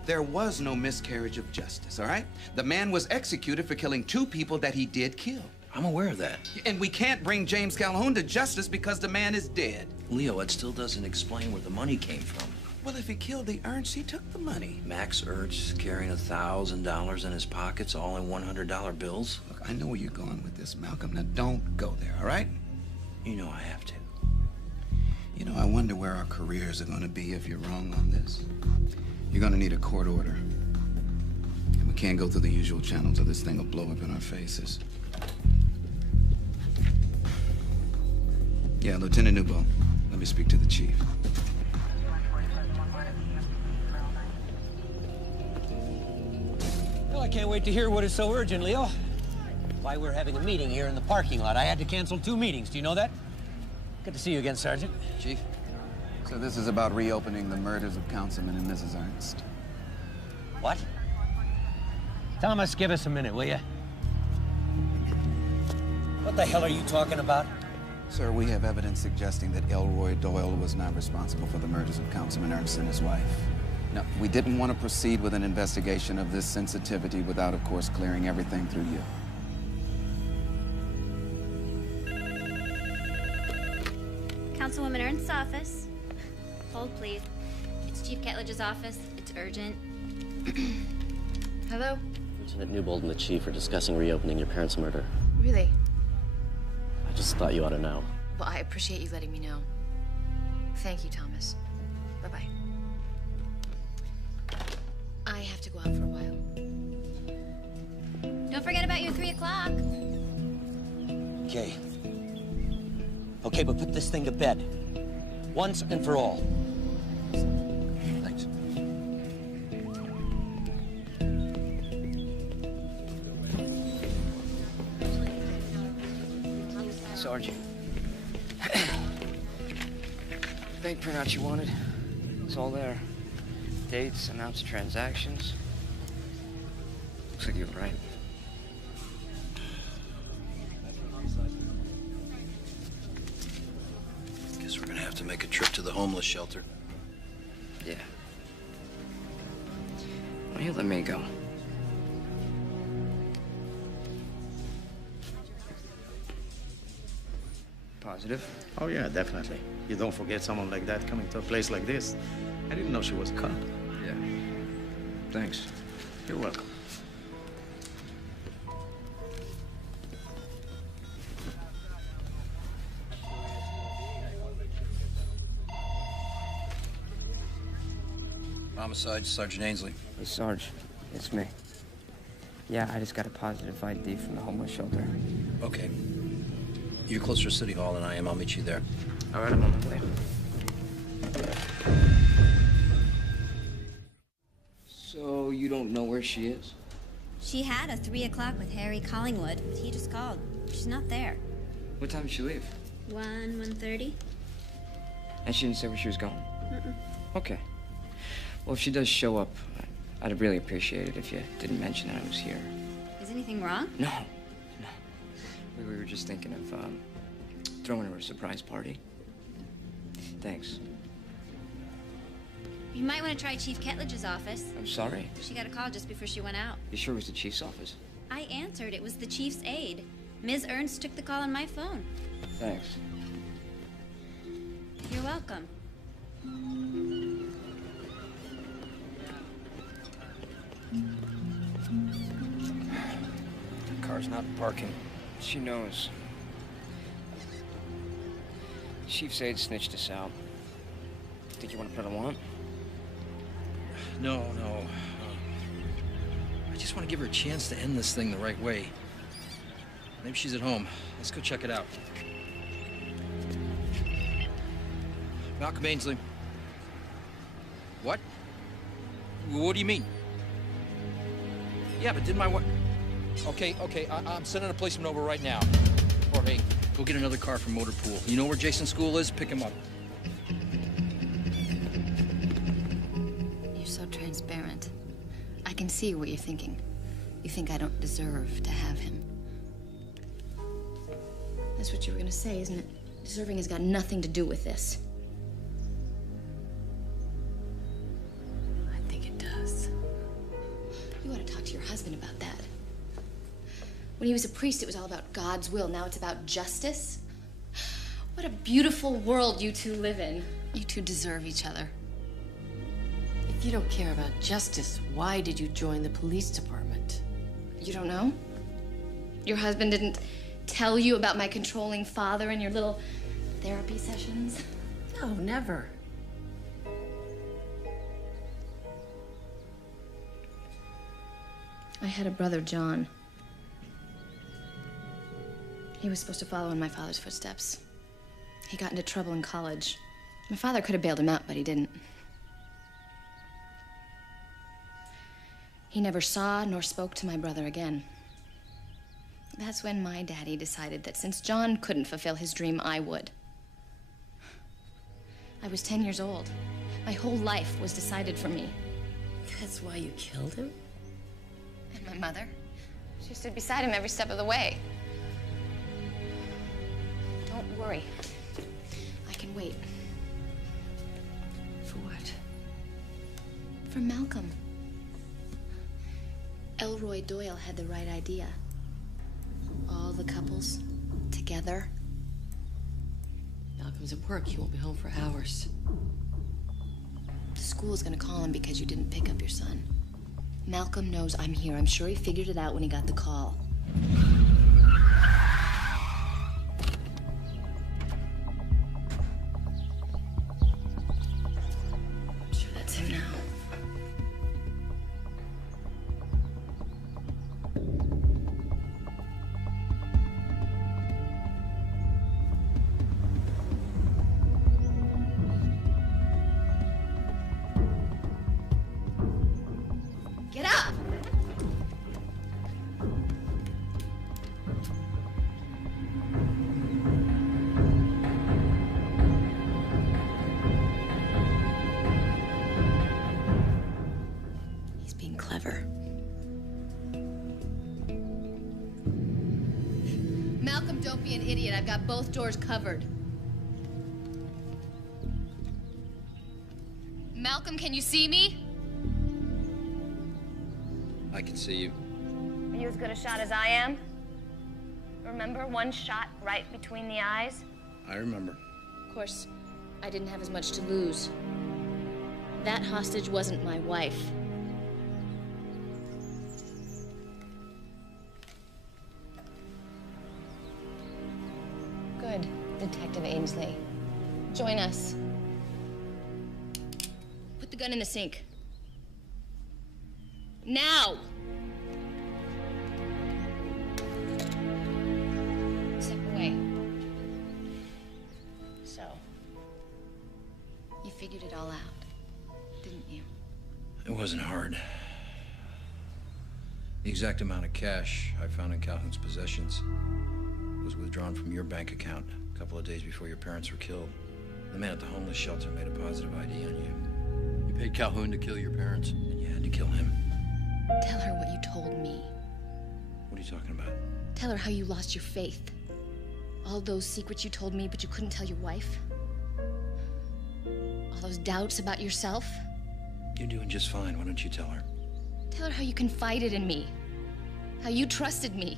there was no miscarriage of justice, all right? The man was executed for killing 2 people that he did kill. I'm aware of that. And we can't bring James Calhoun to justice because the man is dead. Leo, it still doesn't explain where the money came from. Well, if he killed the Ernst, he took the money. Max Ernst carrying $1,000 in his pockets, all in $100 bills? Look, I know where you're going with this, Malcolm. Now, don't go there, all right? You know I have to. You know, I wonder where our careers are going to be if you're wrong on this. You're going to need a court order. And we can't go through the usual channels or this thing will blow up in our faces. Yeah, Lieutenant Newbo. Let me speak to the chief. Well, I can't wait to hear what is so urgent, Leo. Why we're having a meeting here in the parking lot. I had to cancel 2 meetings. Do you know that? Good to see you again, Sergeant. Chief. So this is about reopening the murders of Councilman and Mrs. Ernst. What? Thomas, give us a minute, will you? What the hell are you talking about? Sir, we have evidence suggesting that Elroy Doyle was not responsible for the murders of Councilman Ernst and his wife. Now, we didn't want to proceed with an investigation of this sensitivity without, of course, clearing everything through you. Councilwoman Ernst's office. Hold, please. It's Chief Ketledge's office. It's urgent. Hello? Lieutenant Newbold and the chief are discussing reopening your parents' murder. Really? I just thought you ought to know. Well, I appreciate you letting me know. Thank you, Thomas. Bye-bye. I have to go out for a while. Don't forget about your 3 o'clock. Okay. Okay, but put this thing to bed. Once and for all. Thanks. Sergeant. Bank printout you wanted. It's all there. Dates, amounts of transactions. Looks like you were right. Guess we're gonna have to make a trip to the homeless shelter. Yeah. Well, you let me go. Positive? Oh, yeah, definitely. You don't forget someone like that coming to a place like this. I didn't know she was a cop. Yeah. Thanks. You're welcome. Homicide, Sergeant Ainsley. Hey, Sarge. It's me. Yeah, I just got a positive ID from the homeless shelter. Okay. You're closer to City Hall than I am. I'll meet you there. All right, I'm on my way. So, you don't know where she is? She had a 3 o'clock with Harry Collingwood. He just called. She's not there. What time did she leave? 1:30. And she didn't say where she was going? Mm-mm. Okay. Well, if she does show up, I'd really appreciate it if you didn't mention that I was here. Is anything wrong? No. We were just thinking of throwing her a surprise party. Thanks. You might want to try Chief Ketledge's office. I'm sorry. She got a call just before she went out. You sure it was the chief's office? I answered. It was the chief's aide. Ms. Ernst took the call on my phone. Thanks. You're welcome. The car's not parking. She knows. Chief's aide snitched us out. Think you want to put it on? No. I just want to give her a chance to end this thing the right way. Maybe she's at home. Let's go check it out. Malcolm Ainsley. What? What do you mean? Yeah, but did my wife... Okay, I'm sending a policeman over right now. Jorge, go get another car from Motor Pool. You know where Jason's school is? Pick him up. You're so transparent. I can see what you're thinking. You think I don't deserve to have him. That's what you were gonna say, isn't it? Deserving has got nothing to do with this. I think it does. You ought to talk to your husband about that. When he was a priest, it was all about God's will. Now it's about justice. What a beautiful world you two live in. You two deserve each other. If you don't care about justice, why did you join the police department? You don't know? Your husband didn't tell you about my controlling father and your little therapy sessions? No, never. I had a brother, John. He was supposed to follow in my father's footsteps. He got into trouble in college. My father could have bailed him out, but he didn't. He never saw nor spoke to my brother again. That's when my daddy decided that since John couldn't fulfill his dream, I would. I was 10 years old. My whole life was decided for me. That's why you killed him? And my mother? She stood beside him every step of the way. Don't worry. I can wait. For what? For Malcolm. Elroy Doyle had the right idea. All the couples together. Malcolm's at work. He won't be home for hours. The school's gonna call him because you didn't pick up your son. Malcolm knows I'm here. I'm sure he figured it out when he got the call. I'm sure that's him now. Get up! He's being clever. Malcolm, don't be an idiot. I've got both doors covered. Malcolm, can you see me? I can see you. Are you as good a shot as I am? Remember, one shot right between the eyes? I remember. Of course, I didn't have as much to lose. That hostage wasn't my wife. Good, Detective Ainsley. Join us. Put the gun in the sink. Now! Step away. So, you figured it all out, didn't you? It wasn't hard. The exact amount of cash I found in Calhoun's possessions was withdrawn from your bank account a couple of days before your parents were killed. The man at the homeless shelter made a positive ID on you. You paid Calhoun to kill your parents, and you had to kill him. Tell her what you told me. What are you talking about? Tell her how you lost your faith. All those secrets you told me, but you couldn't tell your wife. All those doubts about yourself. You're doing just fine. Why don't you tell her? Tell her how you confided in me. How you trusted me.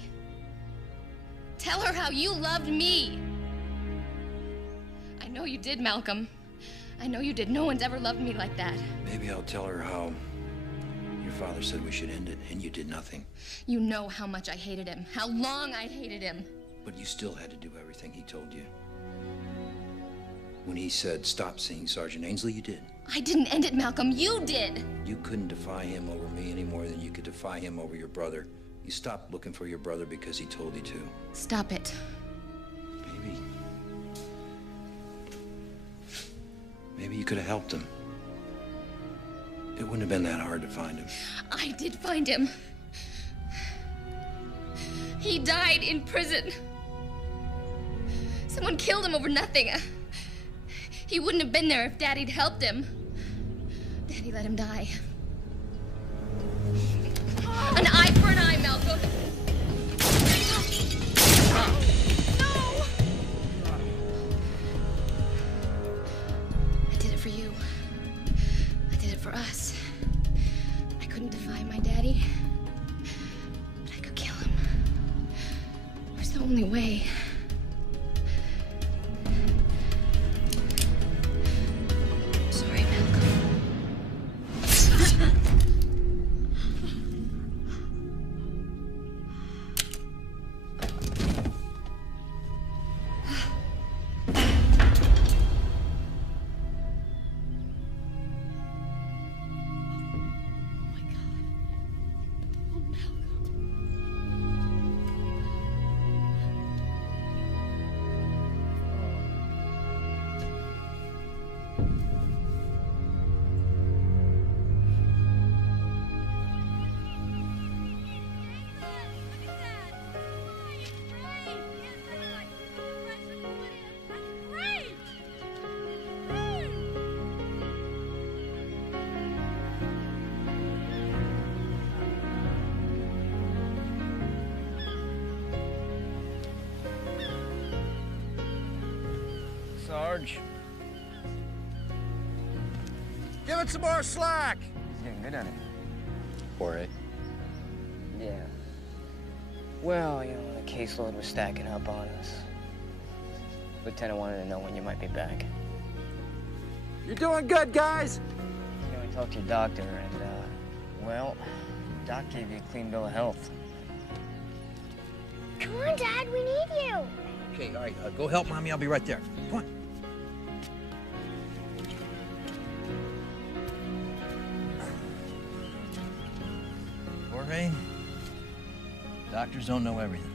Tell her how you loved me. I know you did, Malcolm. I know you did. No one's ever loved me like that. Maybe I'll tell her how your father said we should end it, and you did nothing. You know how much I hated him. How long I hated him. But you still had to do everything he told you. When he said, stop seeing Sergeant Ainsley, you did. I didn't end it, Malcolm. You did. You couldn't defy him over me any more than you could defy him over your brother. You stopped looking for your brother because he told you to. Stop it. Maybe you could have helped him. It wouldn't have been that hard to find him. I did find him. He died in prison. Someone killed him over nothing. He wouldn't have been there if Daddy'd helped him. Daddy let him die. An eye for an eye, Malcolm. No! I did it for you. I did it for us. I couldn't defy my daddy, but I could kill him. It was the only way. Sorry, Malcolm. Sarge. Give it some more slack. He's getting good at it. Jorge. Yeah. Well, the caseload was stacking up on us. Lieutenant wanted to know when you might be back. You're doing good, guys. I talked to your doctor, and, well, Doc gave you a clean bill of health. Come on, Dad, we need you. Okay, all right, go help Mommy. I'll be right there. Come on. Jorge, doctors don't know everything.